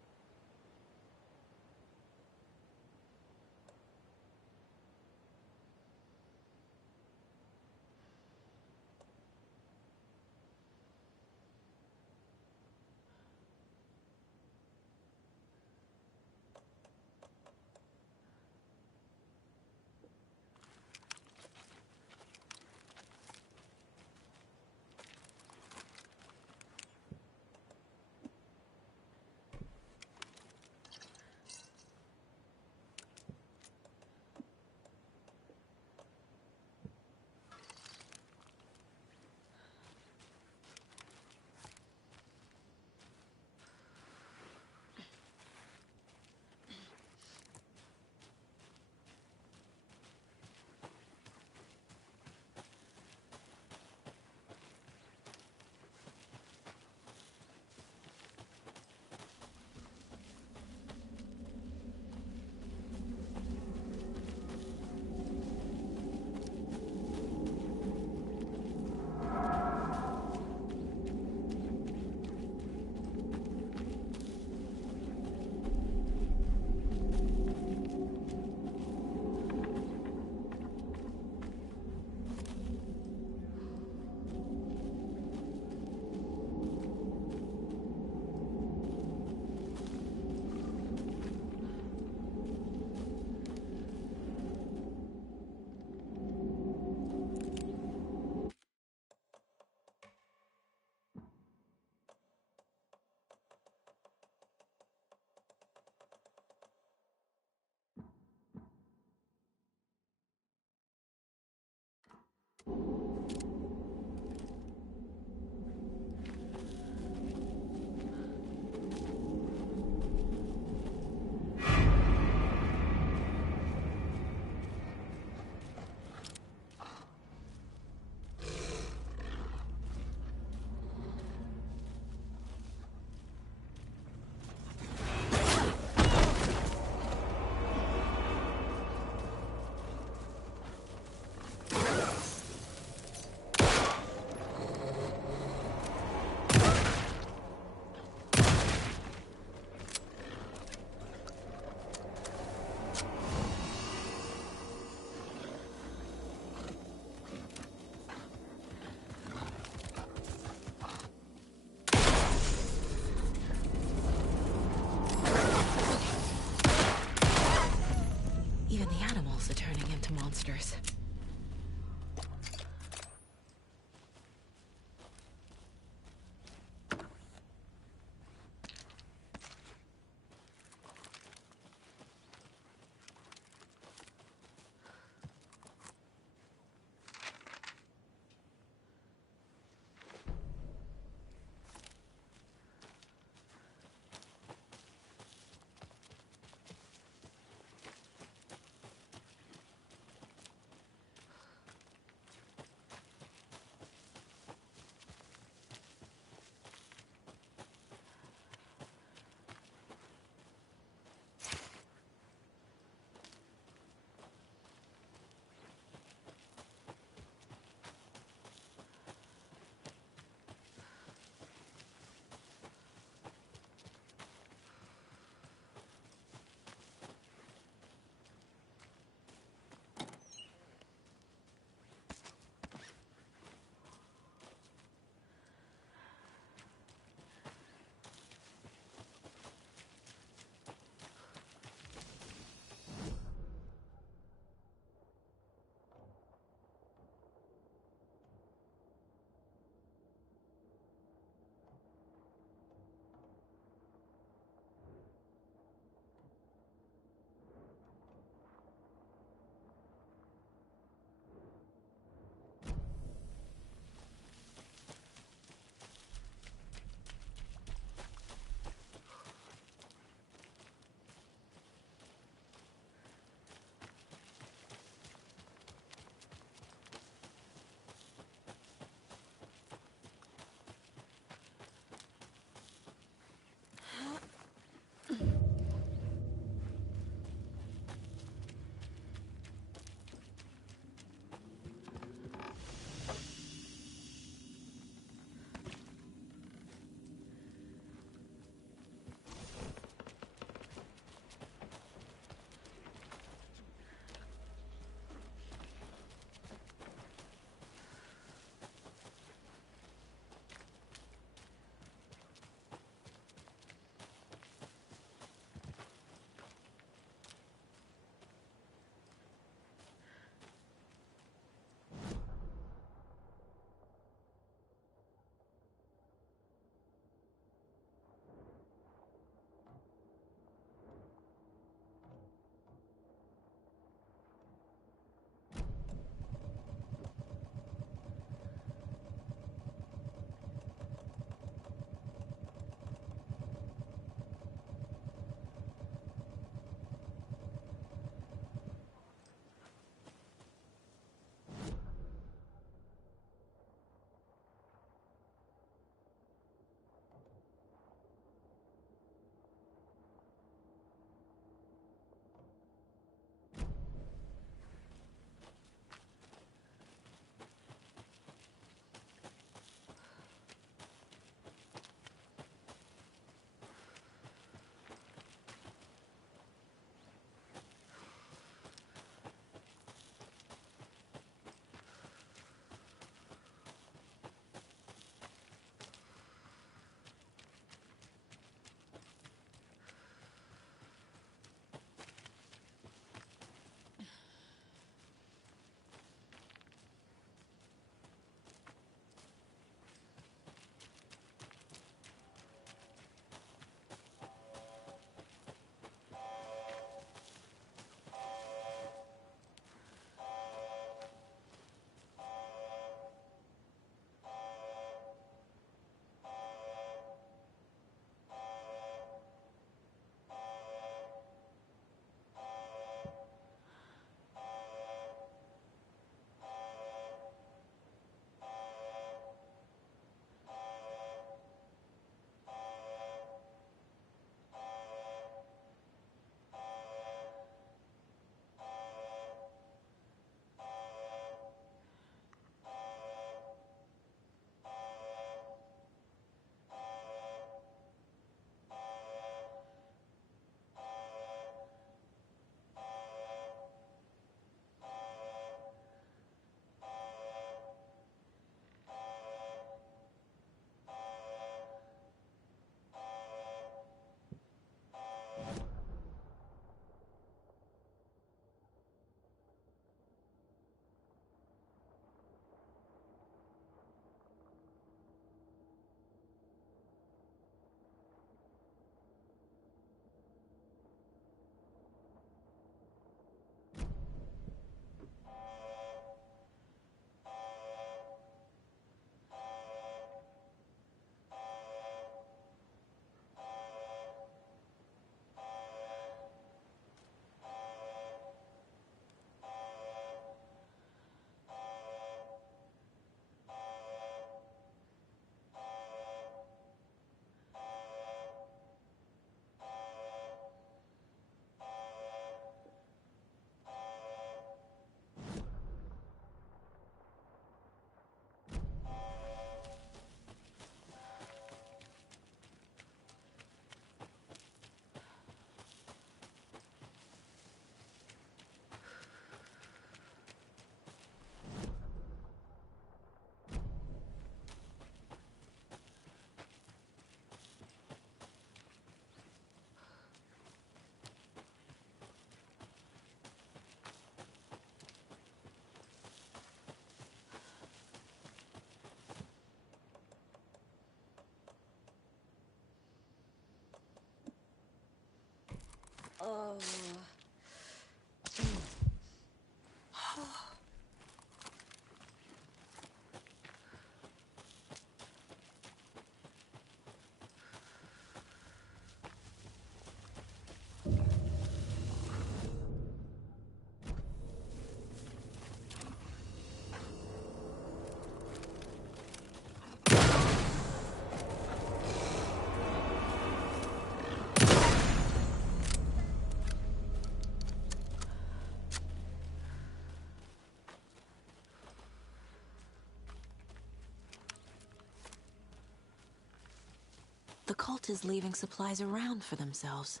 The cult is leaving supplies around for themselves.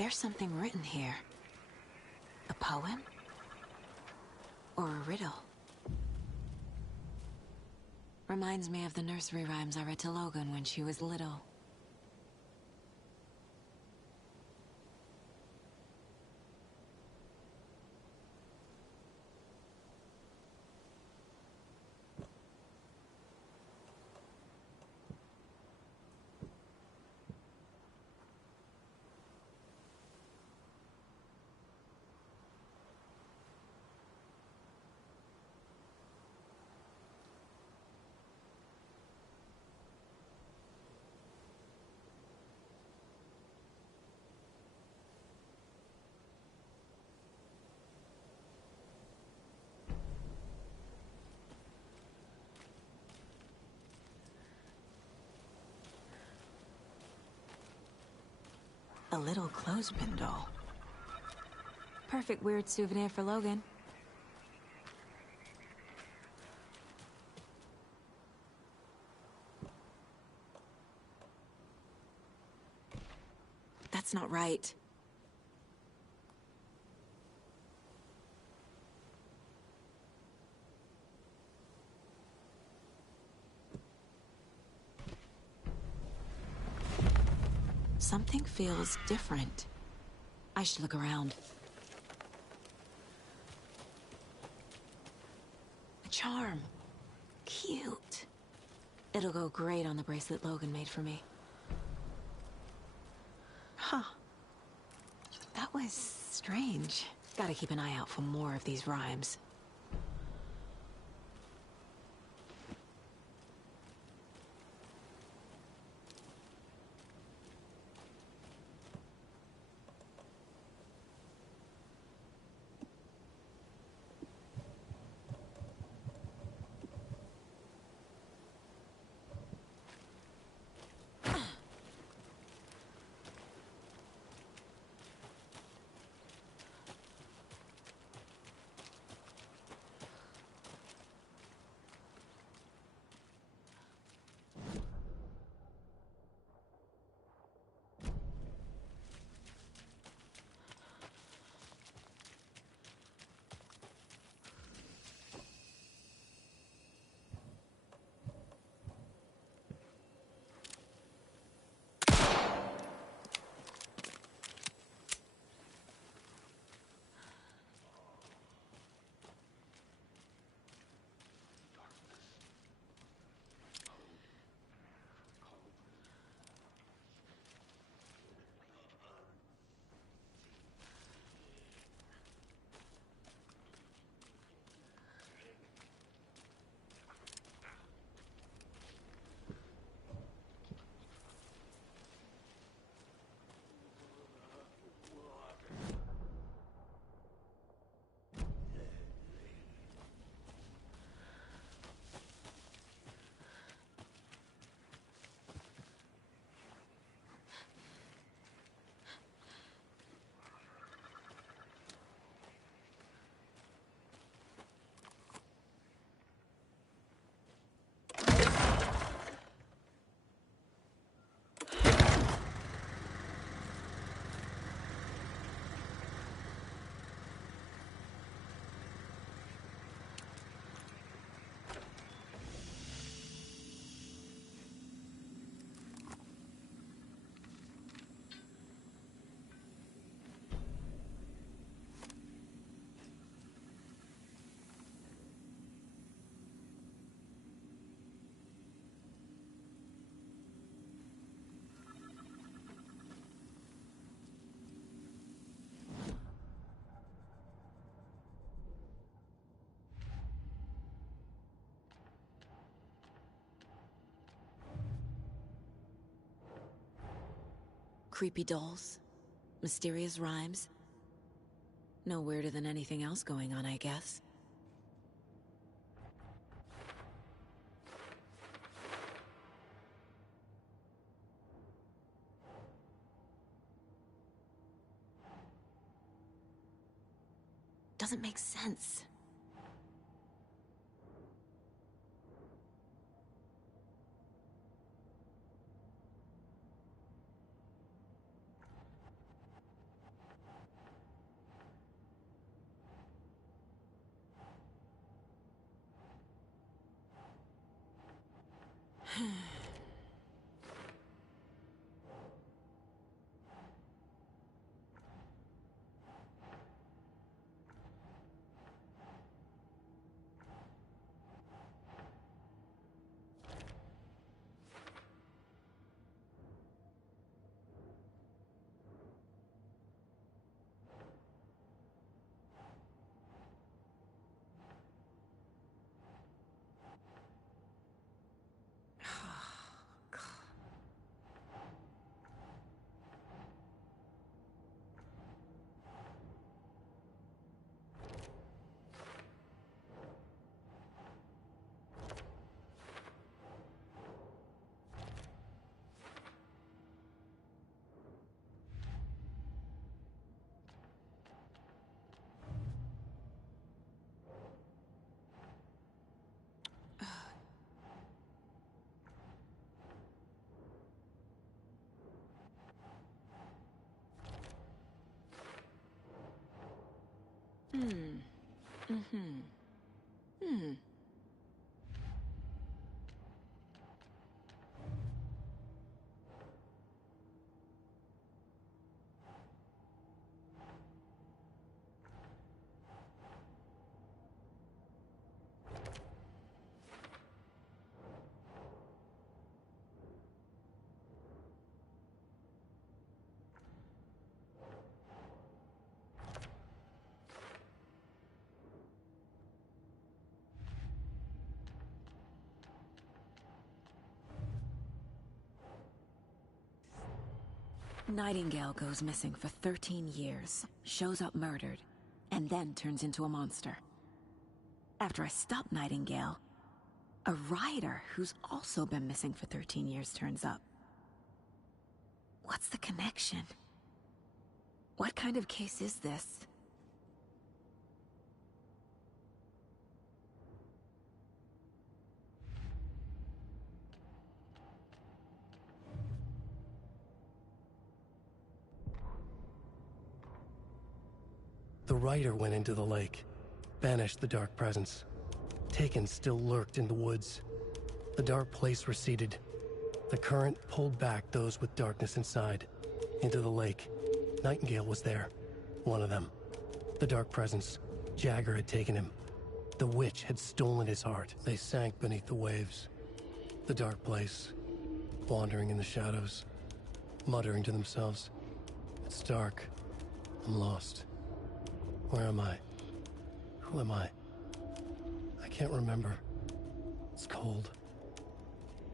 There's something written here. A poem? Or a riddle? Reminds me of the nursery rhymes I read to Logan when she was little. A little clothespin doll. Perfect weird souvenir for Logan. That's not right. Something feels different. I should look around. A charm. Cute. It'll go great on the bracelet Logan made for me. Huh. That was strange. Gotta keep an eye out for more of these rhymes. Creepy dolls. Mysterious rhymes. No weirder than anything else going on, I guess. Doesn't make sense. Nightingale goes missing for 13 years, shows up murdered, and then turns into a monster. After I stop Nightingale, a rider who's also been missing for 13 years turns up. What's the connection? What kind of case is this? The rider went into the lake, banished the dark presence. Taken still lurked in the woods. The dark place receded. The current pulled back those with darkness inside, into the lake. Nightingale was there, one of them. The dark presence, Jagger had taken him. The witch had stolen his heart. They sank beneath the waves. The dark place, wandering in the shadows, muttering to themselves. It's dark. I'm lost. Where am I? Who am I? I can't remember. It's cold.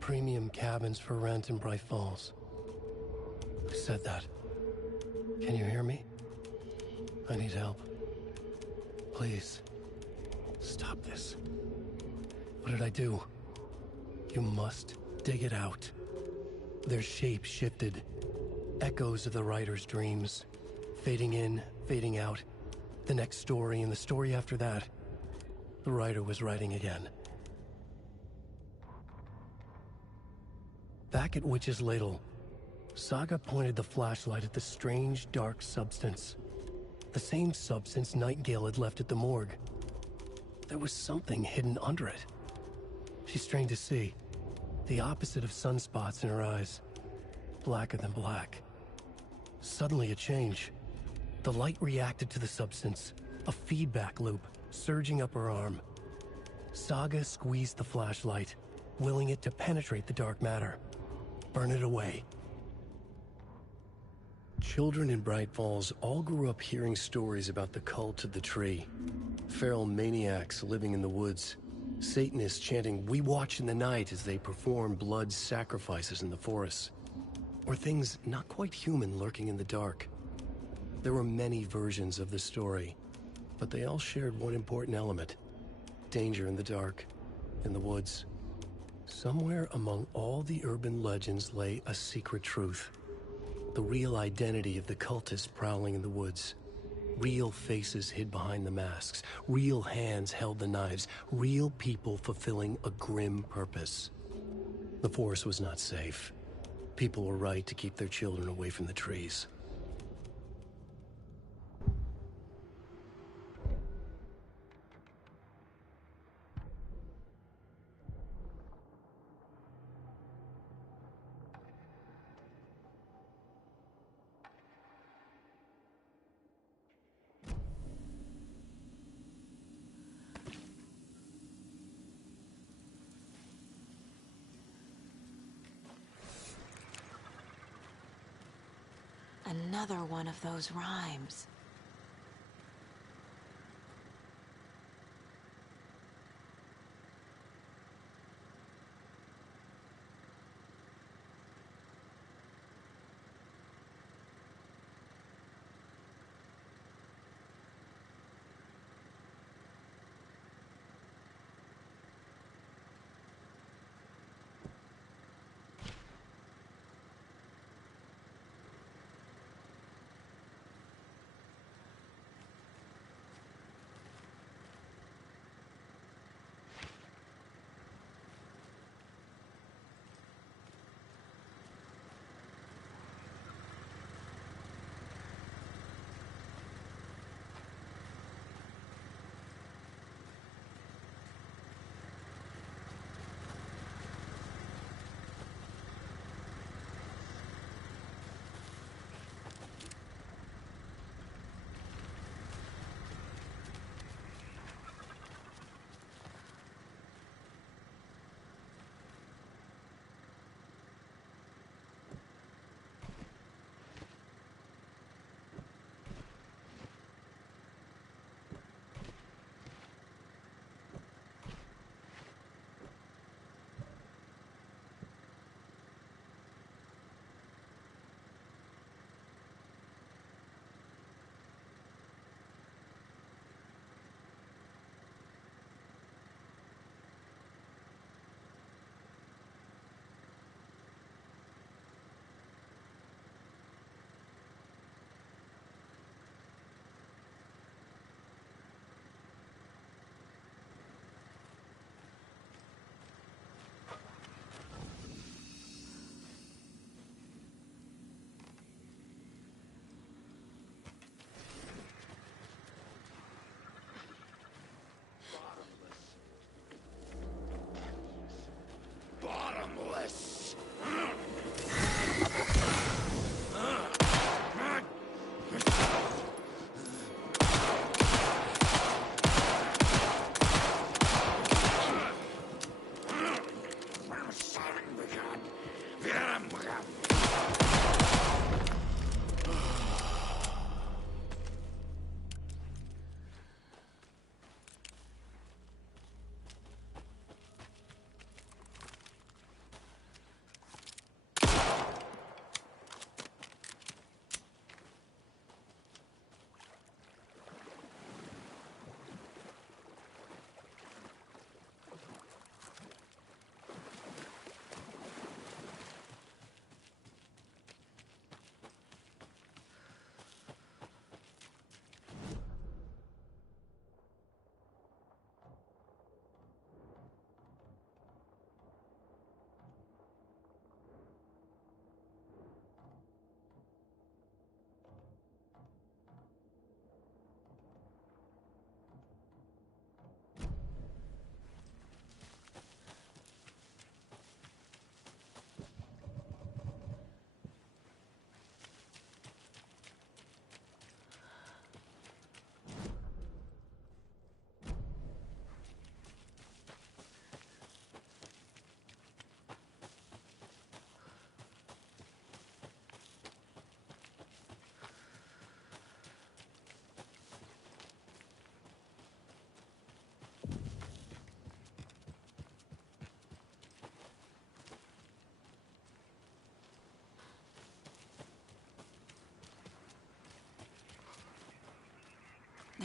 Premium cabins for rent in Bright Falls. Who said that? Can you hear me? I need help. Please. Stop this. What did I do? You must dig it out. Their shape shifted. Echoes of the writer's dreams. Fading in, fading out. The next story and the story after that. The writer was writing again. Back at Witch's Ladle, Saga pointed the flashlight at the strange, dark substance. The same substance Nightingale had left at the morgue. There was something hidden under it. She strained to see. The opposite of sunspots in her eyes. Blacker than black. Suddenly a change. The light reacted to the substance. A feedback loop, surging up her arm. Saga squeezed the flashlight, willing it to penetrate the dark matter. Burn it away. Children in Bright Falls all grew up hearing stories about the cult of the tree. Feral maniacs living in the woods. Satanists chanting, "We watch in the night," as they perform blood sacrifices in the forests. or things not quite human lurking in the dark. There were many versions of the story, but they all shared one important element: danger in the dark, in the woods. Somewhere among all the urban legends lay a secret truth. The real identity of the cultists prowling in the woods. Real faces hid behind the masks. Real hands held the knives. Real people fulfilling a grim purpose. The forest was not safe. People were right to keep their children away from the trees. Another one of those rhymes.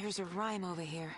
There's a rhyme over here.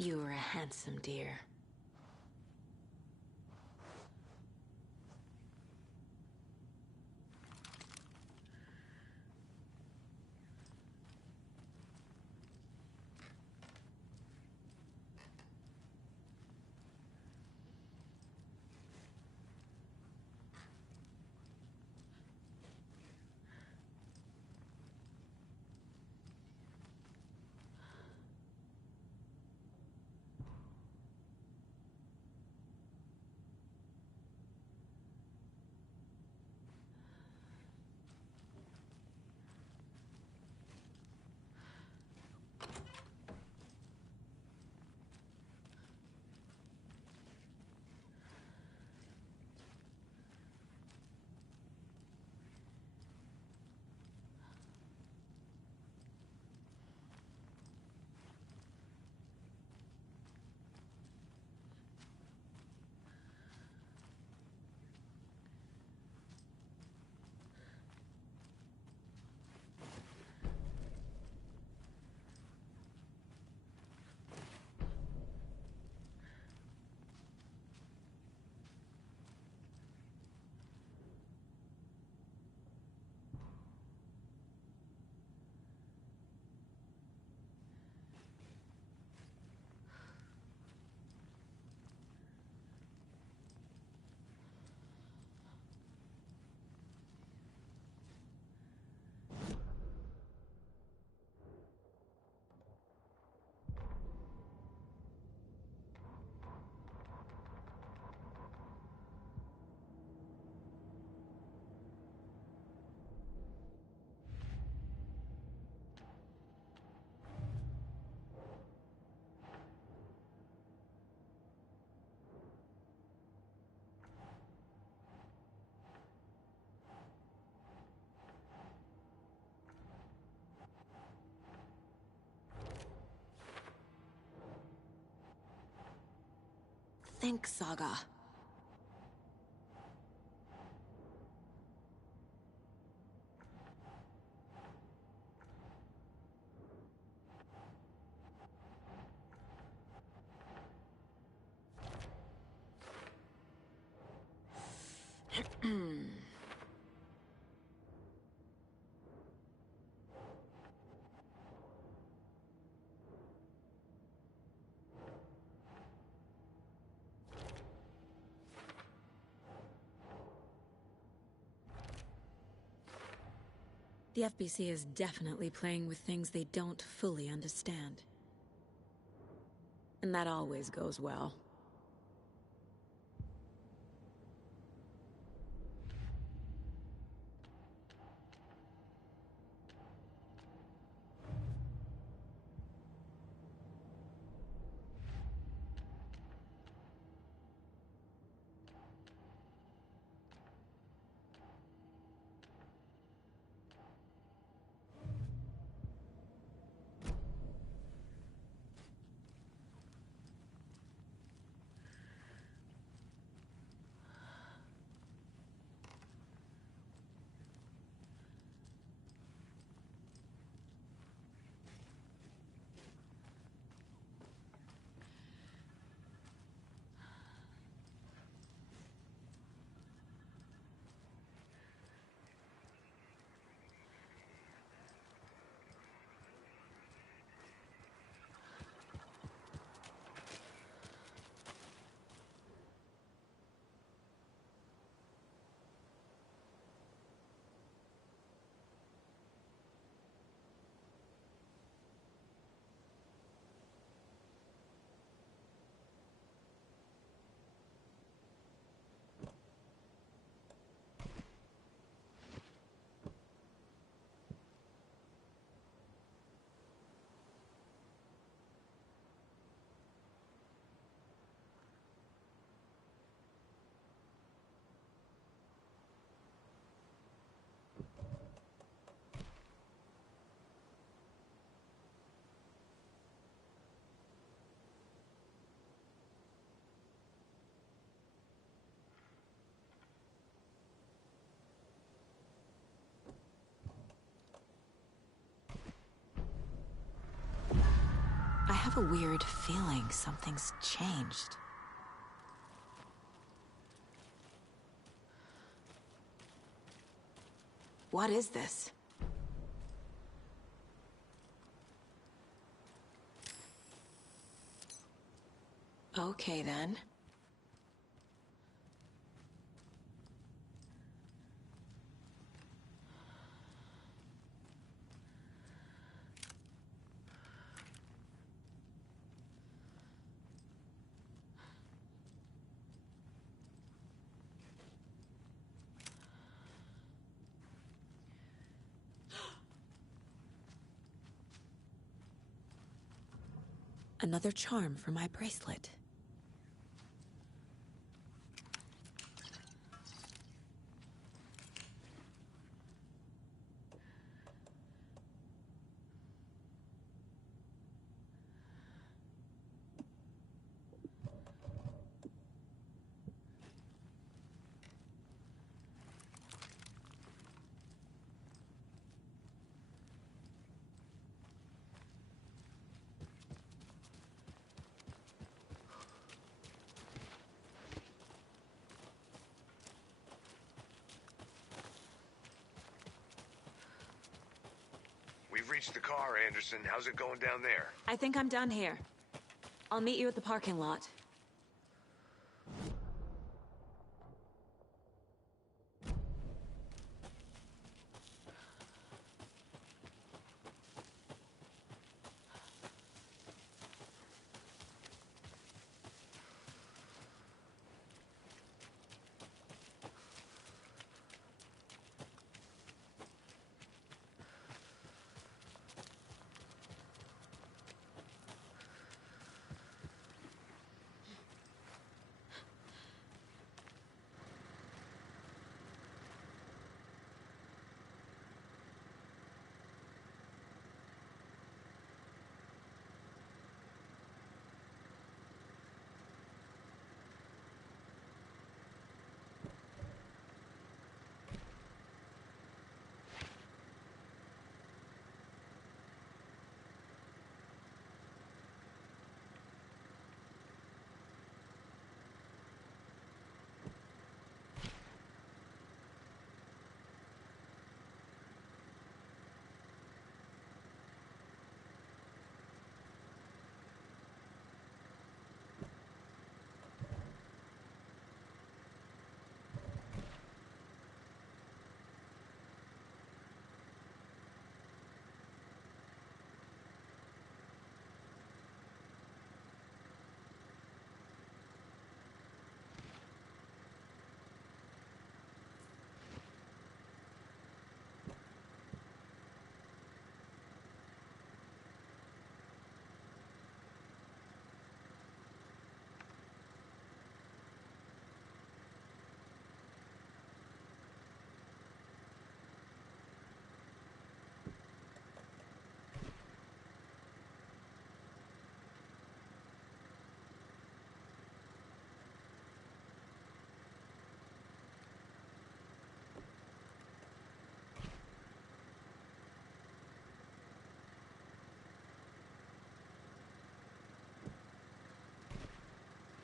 You were a handsome deer. Think, Saga. The FBC is definitely playing with things they don't fully understand. And that always goes well. I have a weird feeling something's changed. What is this? Okay, then. Another charm for my bracelet. We've reached the car, Anderson. How's it going down there? I think I'm done here. I'll meet you at the parking lot.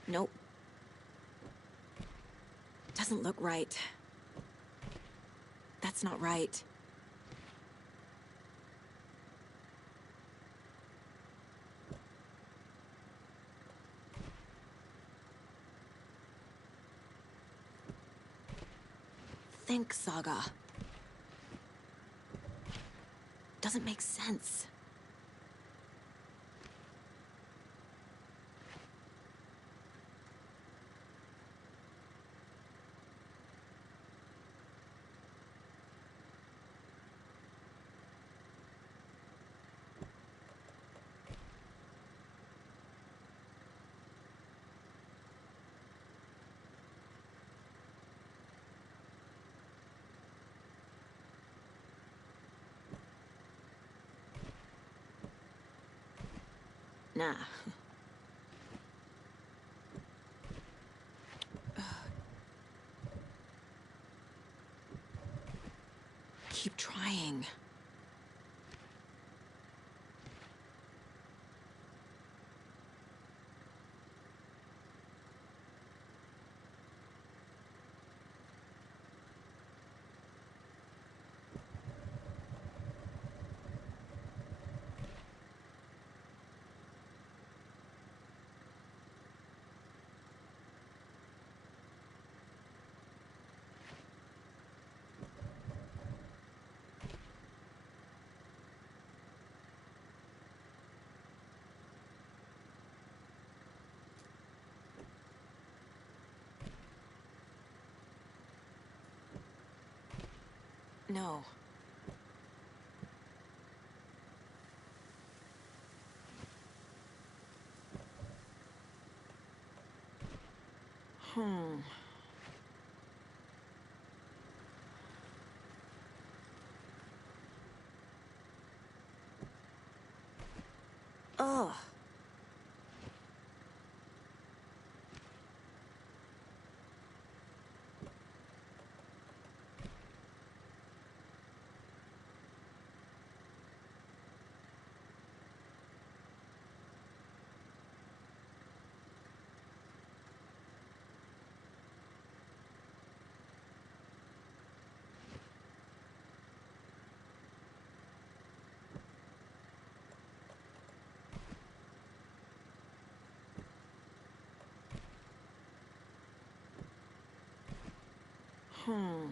Nope. Doesn't look right. That's not right. Think, Saga. Doesn't make sense. Nah. Keep trying. No. Hmm. Ugh. Hmm.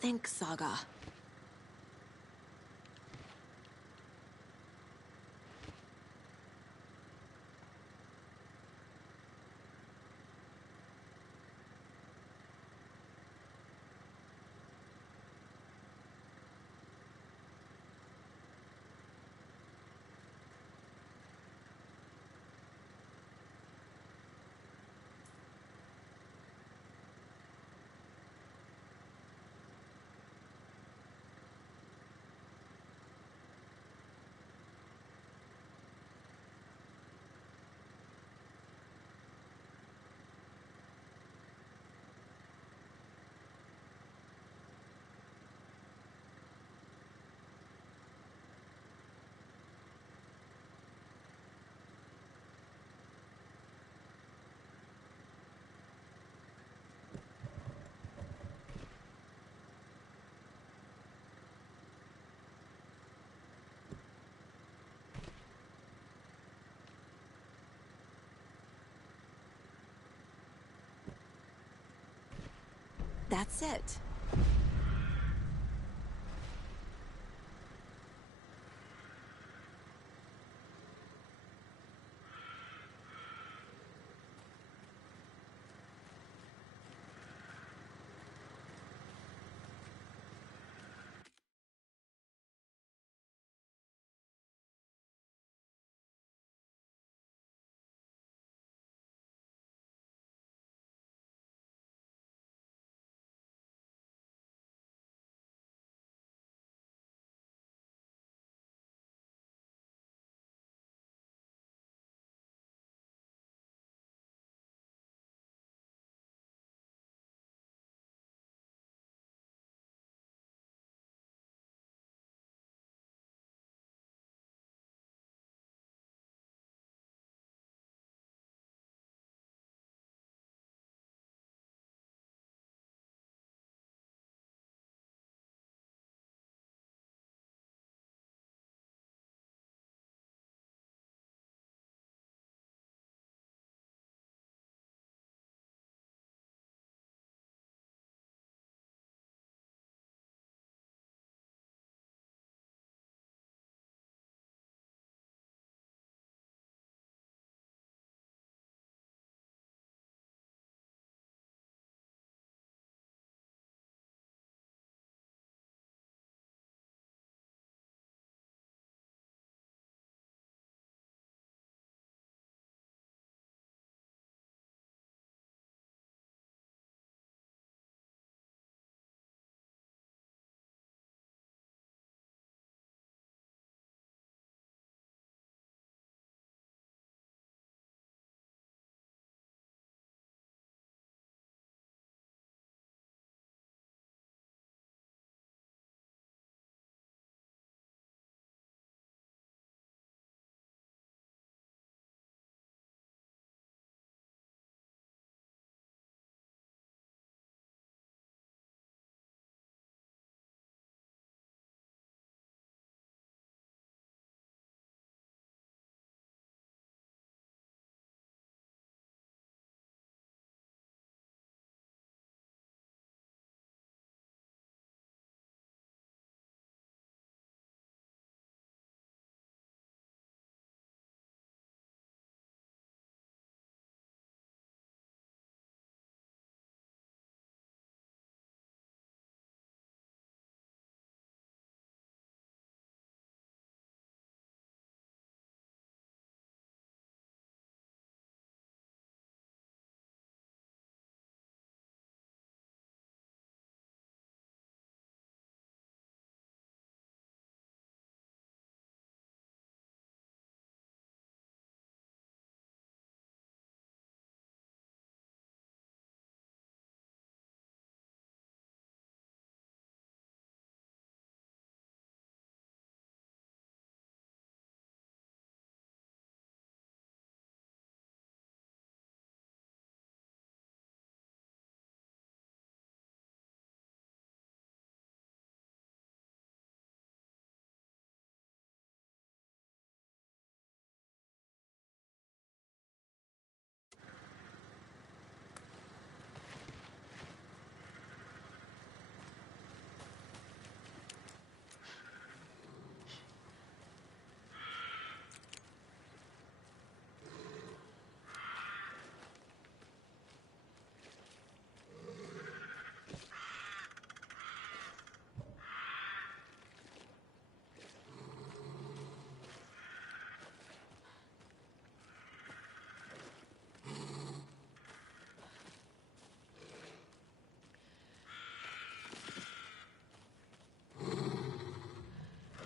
Think, Saga. That's it.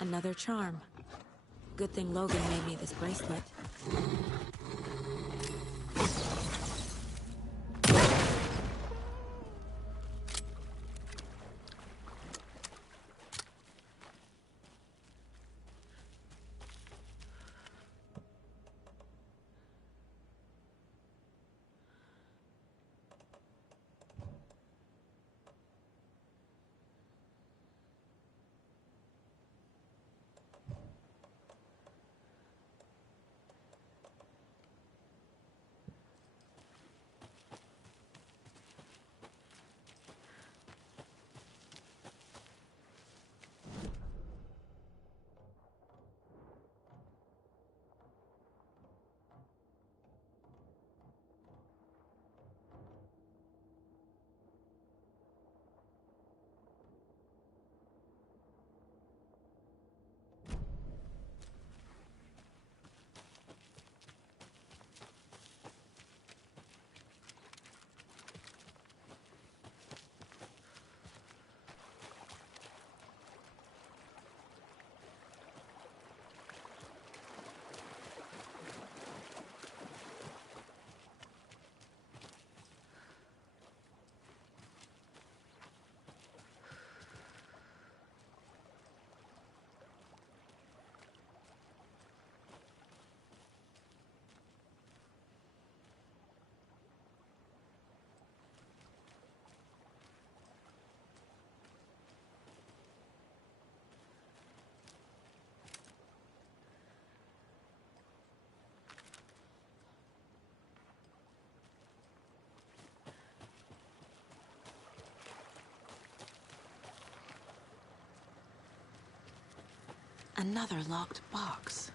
Another charm. Good thing Logan made me this bracelet. Another locked box.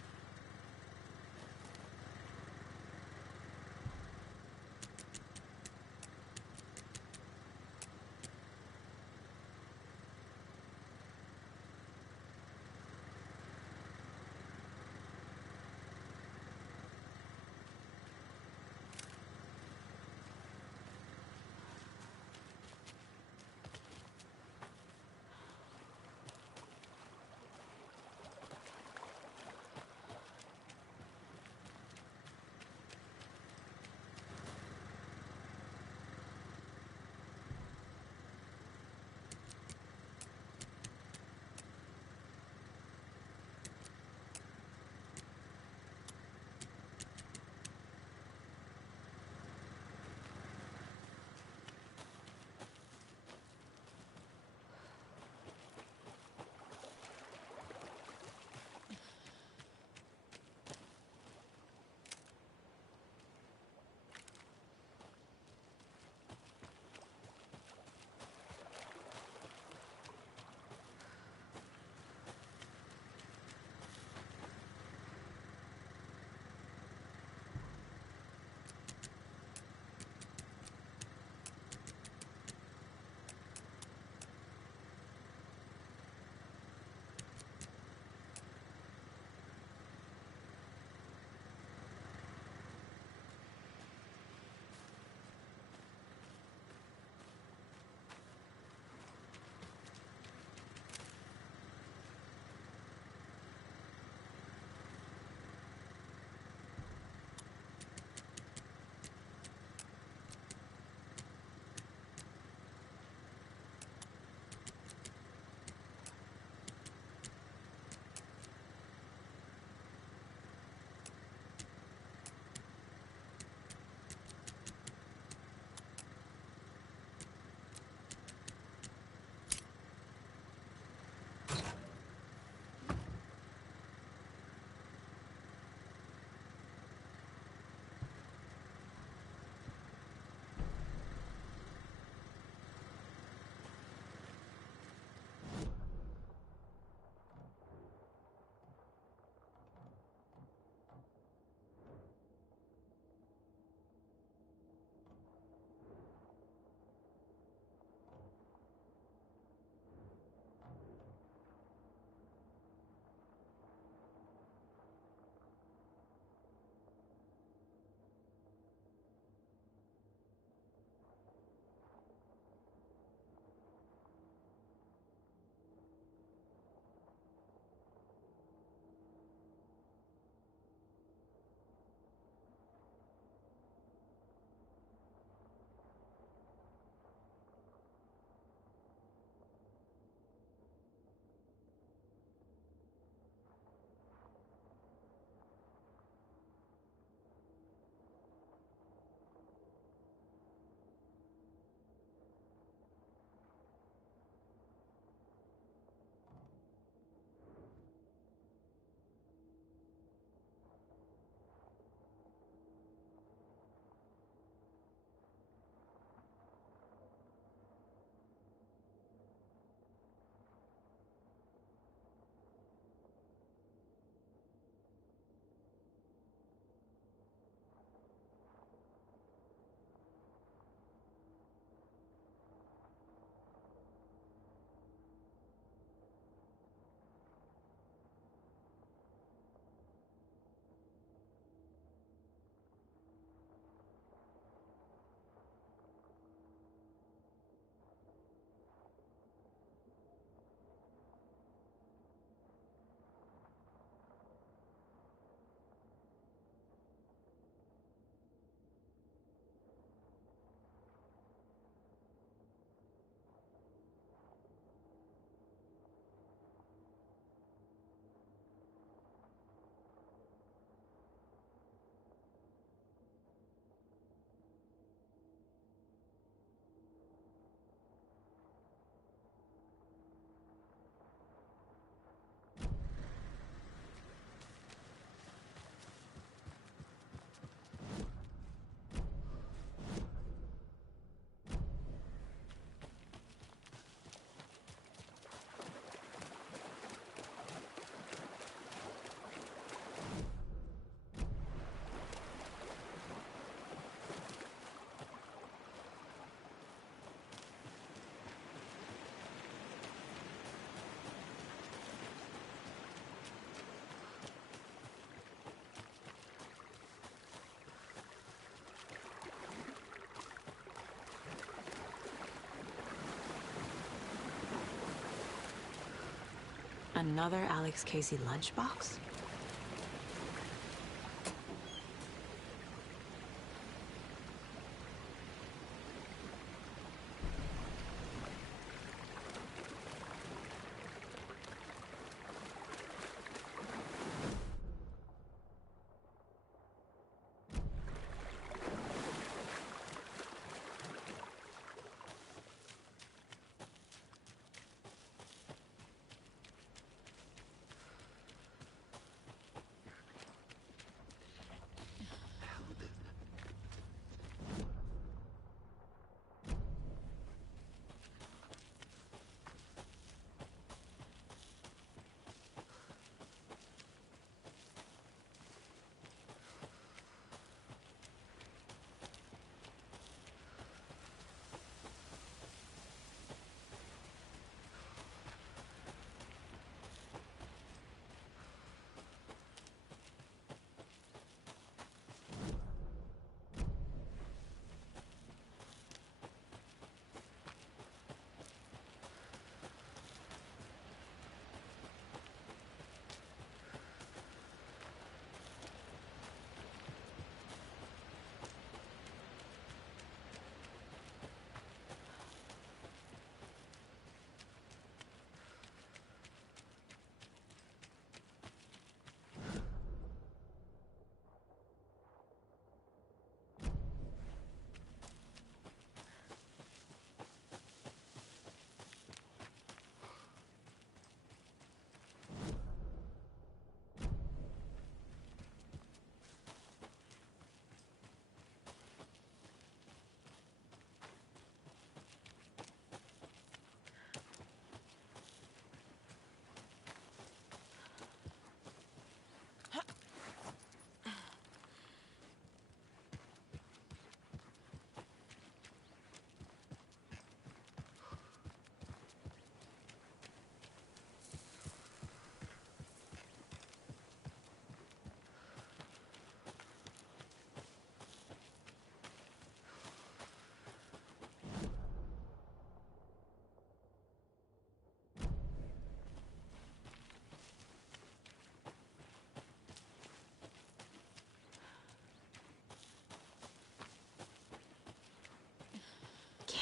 Another Alex Casey lunchbox?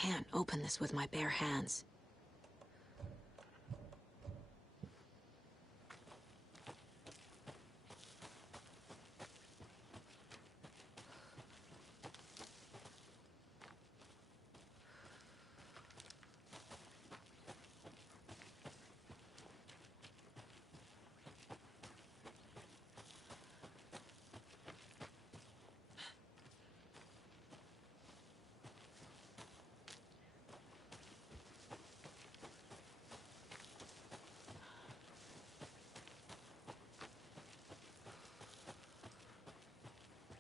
Can't open this with my bare hands.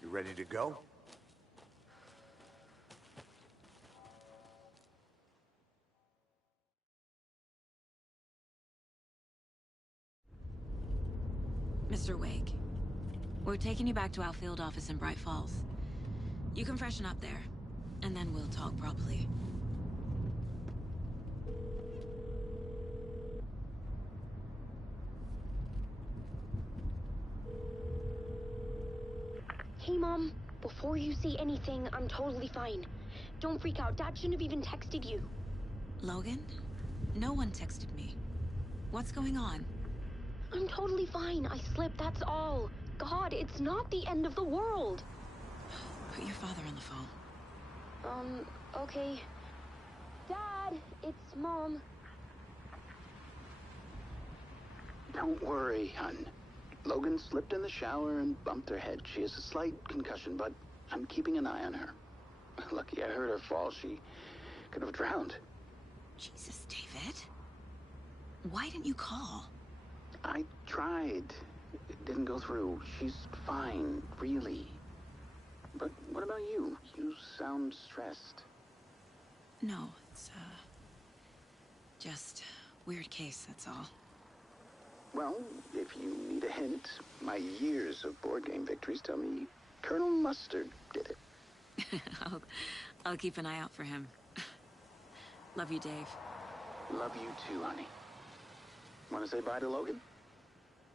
You ready to go? Mr. Wake, we're taking you back to our field office in Bright Falls. You can freshen up there, and then we'll talk properly. Hey, Mom. Before you say anything, I'm totally fine. Don't freak out. Dad shouldn't have even texted you. Logan? No one texted me. What's going on? I'm totally fine. I slipped, that's all. God, it's not the end of the world. Put your father on the phone. Okay. Dad, it's Mom. Don't worry, hon. Logan slipped in the shower and bumped her head. She has a slight concussion, but I'm keeping an eye on her. Lucky I heard her fall. She could have drowned. Jesus, David. Why didn't you call? I tried. It didn't go through. She's fine, really. But what about you? You sound stressed. No, it's, just weird case, that's all. Well, if you need a hint, my years of board game victories tell me Colonel Mustard did it. I'll keep an eye out for him. Love you, Dave. Love you too, honey. Want to say bye to Logan?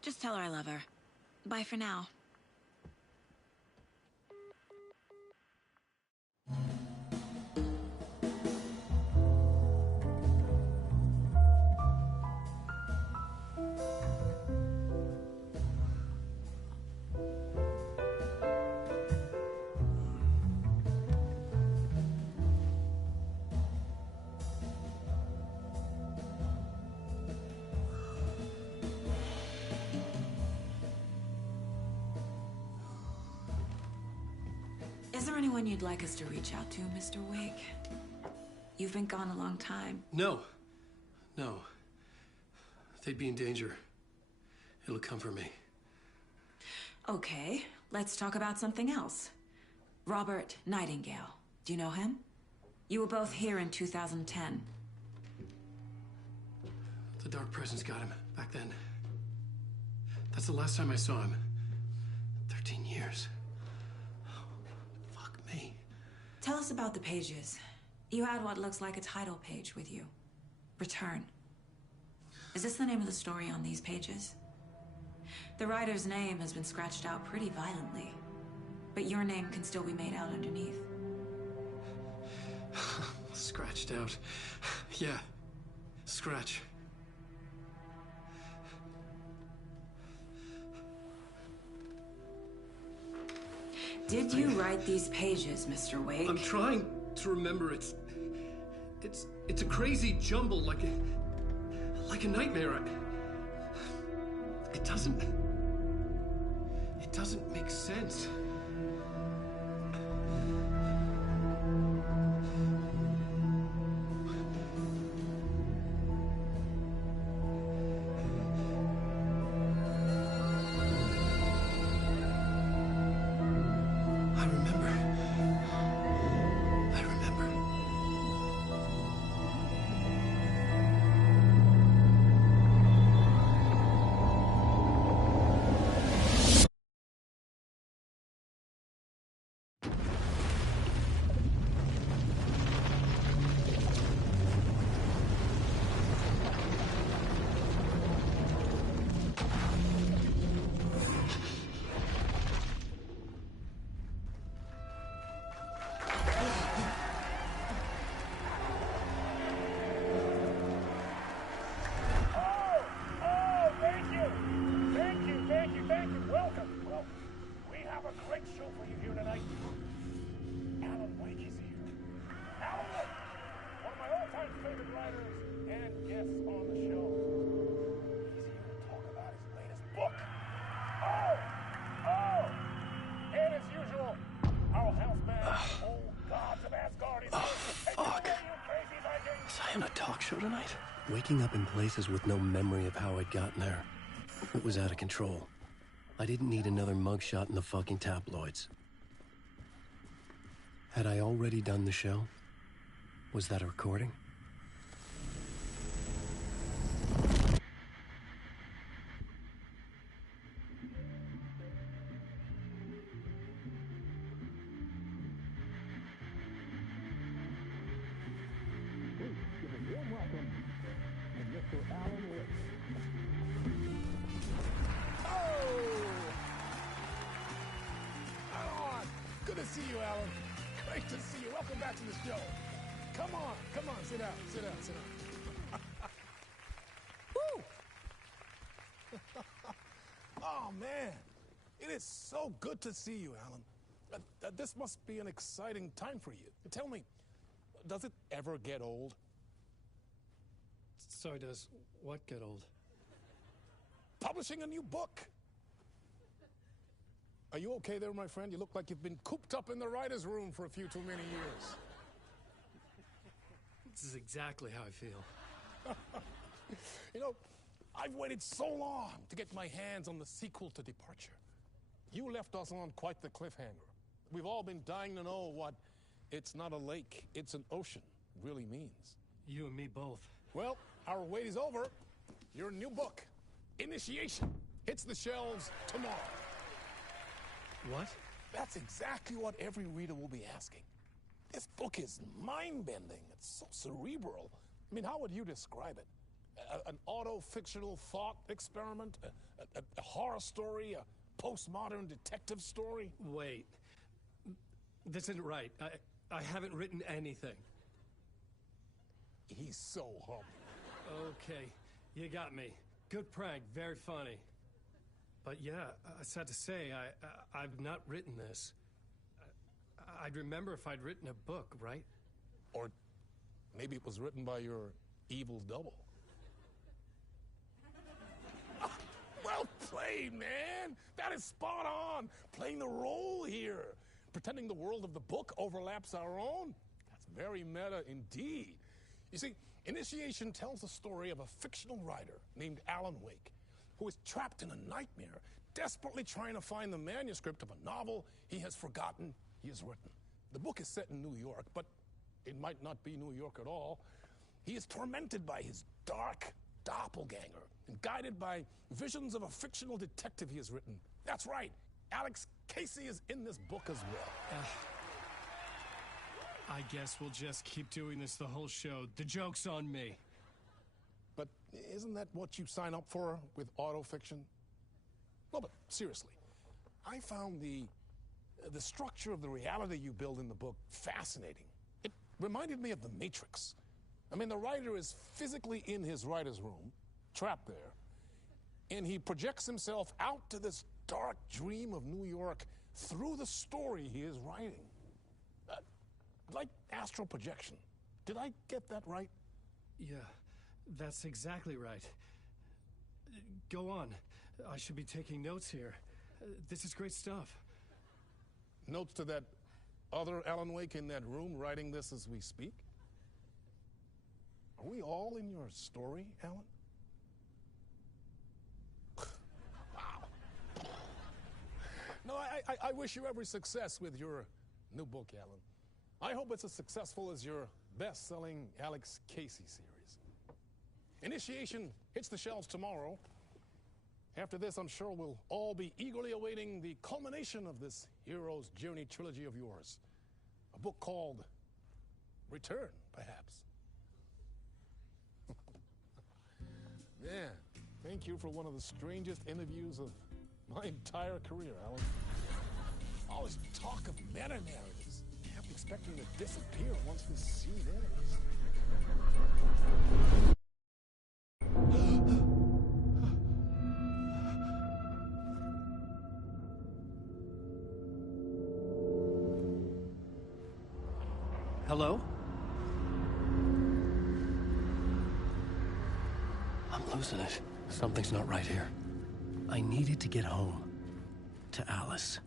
Just tell her I love her. Bye for now. Is there anyone you'd like us to reach out to, Mr. Wake? You've been gone a long time. No. No. They'd be in danger. It'll come for me. Okay, let's talk about something else. Robert Nightingale. Do you know him? You were both here in 2010. The Dark Presence got him back then. That's the last time I saw him. 13 years. Fuck me. Tell us about the pages. You had what looks like a title page with you. Return. Is this the name of the story on these pages? The writer's name has been scratched out pretty violently, but your name can still be made out underneath. Scratched out. Yeah. Scratch. Did you write these pages, Mr. Wake? I'm trying to remember. It's a crazy jumble, like a nightmare. It doesn't make sense. Tonight. Waking up in places with no memory of how I'd gotten there. It was out of control. I didn't need another mugshot in the fucking tabloids. Had I already done the show? Was that a recording? Good to see you, Alan. This must be an exciting time for you. Tell me, does it ever get old? Sorry, does what get old? Publishing a new book. Are you okay there, my friend? You look like you've been cooped up in the writer's room for a few too many years. This is exactly how I feel. You know, I've waited so long to get my hands on the sequel to Departure. You left us on quite the cliffhanger. We've all been dying to know what "it's not a lake, it's an ocean" really means. You and me both. Well, our wait is over. Your new book, Initiation, hits the shelves tomorrow. What? That's exactly what every reader will be asking. This book is mind-bending. It's so cerebral. I mean, how would you describe it? An auto-fictional thought experiment? A horror story? A postmodern detective story? Wait. This isn't right. I haven't written anything. He's so humble. Okay, you got me. Good prank, very funny. But yeah, sad to say, I've not written this. I'd remember if I'd written a book, right? Or maybe it was written by your evil double. Well played, man! That is spot on! Playing the role here. Pretending the world of the book overlaps our own. That's very meta indeed. You see, Initiation tells the story of a fictional writer named Alan Wake, who is trapped in a nightmare, desperately trying to find the manuscript of a novel he has forgotten he has written. The book is set in New York, but it might not be New York at all. He is tormented by his dark doppelganger and guided by visions of a fictional detective he has written. That's right, Alex Casey is in this book as well. I guess we'll just keep doing this the whole show. The joke's on me. But isn't that what you sign up for with autofiction? No, but seriously, I found the structure of the reality you build in the book fascinating. It reminded me of The Matrix. I mean, the writer is physically in his writer's room, trapped there, and he projects himself out to this dark dream of New York through the story he is writing. Like astral projection. Did I get that right? Yeah, that's exactly right. Go on. I should be taking notes here. This is great stuff. Notes to that other Alan Wake in that room writing this as we speak? Are we all in your story, Alan? Wow. No, I wish you every success with your new book, Alan. I hope it's as successful as your best-selling Alex Casey series. Initiation hits the shelves tomorrow. After this, I'm sure we'll all be eagerly awaiting the culmination of this hero's journey trilogy of yours. A book called Return, perhaps. Yeah, thank you for one of the strangest interviews of my entire career, Alan. All this talk of meta-narratives. I'm expecting to disappear once this scene ends. Hello? I'm losing it. Something's not right here. I needed to get home. To Alice.